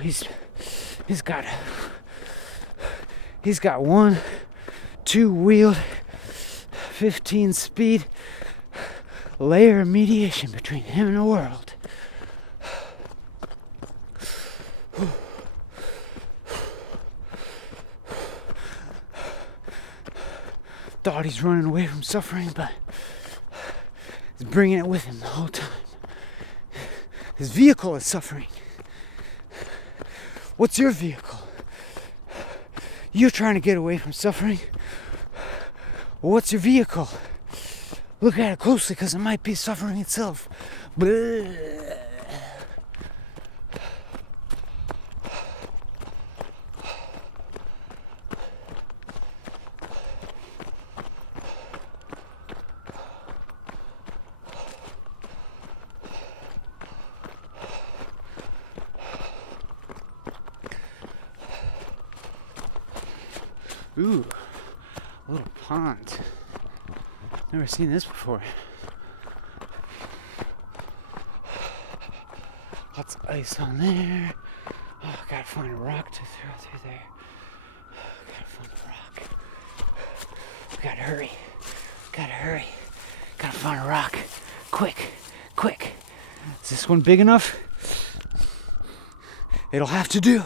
He's got one 2-wheeled 15 speed layer of mediation between him and the world. Thought he's running away from suffering, but he's bringing it with him the whole time. His vehicle is suffering. What's your vehicle? You're trying to get away from suffering. What's your vehicle? Look at it closely because it might be suffering itself. Blah. Ooh, a little pond. Never seen this before. Lots of ice on there. Oh, gotta find a rock to throw through there. Gotta find a rock. Gotta hurry. Gotta find a rock. Quick. Is this one big enough? It'll have to do.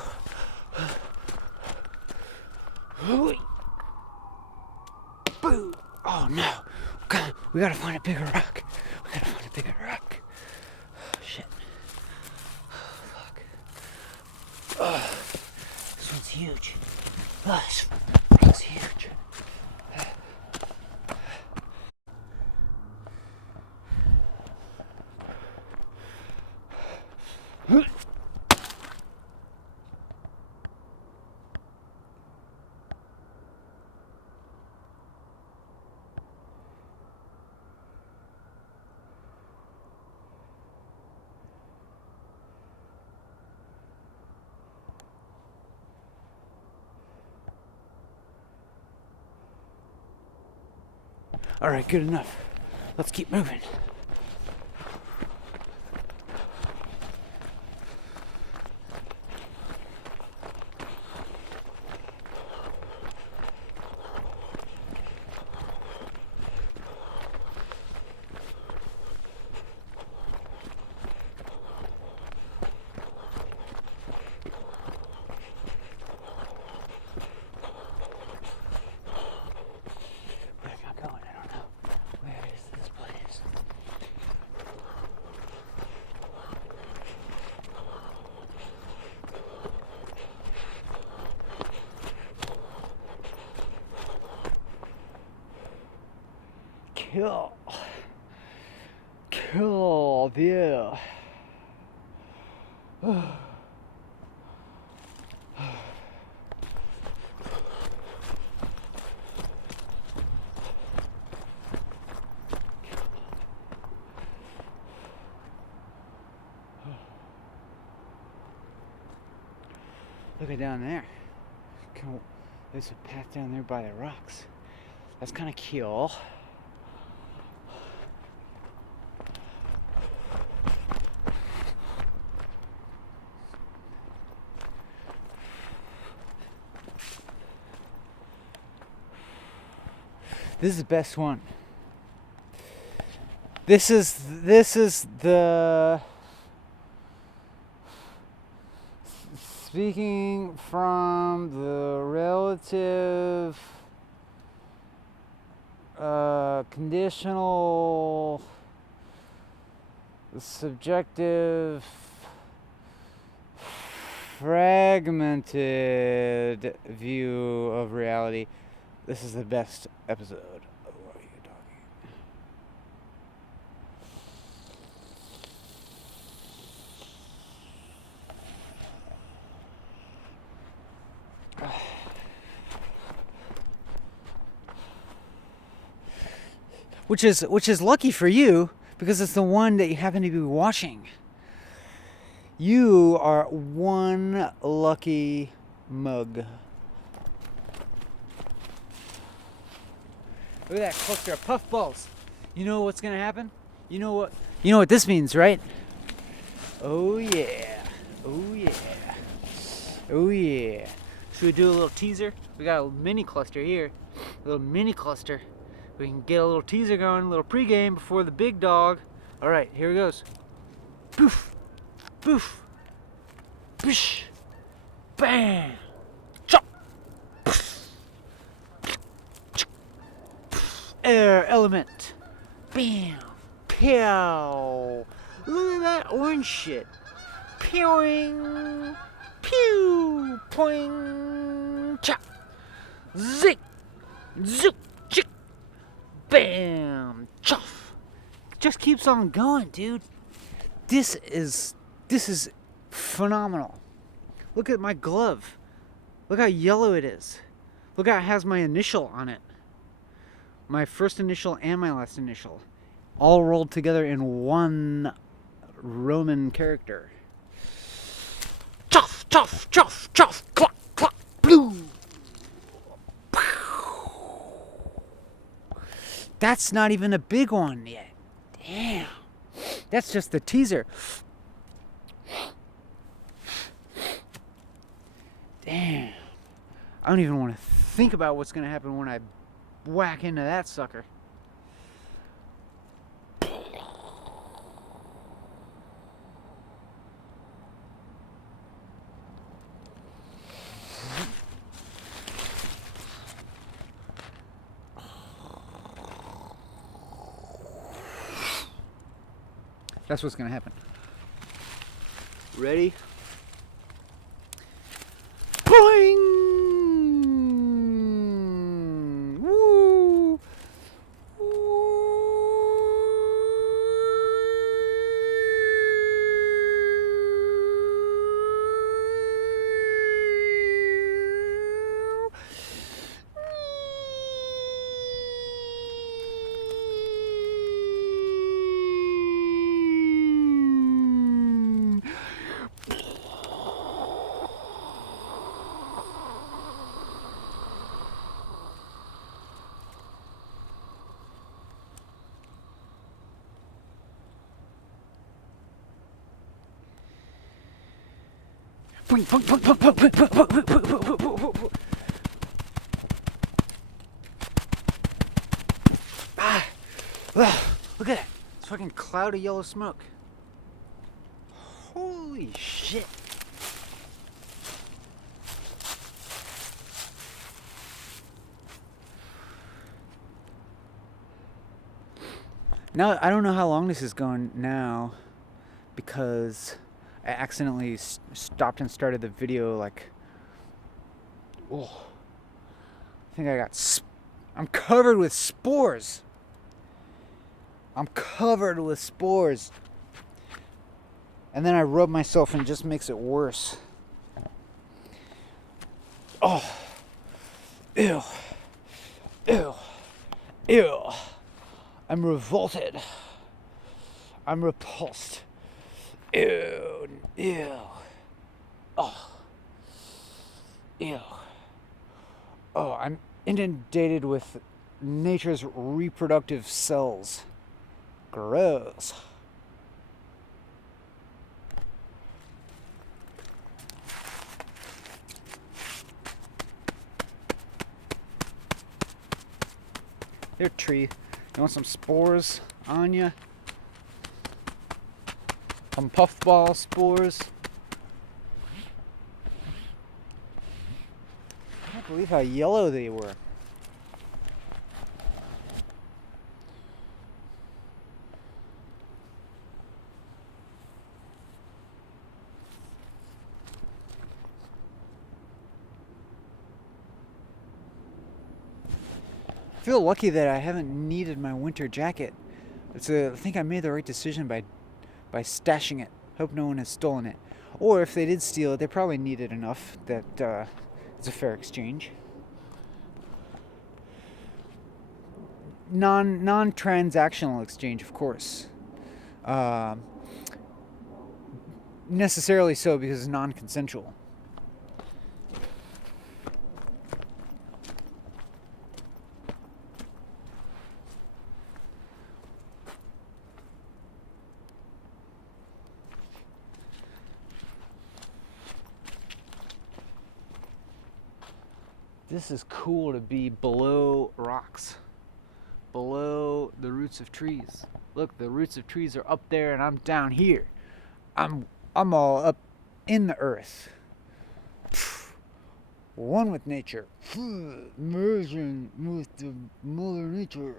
Boo! Oh no! We gotta find a bigger rock. Oh, shit. Oh, fuck. Oh, this one's huge. Oh, this one's huge. All right, good enough. Let's keep moving. Kill. Kill, yeah. Look at down there. There's a path down there by the rocks. That's kind of cool. This is the best one. This is the, speaking from the relative conditional subjective fragmented view of reality. This is the best episode of What Are You Talking? Which is lucky for you, because it's the one that you happen to be watching. You are one lucky mug. Look at that cluster of puffballs. You know what's gonna happen? You know what this means, right? Oh yeah. Oh yeah. Oh yeah. Should we do a little teaser? We got a mini cluster here. A little mini cluster. We can get a little teaser going, a little pregame before the big dog. Alright, here it goes. Poof. Poof. Bish. Bam. Chop. Air element. Bam. Pow. Look at that orange shit. Pewing. Pew. Poing. Chop. Zick. Zoop. Chick. Bam. Chuff. Just keeps on going, dude. This is phenomenal. Look at my glove. Look how yellow it is. Look how it has my initial on it. My first initial and my last initial, all rolled together in one Roman character. Chuff, chuff, chuff, chuff, cluck, cluck, blue. That's not even a big one yet. Damn. That's just the teaser. Damn. I don't even want to think about what's going to happen when I whack into that sucker. That's what's going to happen. Ready? Boing! Woo! Look at that. It's a fucking cloud of yellow smoke. Holy shit. Now, I don't know how long this is going now, because I accidentally stopped and started the video like, oh, I think I'm covered with spores. I'm covered with spores. And then I rub myself and it just makes it worse. Oh. Ew. Ew. Ew. I'm revolted. I'm repulsed. Ew. Ew. Oh. Ew. Oh, I'm inundated with nature's reproductive cells. Gross. Here, tree. You want some spores on ya? Some puffball spores. I can't believe how yellow they were. I feel lucky that I haven't needed my winter jacket. I think I made the right decision by stashing it. Hope no one has stolen it. Or if they did steal it, they probably needed enough that it's a fair exchange. Non-transactional exchange, of course. Necessarily so because it's non-consensual. This is cool to be below rocks, below the roots of trees. Look, the roots of trees are up there and I'm down here. I'm all up in the earth. One with nature. Merging with the mother nature.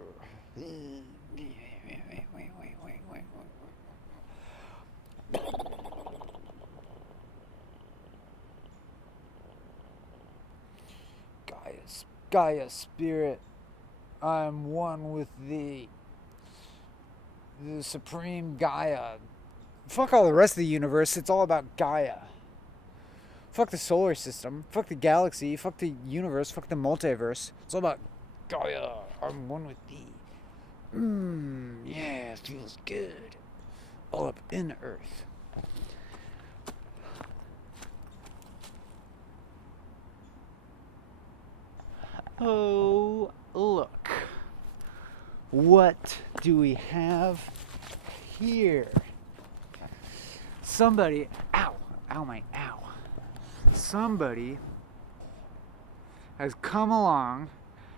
Gaia spirit, I am one with thee. The supreme Gaia. Fuck all the rest of the universe, it's all about Gaia. Fuck the solar system, fuck the galaxy, fuck the universe, fuck the multiverse. It's all about Gaia, I'm one with thee. Yeah, it feels good. All up in the earth. Oh, look. What do we have here? Somebody, ow, somebody has come along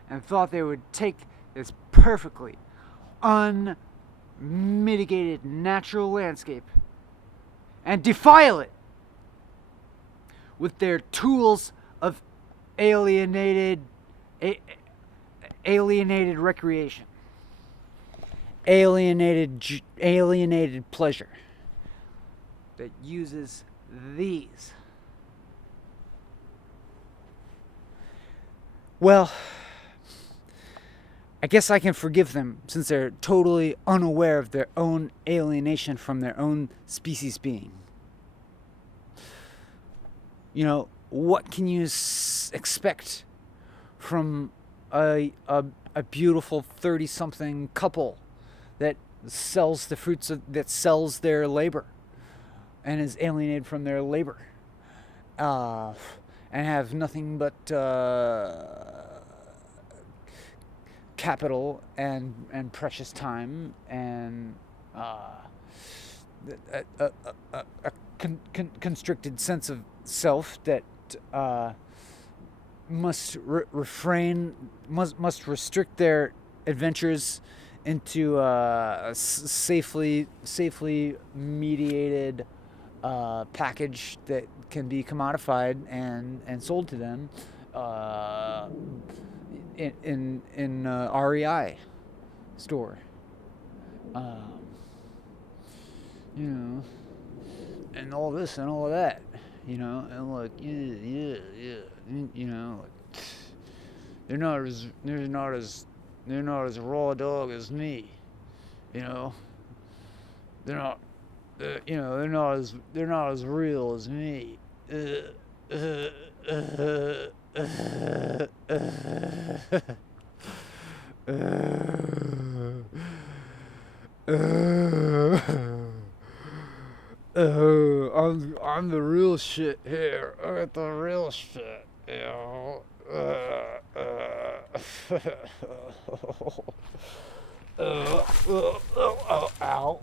and thought they would take this perfectly unmitigated natural landscape and defile it with their tools of alienated recreation, alienated pleasure that uses these. Well, I guess I can forgive them since they're totally unaware of their own alienation from their own species being. You know, what can you expect from a beautiful 30-something couple that sells the fruits of, that sells their labor and is alienated from their labor, and have nothing but capital and precious time and a constricted sense of self that must restrict their adventures into a safely mediated package that can be commodified and sold to them in REI store. You know, and all this and all of that. You know, and like, yeah. You know, like, they're not as raw dog as me. You know, they're not. You know, they're not as real as me. I'm the real shit here. I got the real shit. You know. Ow.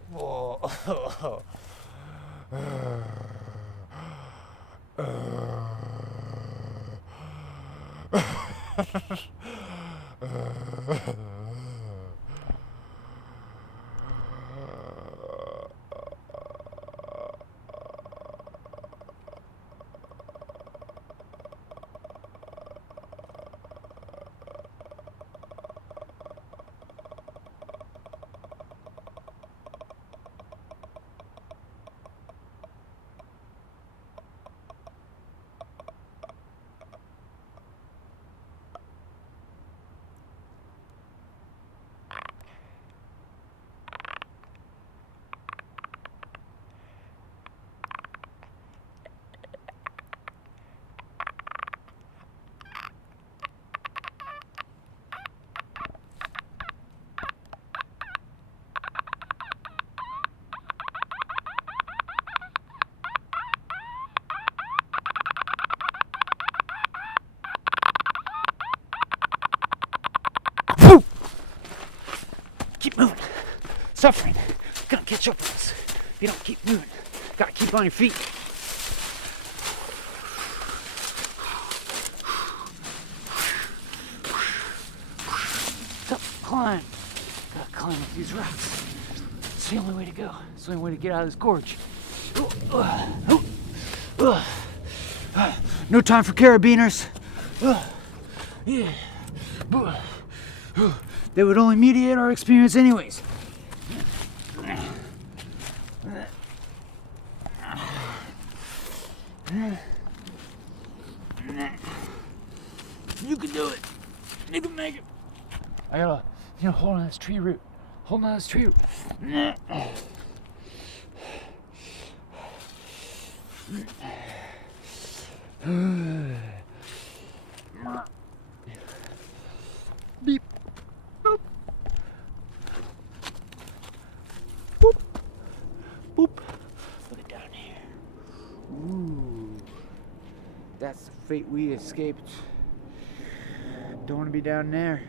Keep moving. Suffering. Gonna catch up with us. If you don't keep moving, gotta keep on your feet. Climb. Gotta climb up these rocks. It's the only way to go. It's the only way to get out of this gorge. No time for carabiners. They would only mediate our experience anyways. You can do it. You can make it. I gotta, hold on this tree root. Hold on this tree root. Beep. Boop. Boop. Boop. Look at down here. Ooh. That's the fate we escaped. Don't want to be down there.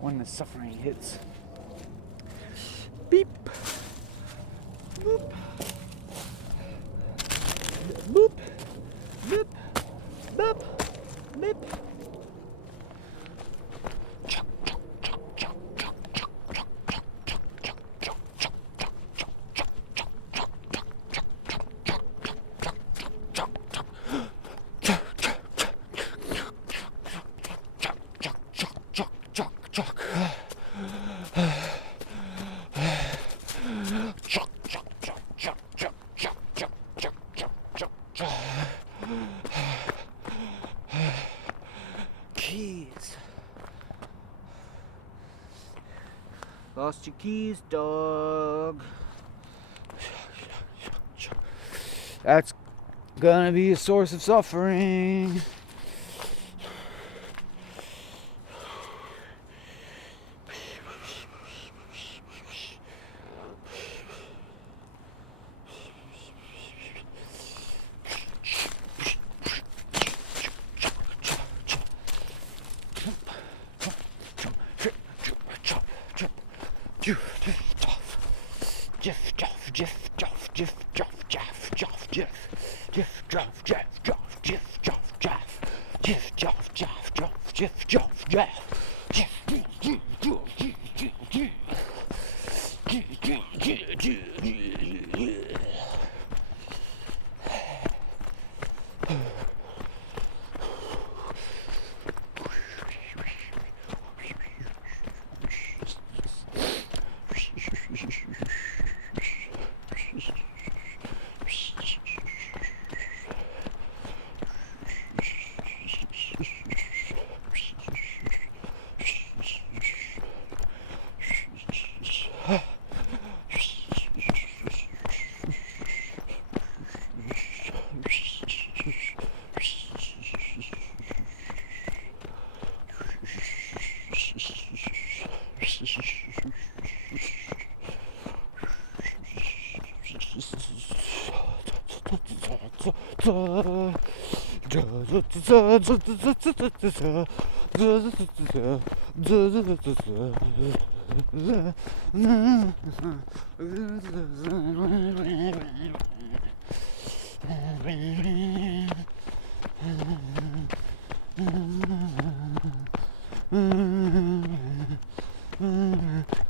When the suffering hits. Beep. Boop. Boop. Boop. Boop. Boop. Keys. Lost your keys, dog. That's gonna be a source of suffering. You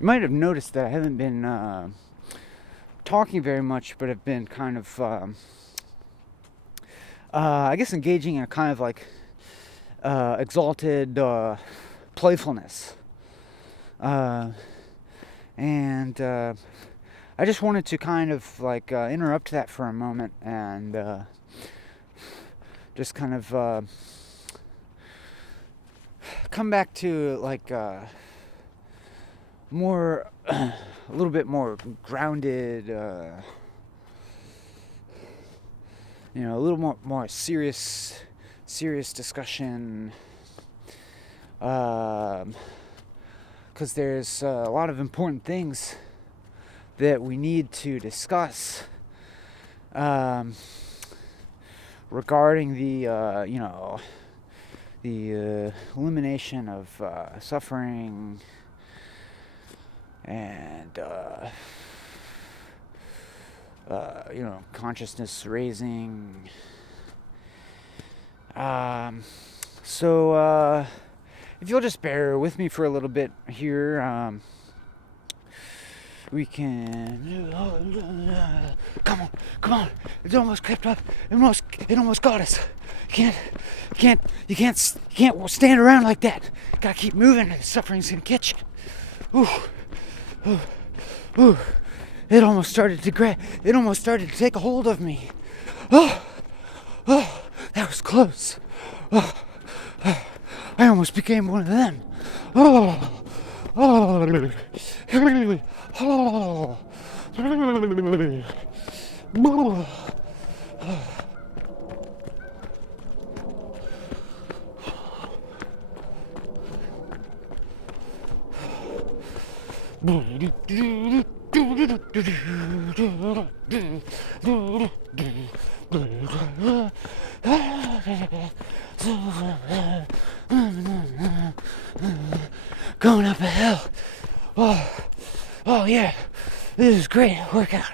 might have noticed that I haven't been talking very much, but have been kind of, I guess, engaging in a kind of like exalted playfulness. And I just wanted to kind of like interrupt that for a moment and just kind of come back to like more, a little bit more grounded, a little more serious discussion. Because there's a lot of important things that we need to discuss regarding the elimination of suffering and consciousness raising. So if you'll just bear with me for a little bit here, we can. Come on! It almost crept up. It almost got us. You can't stand around like that. Gotta keep moving. The suffering's gonna catch you. Ooh. It almost started to take a hold of me. Oh, that was close. I almost became one of them. Going up a hill. Oh yeah, this is great workout.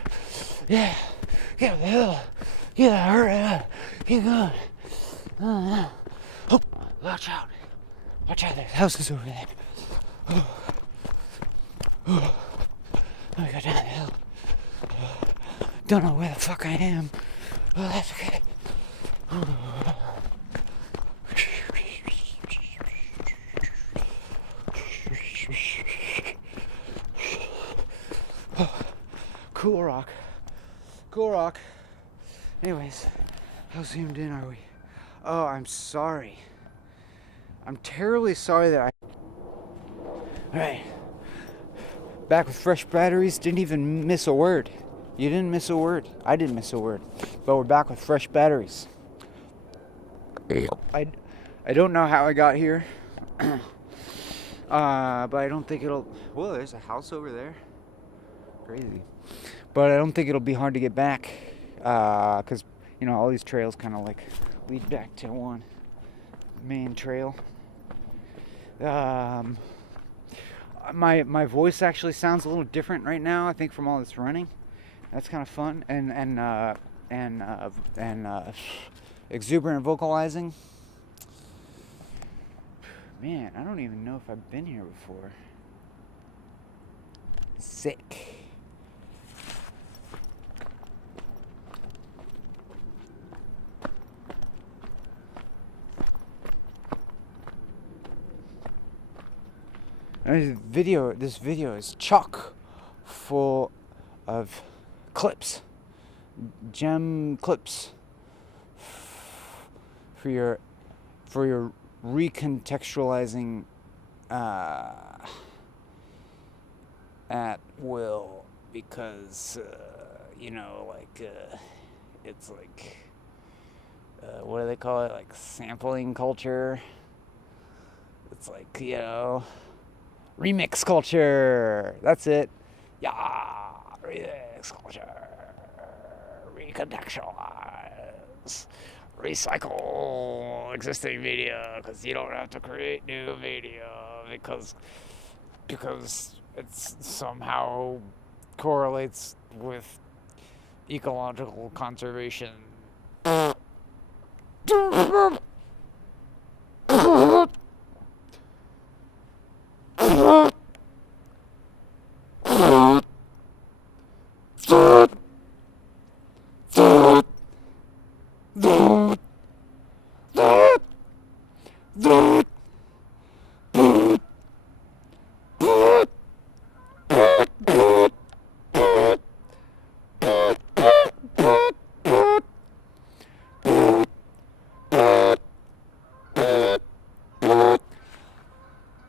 Yeah, get up the hill. Yeah, hurry up. Keep going. Oh, watch out. There's houses over there. Let me go down the hill. Don't know where the fuck I am. Oh, that's okay. Cool rock. Anyways, how zoomed in are we? Oh, I'm sorry. I'm terribly sorry that Alright. Back with fresh batteries. Didn't even miss a word. You didn't miss a word. I didn't miss a word. But we're back with fresh batteries. I don't know how I got here. But I don't think it'll... Whoa, there's a house over there. Crazy. But I don't think it'll be hard to get back. Because, all these trails kind of like lead back to one main trail. My voice actually sounds a little different right now, I think, from all this running. That's kind of fun. And exuberant vocalizing. Man, I don't even know if I've been here before. Sick. This video is chock full of clips, gem clips for your recontextualizing at will, because it's like what do they call it, like sampling culture. It's like, remix culture. That's it. Yeah, remix culture. Recontextualize. recycle existing media because you don't have to create new media because it somehow correlates with ecological conservation.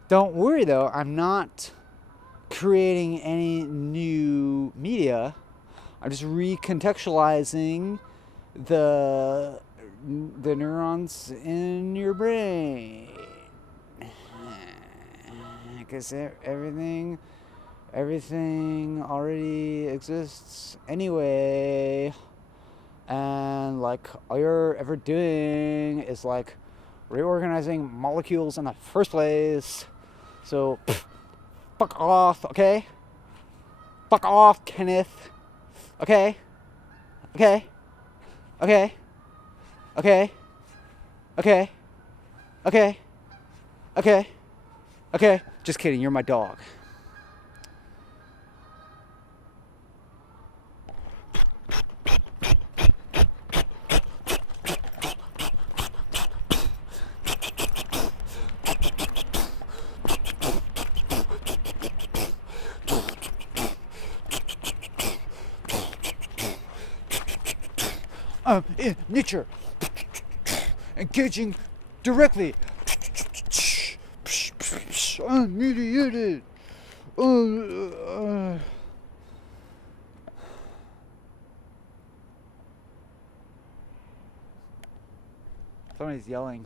Don't worry though, I'm not creating any new media. I'm just recontextualizing the neurons in your brain. Because everything already exists anyway. And like all you're ever doing is like reorganizing molecules in the first place. So fuck off, okay? Fuck off, Kenneth. Okay? Okay? Okay? Okay? Okay? Okay? Okay? Okay? Just kidding, you're my dog. In nature, engaging directly, unmediated. Somebody's yelling.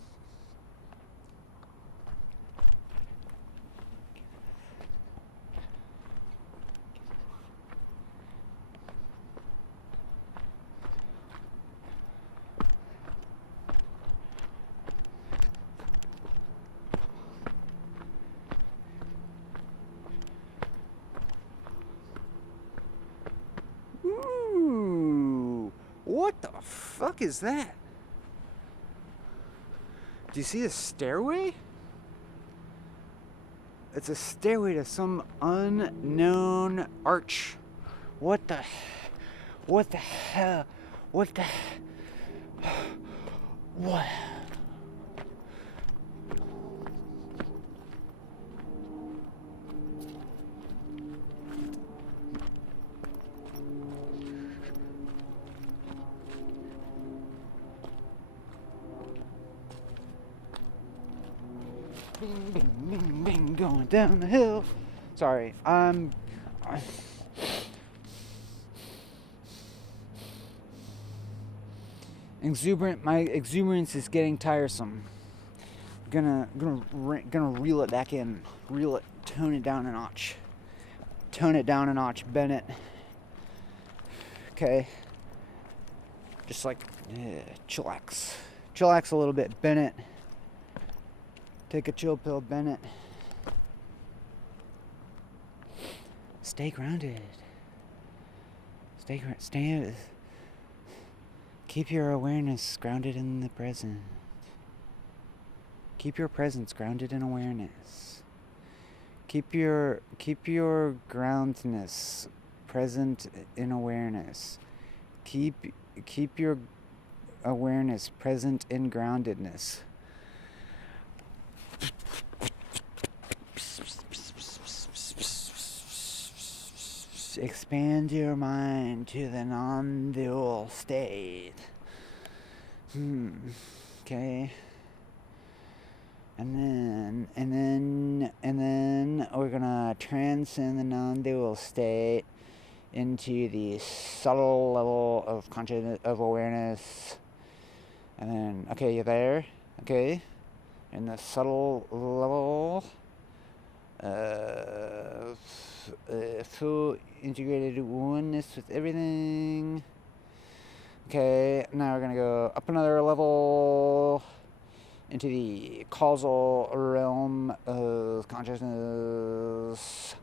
What the fuck is that? Do you see a stairway? It's a stairway to some unknown arch. What the hell? What? What? Bing, bing, bing, bing, going down the hill. Sorry, exuberant. My exuberance is getting tiresome. Gonna reel it back in. Reel it. Tone it down a notch. Tone it down a notch, Bennett. Okay. Just like chillax. Chillax a little bit, Bennett. Take a chill pill, Bennett. Stay grounded. Stay. Keep your awareness grounded in the present. Keep your presence grounded in awareness. Keep your groundedness present in awareness. Keep your awareness present in groundedness. Expand your mind to the non-dual state. Okay. And then we're gonna transcend the non-dual state into the subtle level of consciousness, of awareness. And then, okay, you're there. Okay. In the subtle level, full integrated oneness with everything. Okay, now we're gonna go up another level into the causal realm of consciousness.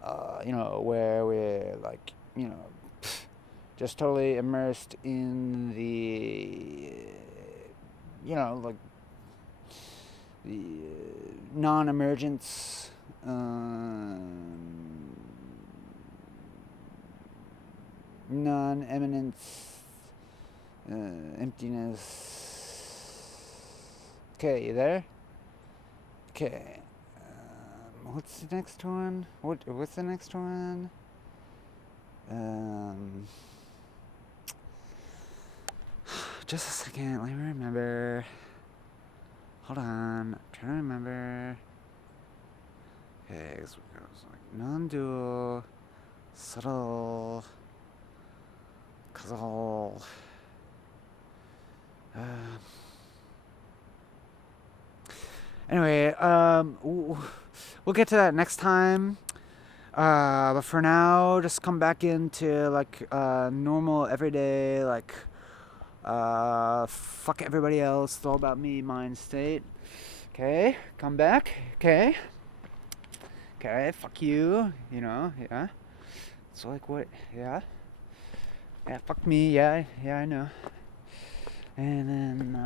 Where we're like, just totally immersed in the, like the non-emergence, non-eminence, emptiness. Okay, you there? Okay. What's the next one? What's the next one? Just a second. Let me remember. Hold on. I'm trying to remember. Okay, so it goes like non-dual, subtle, causal. Anyway, we'll get to that next time. But for now, just come back into like normal, everyday, like fuck everybody else, it's all about me mind state. Okay, come back. Okay, fuck you. Yeah. It's like what? Yeah, fuck me. Yeah, I know. And then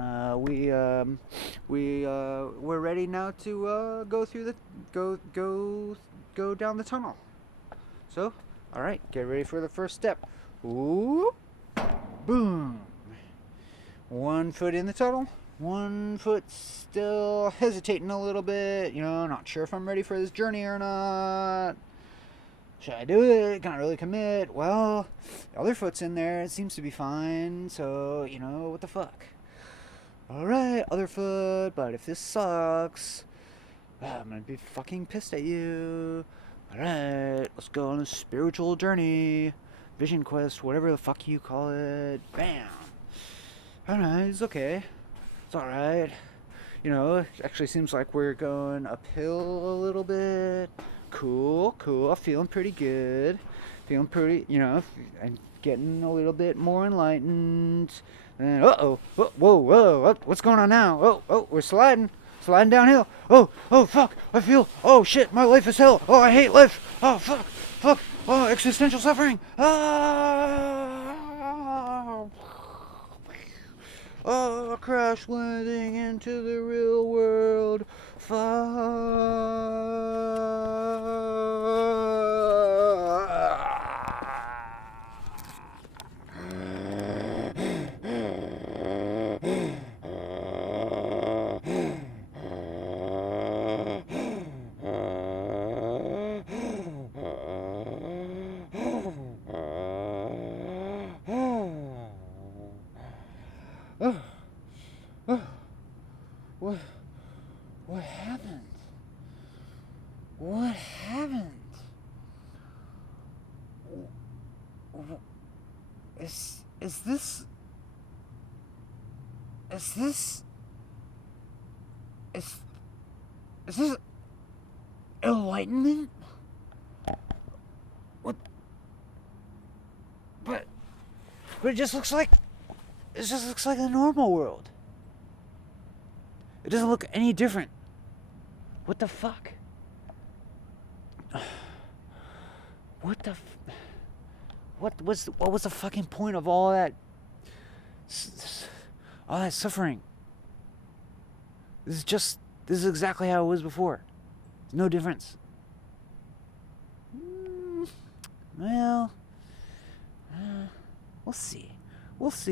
we're ready now to go through the go down the tunnel. So, all right, get ready for the first step. Ooh, boom. 1 foot in the tunnel, 1 foot still hesitating a little bit. Not sure if I'm ready for this journey or not. Should I do it? Can't really commit. Well, the other foot's in there. It seems to be fine. So, what the fuck? Alright, other foot. But if this sucks, I'm gonna be fucking pissed at you. Alright, let's go on a spiritual journey. Vision quest, whatever the fuck you call it. Bam. Alright, it's okay. It's alright. It actually seems like we're going uphill a little bit. Cool. Feeling pretty good. Feeling pretty, I'm getting a little bit more enlightened. And whoa, what's going on now? Oh, we're sliding downhill. Oh, fuck, I feel, oh shit, my life is hell. Oh, I hate life. Oh, fuck, oh, existential suffering. Oh, crash landing into the real world. What happened? What happened? Is this enlightenment? What? But it just looks like the normal world. It doesn't look any different. What the fuck? What was the fucking point of all that suffering? This is exactly how it was before. There's no difference. Well, we'll see.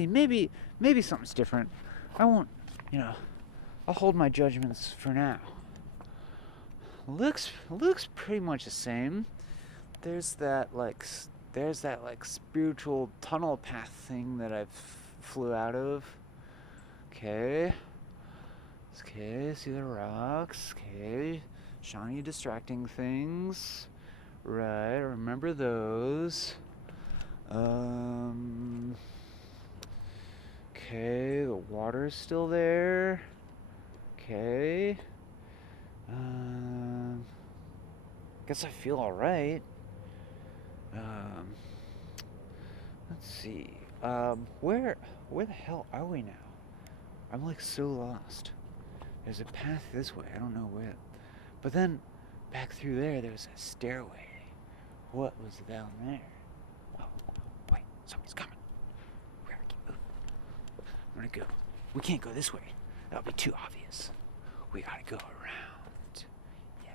Maybe something's different. I won't, I'll hold my judgments for now. Looks pretty much the same. There's that spiritual tunnel path thing that I flew out of. Okay, see the rocks. Okay, shiny distracting things. Right, remember those. Okay, the water's still there. Okay. Guess I feel alright. Let's see. Where the hell are we now? I'm like so lost. There's a path this way, I don't know where. But then, back through there was a stairway. What was down there? Oh, wait, somebody's coming. We gotta keep moving. I'm gonna go. We can't go this way. That'll be too obvious. We gotta go around. Yeah.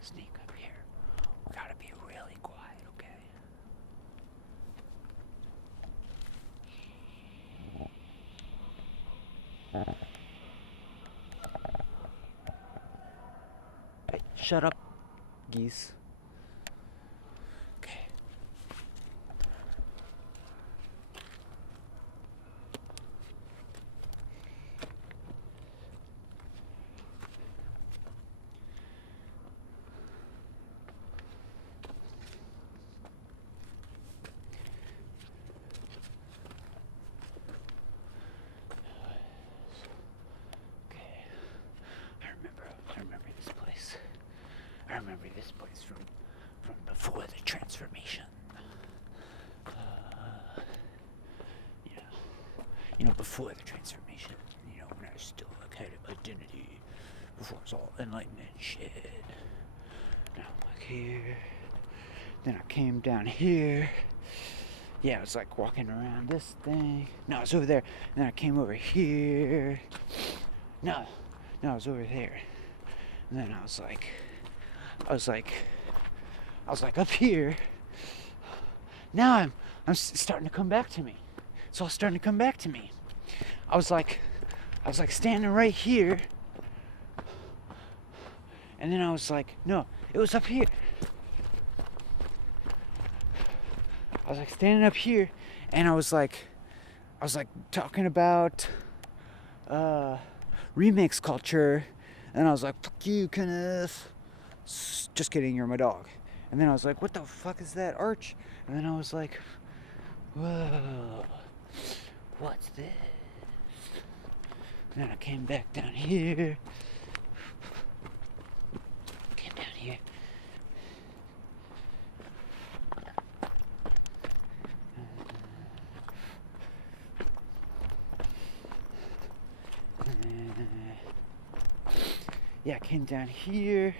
Sneak up here. We gotta be really quiet, okay? Hey, shut up, geese. Okay. I remember this place from before the transformation. Before the transformation. When I was still like had identity, before it was all enlightenment shit. Now I'm like here. Then I came down here. Yeah, I was like walking around this thing. No, I was over there. And then I came over here. No, I was over there. And then I was like up here. Now I'm starting to come back to me. It's all starting to come back to me. I was like standing right here. And then I was like, no, it was up here. I was like standing up here, and I was like talking about remix culture, and I was like, fuck you, Kenneth. Just kidding, you're my dog. And then I was like, what the fuck is that arch? And then I was like, whoa, what's this? And then I came back down here. Yeah, I came down here,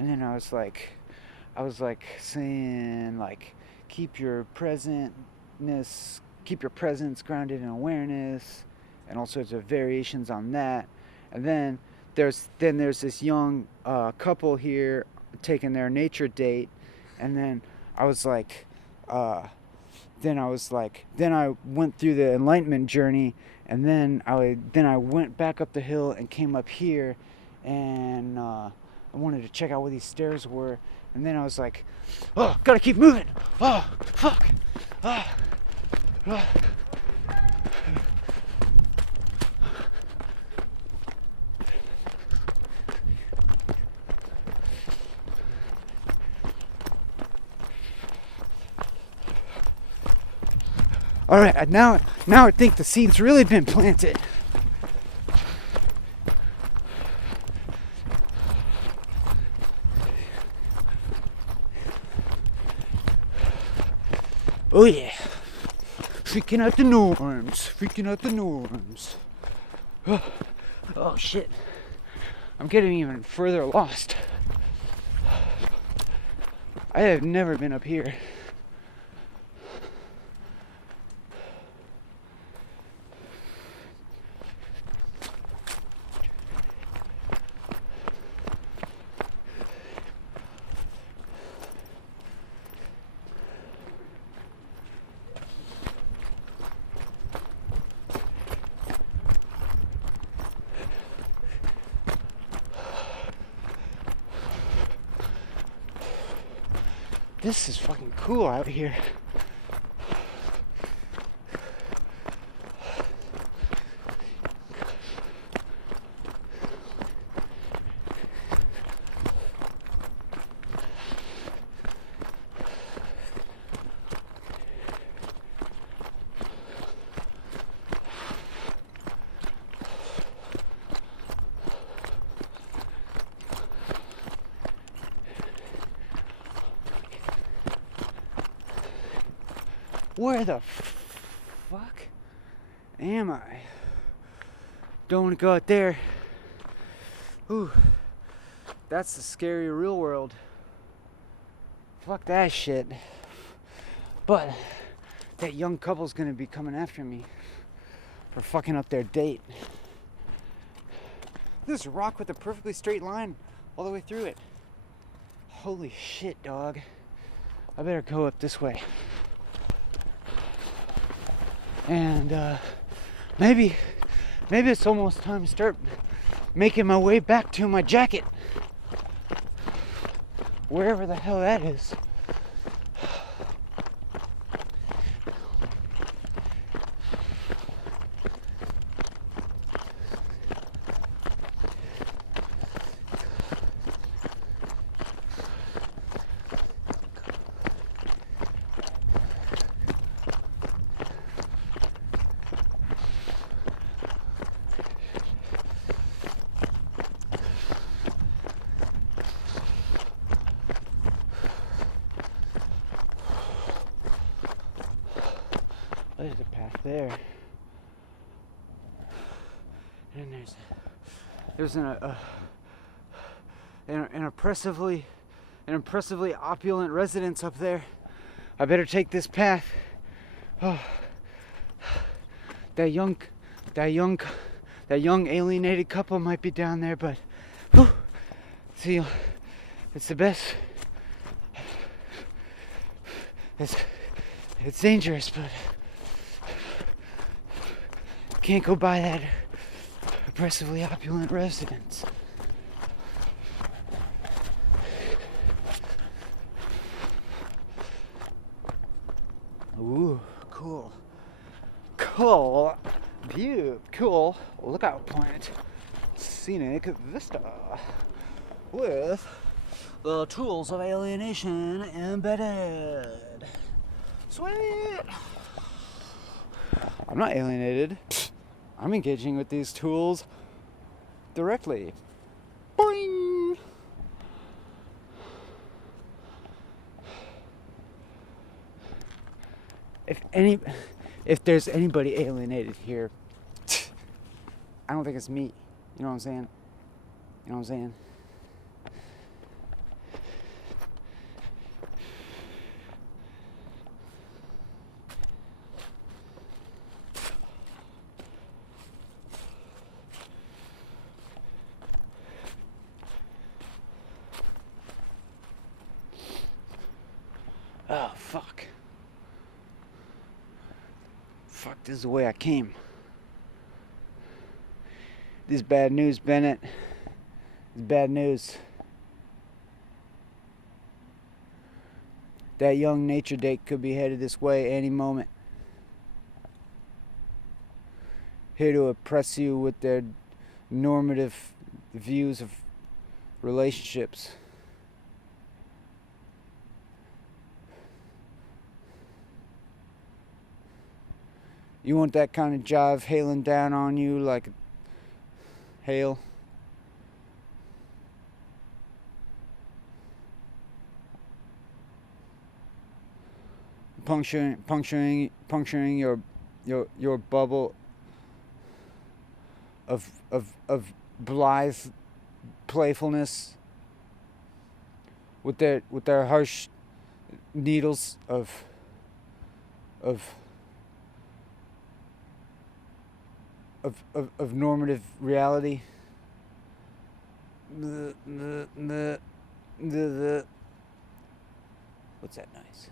and then I was like saying like, keep your presence grounded in awareness, and all sorts of variations on that. And then there's this young couple here taking their nature date, and then I went through the enlightenment journey, and then I went back up the hill and came up here, and I wanted to check out where these stairs were, and then I was like, oh, gotta keep moving. Oh, fuck. All right, now I think the seed's really been planted. Oh yeah, freaking out the norms. Oh shit, I'm getting even further lost. I have never been up here. This is fucking cool out here. Where the fuck am I? Don't want to go out there. Ooh, that's the scary real world. Fuck that shit. But that young couple's gonna be coming after me for fucking up their date. This rock with a perfectly straight line all the way through it. Holy shit, dog. I better go up this way. And maybe it's almost time to start making my way back to my jacket. Wherever the hell that is. There's a path there, and there's an impressively opulent residence up there. I better take this path. Oh, that young alienated couple might be down there, but whew, see, it's the best. It's dangerous, but can't go by that oppressively opulent residence. Ooh, cool view, cool lookout point, scenic vista with the tools of alienation embedded. Sweet. I'm not alienated. I'm engaging with these tools directly. Boing! If there's anybody alienated here, I don't think it's me. You know what I'm saying? You know what I'm saying? Oh, fuck. Fuck, this is the way I came. This is bad news, Bennett. It's bad news. That young nature date could be headed this way any moment. Here to oppress you with their normative views of relationships. You want that kind of jive hailing down on you like hail? Puncturing your bubble of blithe playfulness with their harsh needles of normative reality. What's that noise?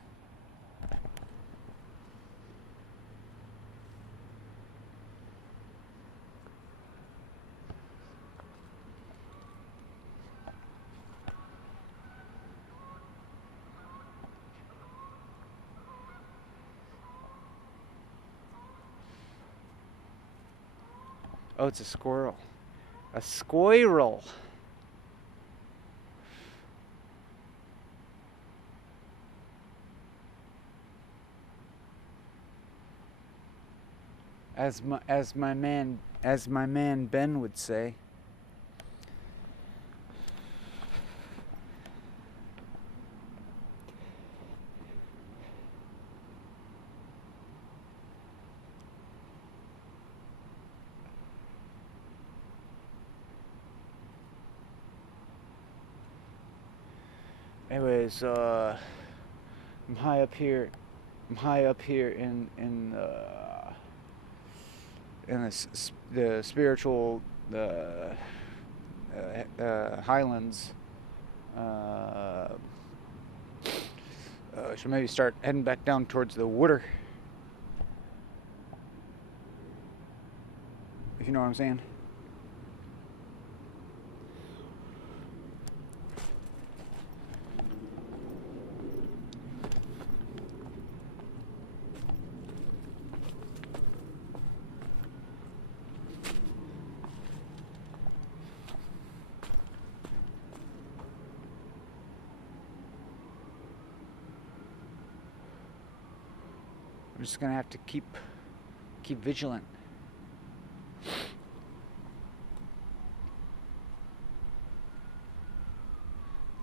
Oh, it's a squirrel. A squirrel. As my man Ben would say. Anyways, I'm high up here. I'm high up here in the spiritual highlands. Should maybe start heading back down towards the water. If you know what I'm saying. I'm just gonna have to keep vigilant.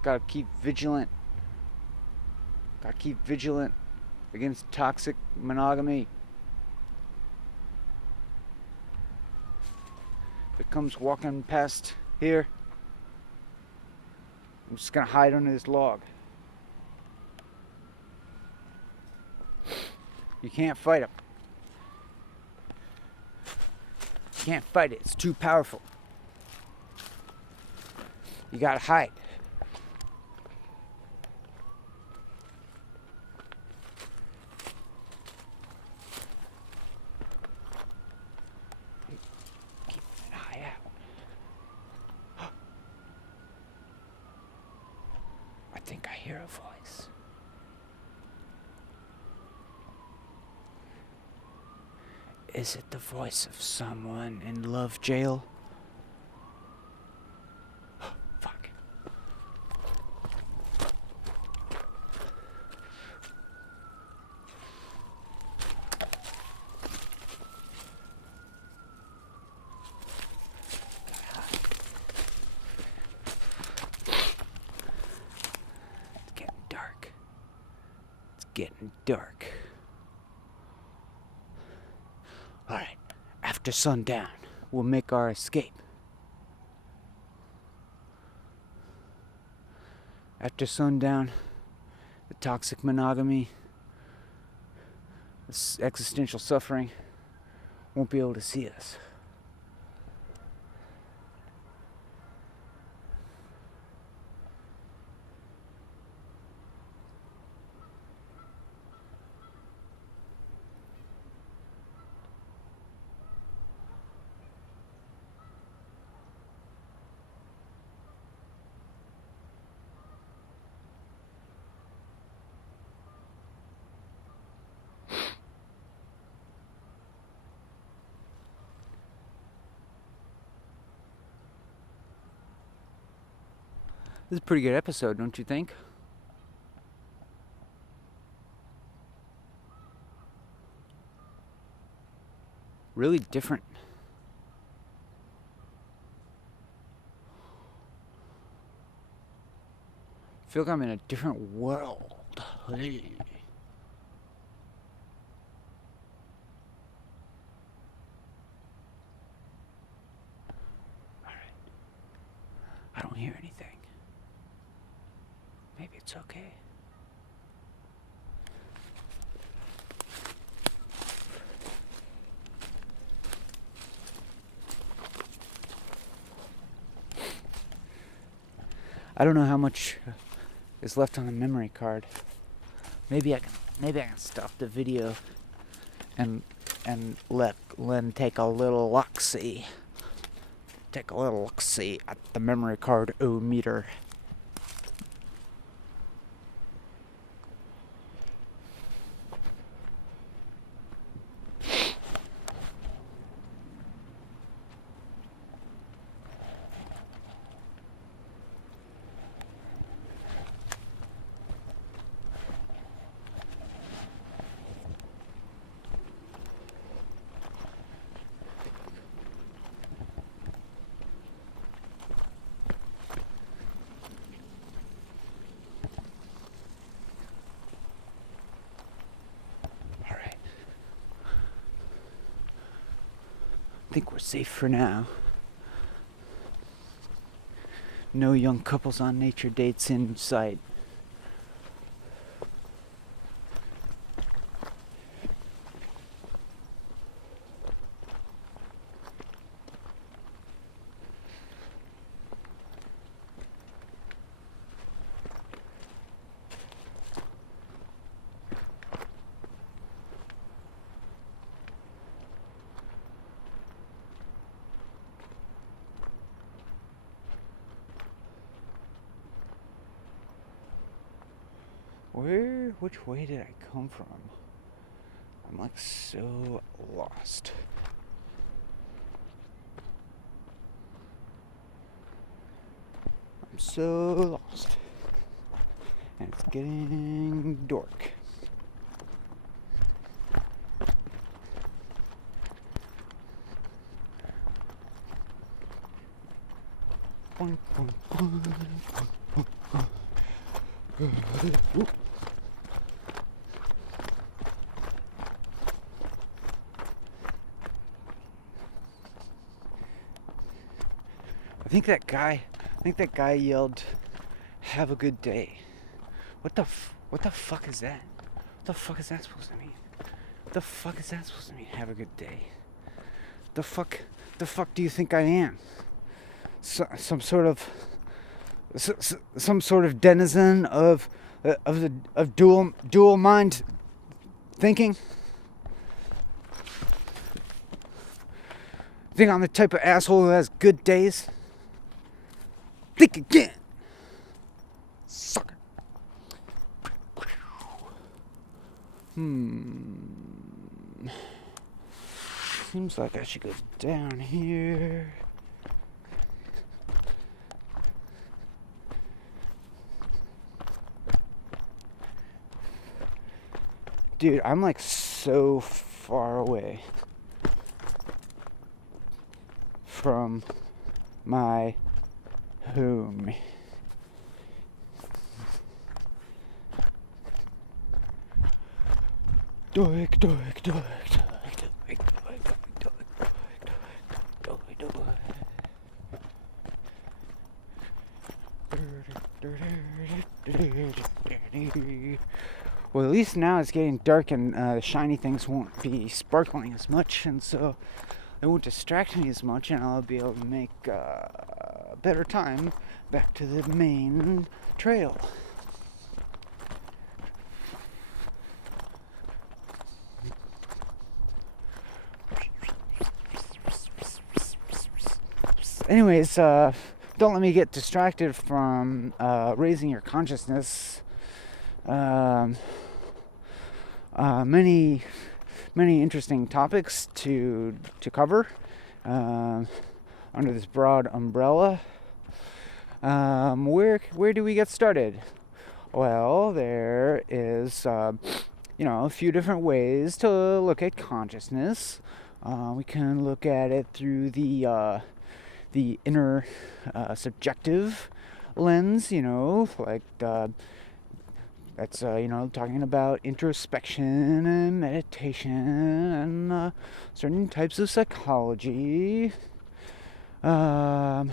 Gotta keep vigilant. Gotta keep vigilant against toxic monogamy. If it comes walking past here, I'm just gonna hide under this log. You can't fight them. You can't fight it. It's too powerful. You gotta hide. Keep an eye out. I think I hear a voice. Is it the voice of someone in love jail? Fuck. It's getting dark. It's getting dark. Alright, after sundown, we'll make our escape. After sundown, the toxic monogamy, this existential suffering won't be able to see us. This is a pretty good episode, don't you think? Really different. I feel like I'm in a different world. Hey. Alright. I don't hear anything. Maybe it's okay. I don't know how much is left on the memory card. Maybe I can stop the video and let Lynn take a little look-see. Take a little look-see at the memory card meter. I think we're safe for now. No young couples on nature dates in sight. which way did I come from? I'm like so lost. I'm so lost. And it's getting dark. I think that guy yelled, "Have a good day." What the fuck is that? What the fuck is that supposed to mean? What the fuck is that supposed to mean? Have a good day. The fuck do you think I am? Some sort of denizen of dual mind thinking? Think I'm the type of asshole who has good days? Think again, sucker. Seems like I should go down here. Dude, I'm like so far away from my home. Doik, doik, doik, doik, doik, doik, doik, doik, doik, doik. Well, at least now it's getting dark and the shiny things won't be sparkling as much, and so it won't distract me as much, and I'll be able to make better time back to the main trail. Anyways, don't let me get distracted from raising your consciousness. Many interesting topics to cover under this broad umbrella. Where do we get started? Well, there is a few different ways to look at consciousness. We can look at it through the inner subjective lens, like that's talking about introspection and meditation and certain types of psychology. And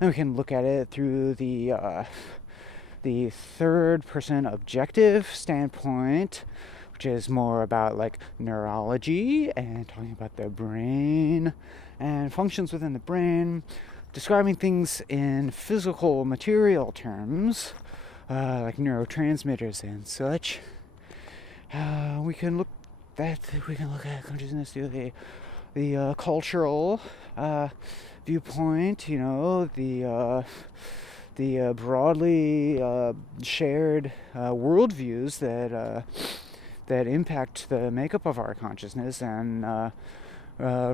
we can look at it through the third person objective standpoint, which is more about like neurology and talking about the brain and functions within the brain, describing things in physical material terms, like neurotransmitters and such. We can look at consciousness through the cultural viewpoint, the broadly shared worldviews that impact the makeup of our consciousness and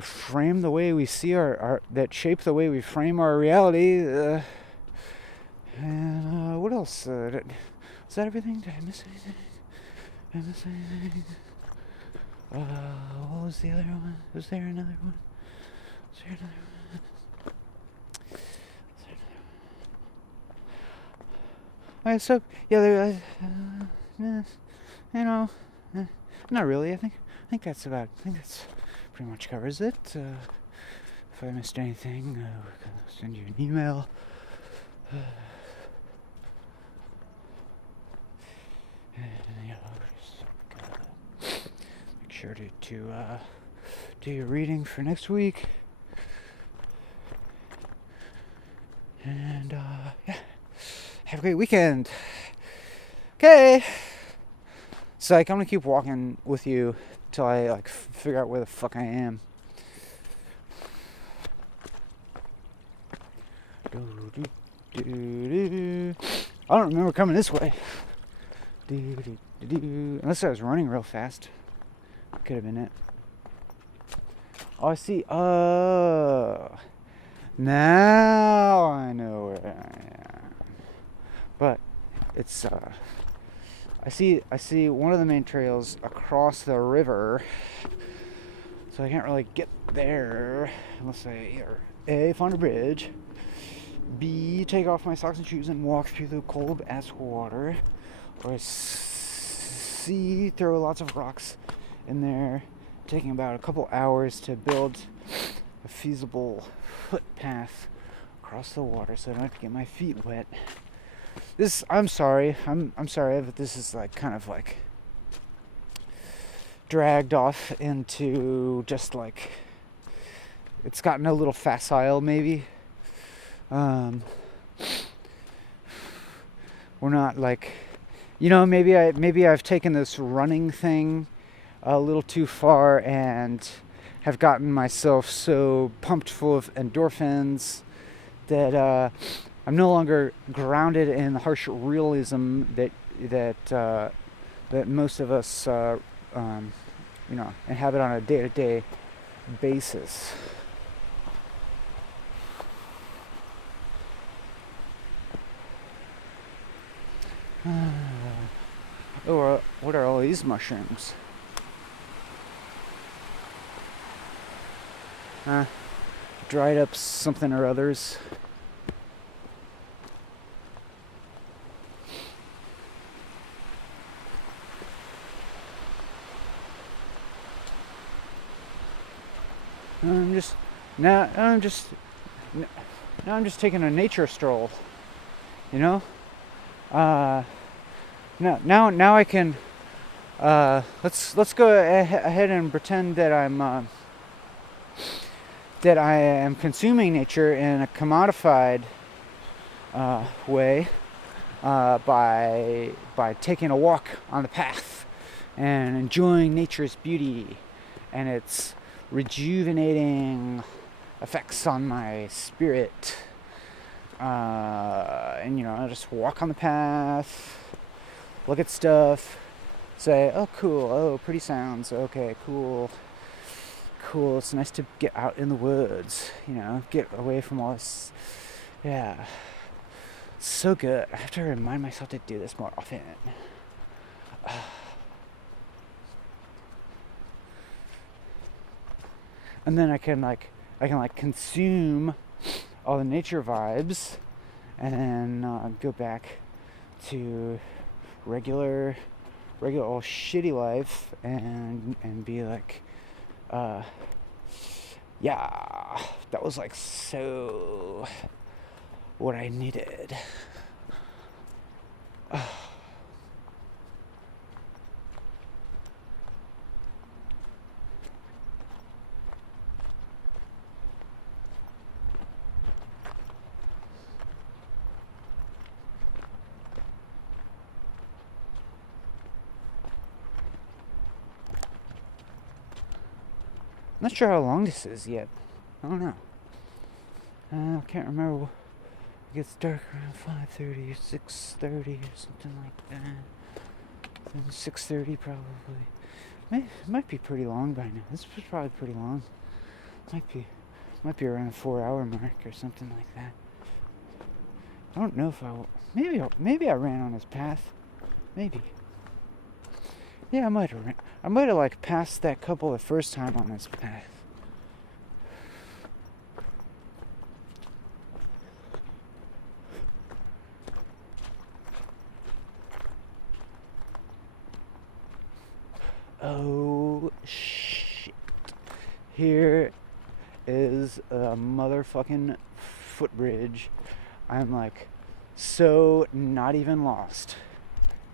frame the way we see that shape the way we frame our reality. And what else? Is that everything? Did I miss anything? What was the other one? Was there another one? Alright, so yeah, not really. I think that's pretty much covers it. If I missed anything, we can send you an email. Make sure to do your reading for next week. And yeah, have a great weekend. Okay. So I'm gonna keep walking with you till I figure out where the fuck I am. I don't remember coming this way. Unless I was running real fast. Could have been it. Oh, I see. Oh. Now I know where I am. But it's I see one of the main trails across the river. So I can't really get there unless I either A, find a bridge, B, take off my socks and shoes and walk through the cold ass water, or C, throw lots of rocks in there, taking about a couple hours to build a feasible footpath across the water so I don't have to get my feet wet. I'm sorry, but this is like kind of like dragged off into just like it's gotten a little facile maybe. We're not like, you know, maybe I've taken this running thing a little too far and have gotten myself so pumped full of endorphins that I'm no longer grounded in the harsh realism that most of us inhabit on a day-to-day basis. Oh, what are all these mushrooms? Dried up something or others. Now I'm just taking a nature stroll, you know. Now I can. Let's go ahead and pretend that I am consuming nature in a commodified way by taking a walk on the path and enjoying nature's beauty and its rejuvenating effects on my spirit. And I just walk on the path, look at stuff, say, oh cool, oh pretty sounds, okay, cool, it's nice to get out in the woods, get away from all this, yeah, so good. I have to remind myself to do this more often. And then I can consume all the nature vibes and then go back to regular old shitty life and be like, yeah, that was like so what I needed. I'm not sure how long this is yet. I don't know. I can't remember. It gets dark around 5:30 or 6:30 or something like that. 6:30 probably. It might be pretty long by now. This was probably pretty long. Might be around the 4-hour mark or something like that. I don't know if maybe I ran on his path. Maybe. Yeah, I might have like passed that couple the first time on this path. Oh shit. Here is a motherfucking footbridge. I'm like so not even lost.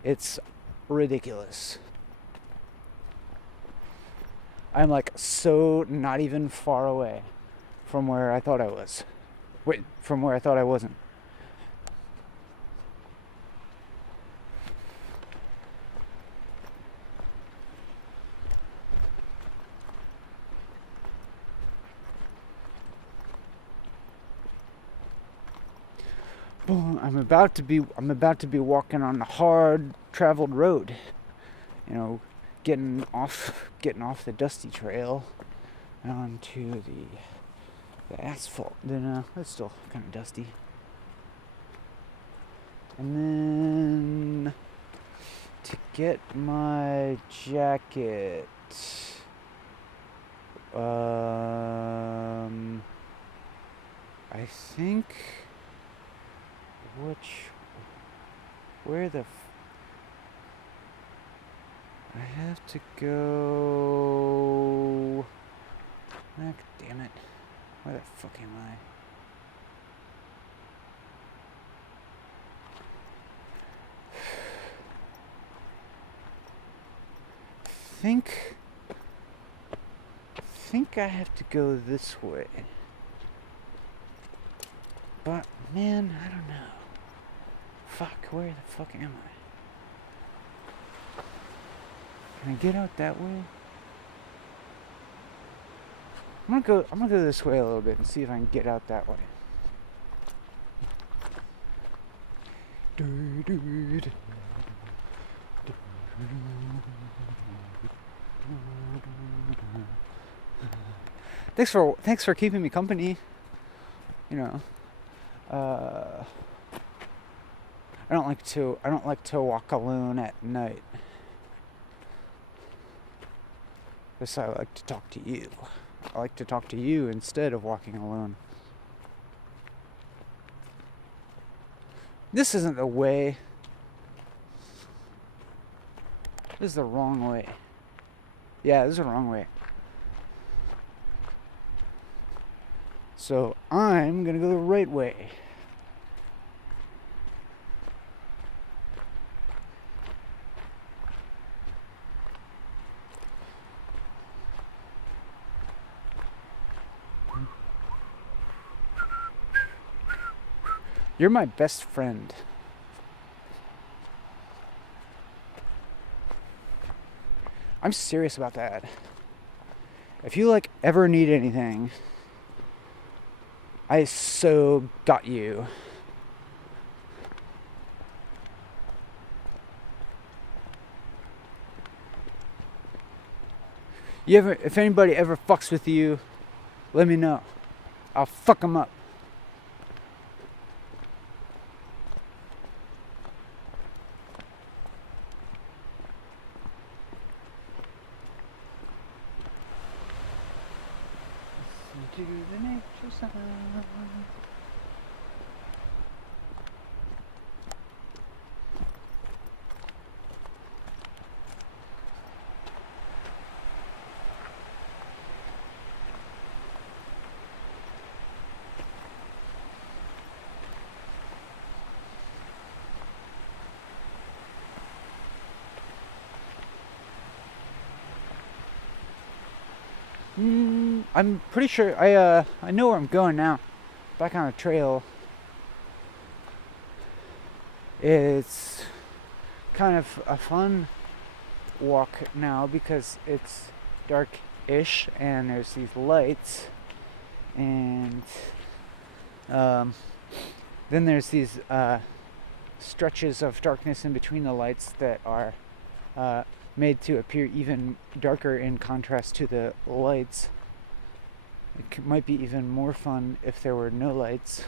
It's ridiculous. I'm like so not even far away from where I thought I was. From where I thought I wasn't. boom, I'm about to be walking on the hard traveled road. You know, getting off the dusty trail onto the asphalt. Then it's still kind of dusty. And then to get my jacket, I think where the I have to go. Ah, damn it. Where the fuck am I? think I have to go this way. But man, I don't know. Fuck, where the fuck am I? Can I get out that way? I'm gonna go this way a little bit and see if I can get out that way. Thanks for keeping me company. You know, I don't like to walk alone at night. Guess I like to talk to you. I like to talk to you instead of walking alone. This isn't the way. This is the wrong way. Yeah, this is the wrong way. So I'm gonna go the right way. You're my best friend. I'm serious about that. If you ever need anything, I so got you. If anybody ever fucks with you, let me know. I'll fuck them up. To the nature sound. I'm pretty sure I know where I'm going now. Back on the trail. It's kind of a fun walk now because it's dark-ish and there's these lights, and then there's these stretches of darkness in between the lights that are made to appear even darker in contrast to the lights. It might be even more fun if there were no lights.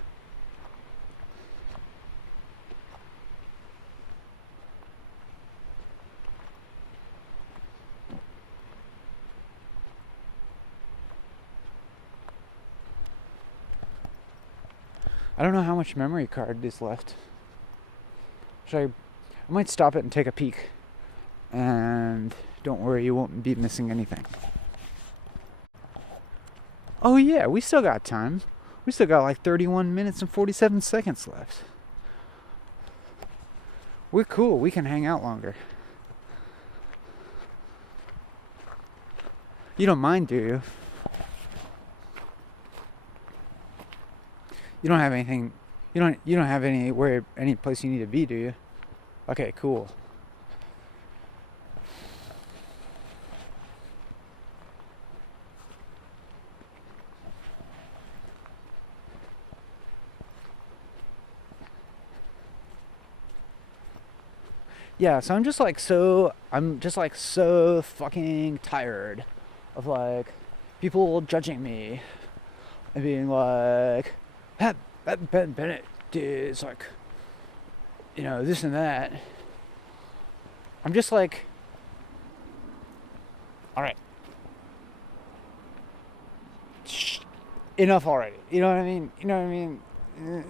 I don't know how much memory card is left. I might stop it and take a peek. And don't worry, you won't be missing anything. Oh yeah, we still got time. We still got 31 minutes and 47 seconds left. We're cool. We can hang out longer. You don't mind, do you? You don't have anything. You don't have any place you need to be, do you? Okay, cool. Yeah, so I'm just like so fucking tired of like people judging me and being like, that Bennett is like, this and that. I'm just like, all right, enough already. You know what I mean? You know what I mean?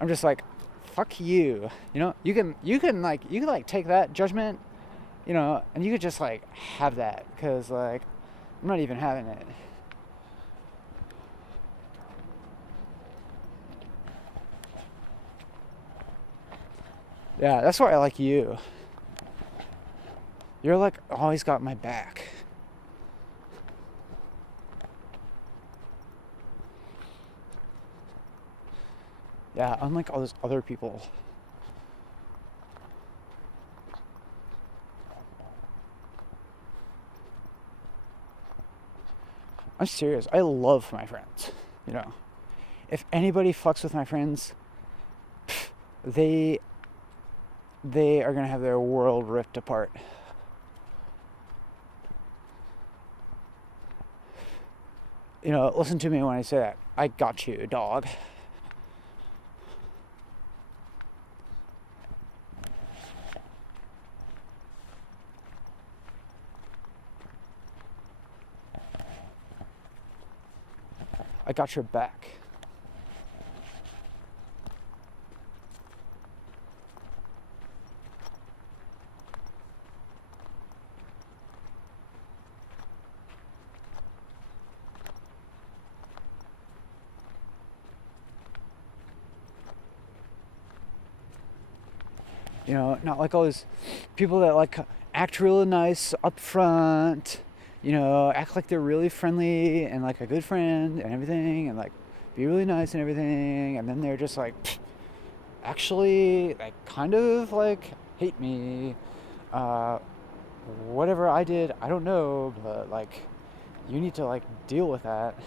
I'm just like, fuck you. You can take that judgment, and you could just like have that, because like I'm not even having it. Yeah, that's why I like you. You're like always got my back. Yeah, unlike all those other people. I'm serious. I love my friends. If anybody fucks with my friends, they are gonna have their world ripped apart. Listen to me when I say that. I got you, dog. I got your back. Not like all these people that like act real nice up front, act like they're really friendly and like a good friend and everything, and like be really nice and everything, and then they're just like actually like kind of like hate me. uh Whatever I did, I don't know, but like you need to like deal with that,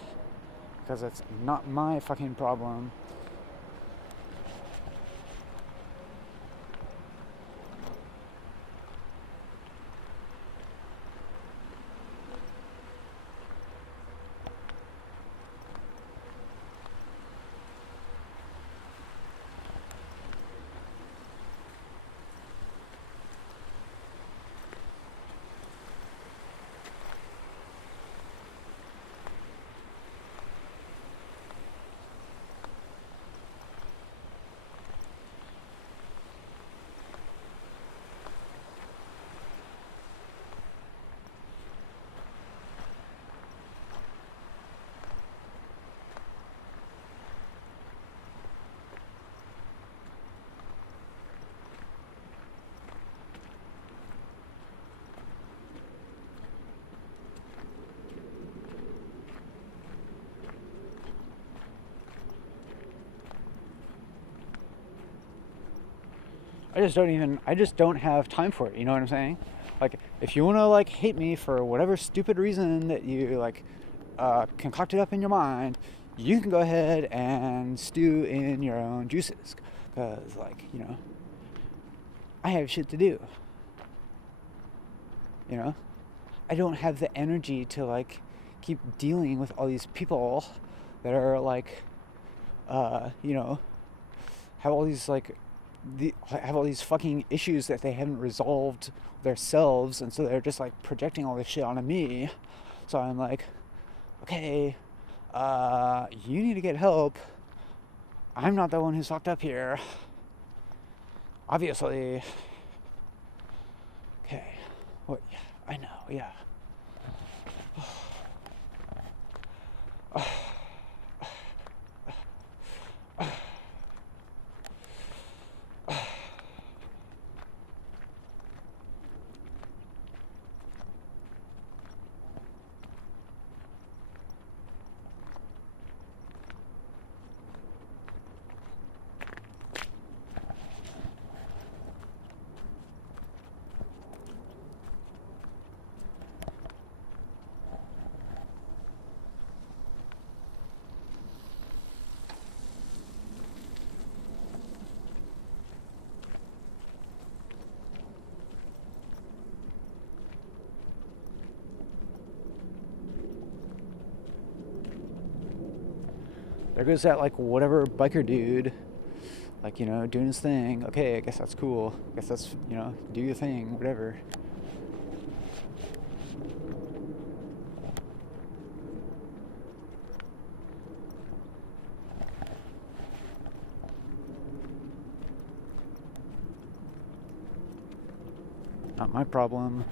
because it's not my fucking problem. I just don't have time for it. You know what I'm saying? Like, if you want to like hate me for whatever stupid reason that you like concocted up in your mind, you can go ahead and stew in your own juices, because like, I have shit to do. I don't have the energy to like keep dealing with all these people that are like have all these like have all these fucking issues that they haven't resolved themselves, and so they're just like projecting all this shit onto me. So I'm like, okay, you need to get help. I'm not the one who's fucked up here, obviously. Okay, what? Yeah, I know. Yeah. there goes that like whatever biker dude, like, you know, doing his thing. Okay, I guess that's cool. I guess that's, you know, do your thing, whatever. Not my problem.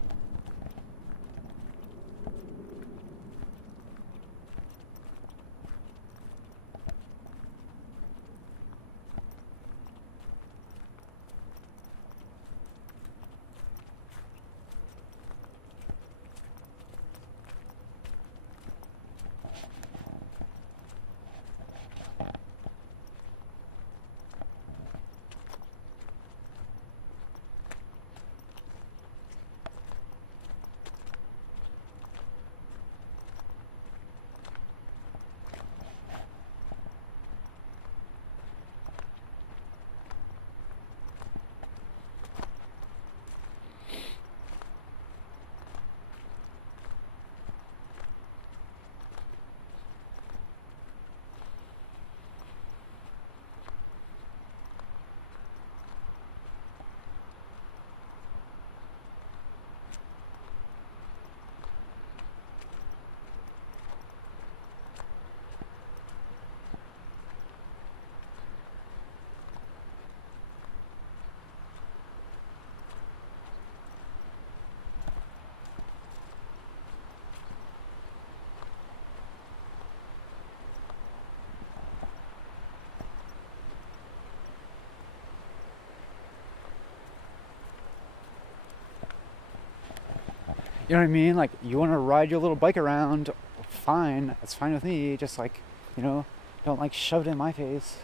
You know what I mean? Like, you want to ride your little bike around, fine. That's fine with me. Just like, you know, don't like shove it in my face.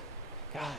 God.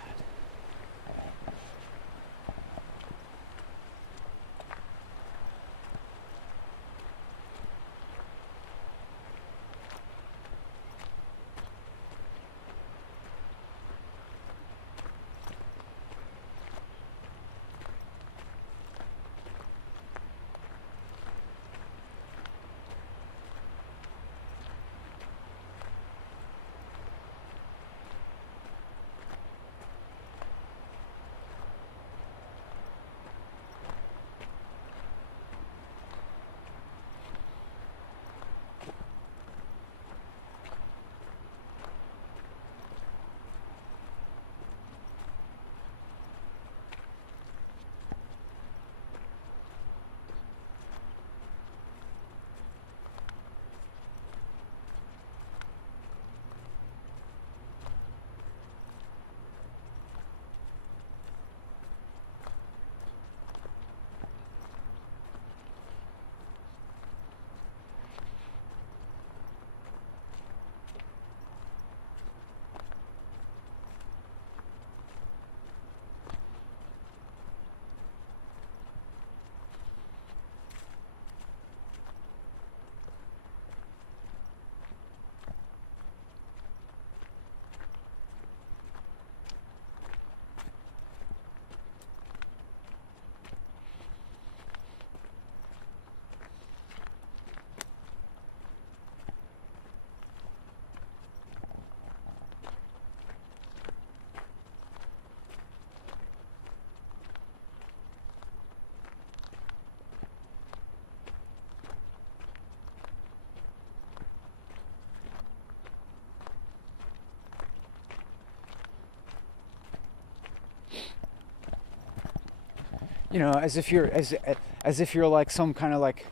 You know, as if you're like some kind of like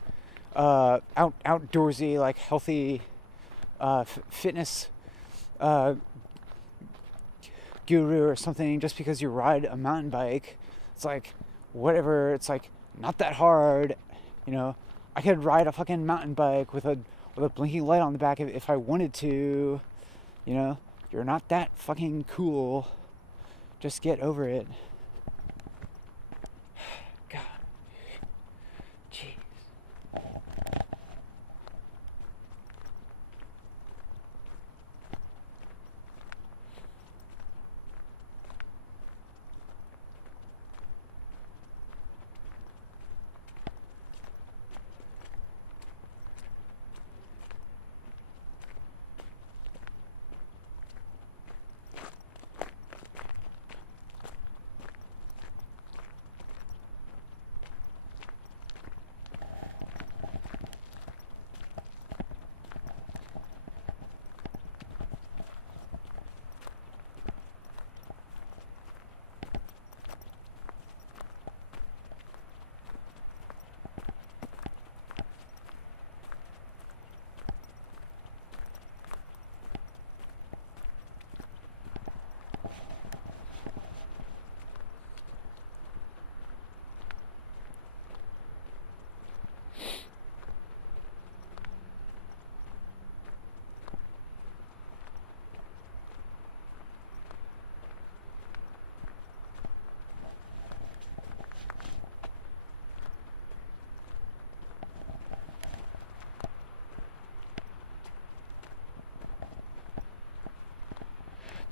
outdoorsy, like healthy fitness guru or something. Just because you ride a mountain bike, it's like whatever. It's like not that hard. You know, I could ride a fucking mountain bike with a blinking light on the back if I wanted to. You know, you're not that fucking cool. Just get over it. God. Jeez.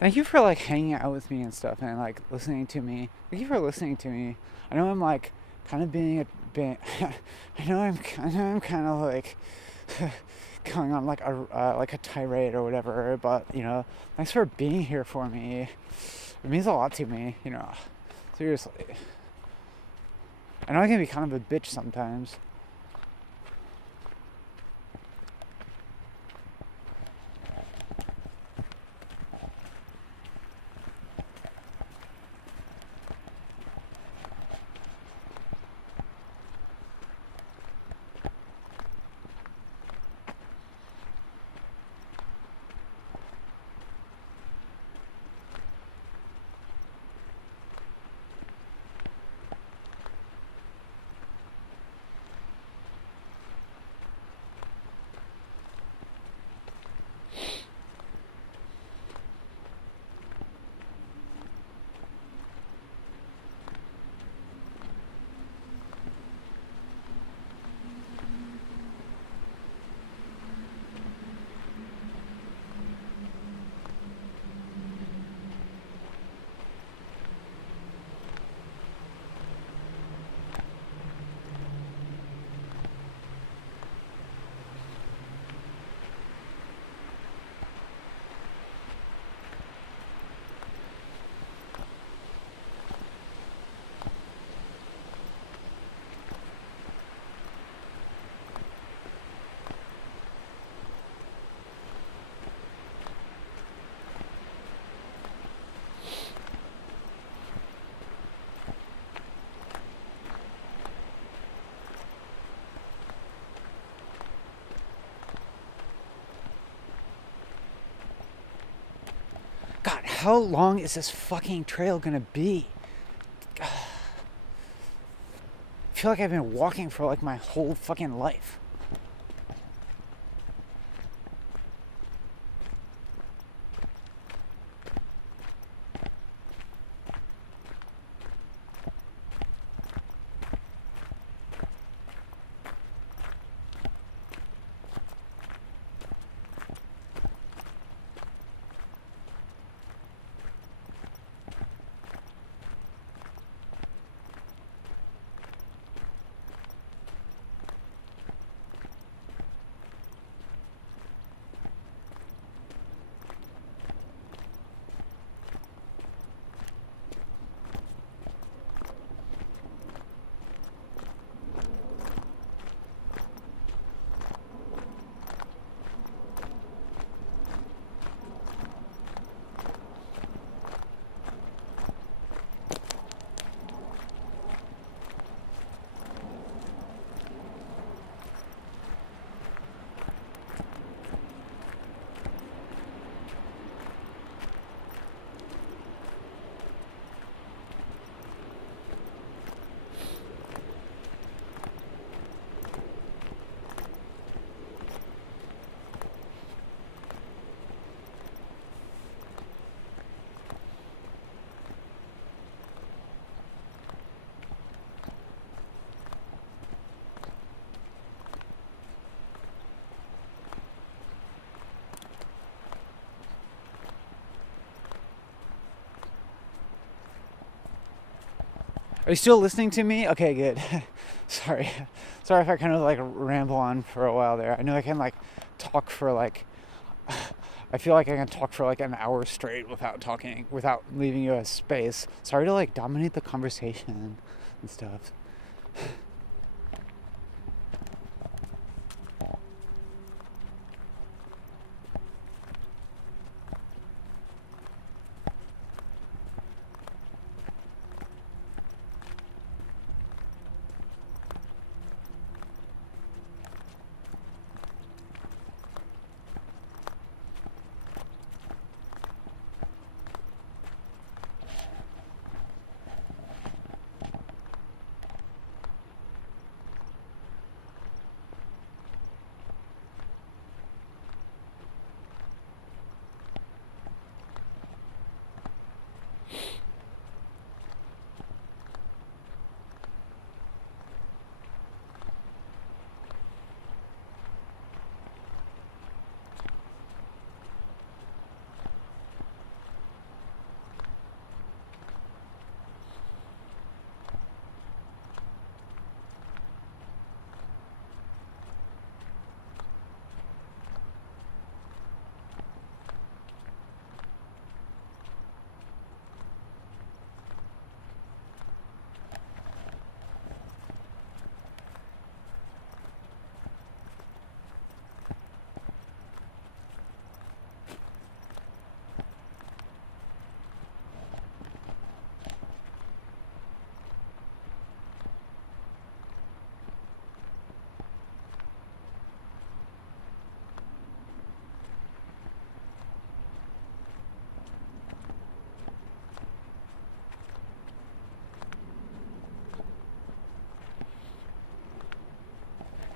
Thank you for like hanging out with me and stuff and like listening to me. Thank you for listening to me. I know I'm like kind of being a bit. I know I'm kind of like going on like a tirade or whatever. But you know, thanks for being here for me. It means a lot to me. You know, seriously. I know I can be kind of a bitch sometimes. God, how long is this fucking trail gonna be? I feel like I've been walking for like my whole fucking life. Are you still listening to me? Okay, good. Sorry if I kind of like ramble on for a while there. I know I can like talk for like I feel like I can talk for like an hour straight without leaving you a space. Sorry to like dominate the conversation and stuff.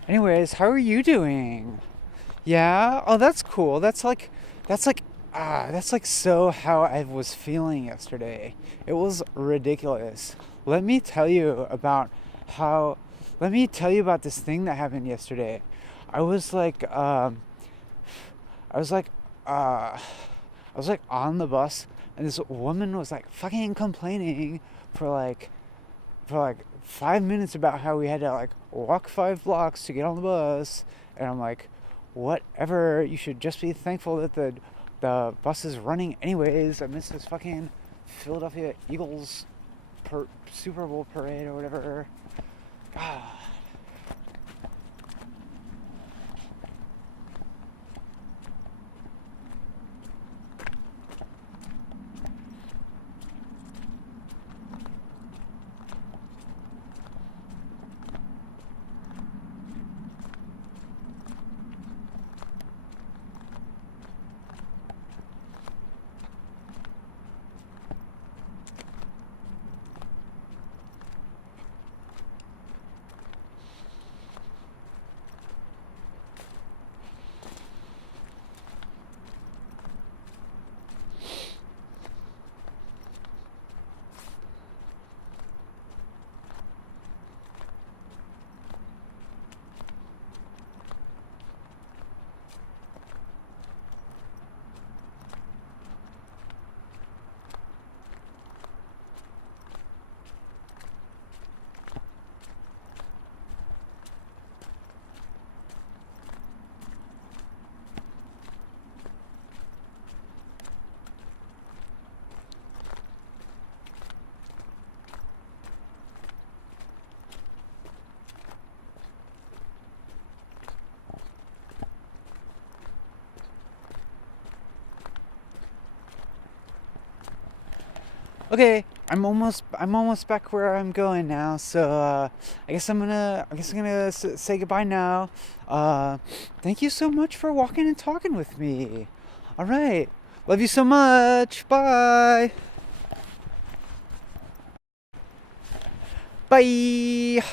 Anyways, how are you doing? Yeah? Oh, that's cool. That's like, that's like so how I was feeling yesterday. It was ridiculous. Let me tell you about how, let me tell you about this thing that happened yesterday. I was like, I was like, I was like on the bus, and this woman was like fucking complaining for like, for like 5 minutes about how we had to like walk 5 blocks to get on the bus, and I'm like, whatever. You should just be thankful that the bus is running anyways amidst this fucking Philadelphia Eagles Super Bowl parade or whatever. Ah. Okay, I'm almost back where I'm going now. So I guess I'm gonna say goodbye now. Thank you so much for walking and talking with me. All right, love you so much. Bye. Bye.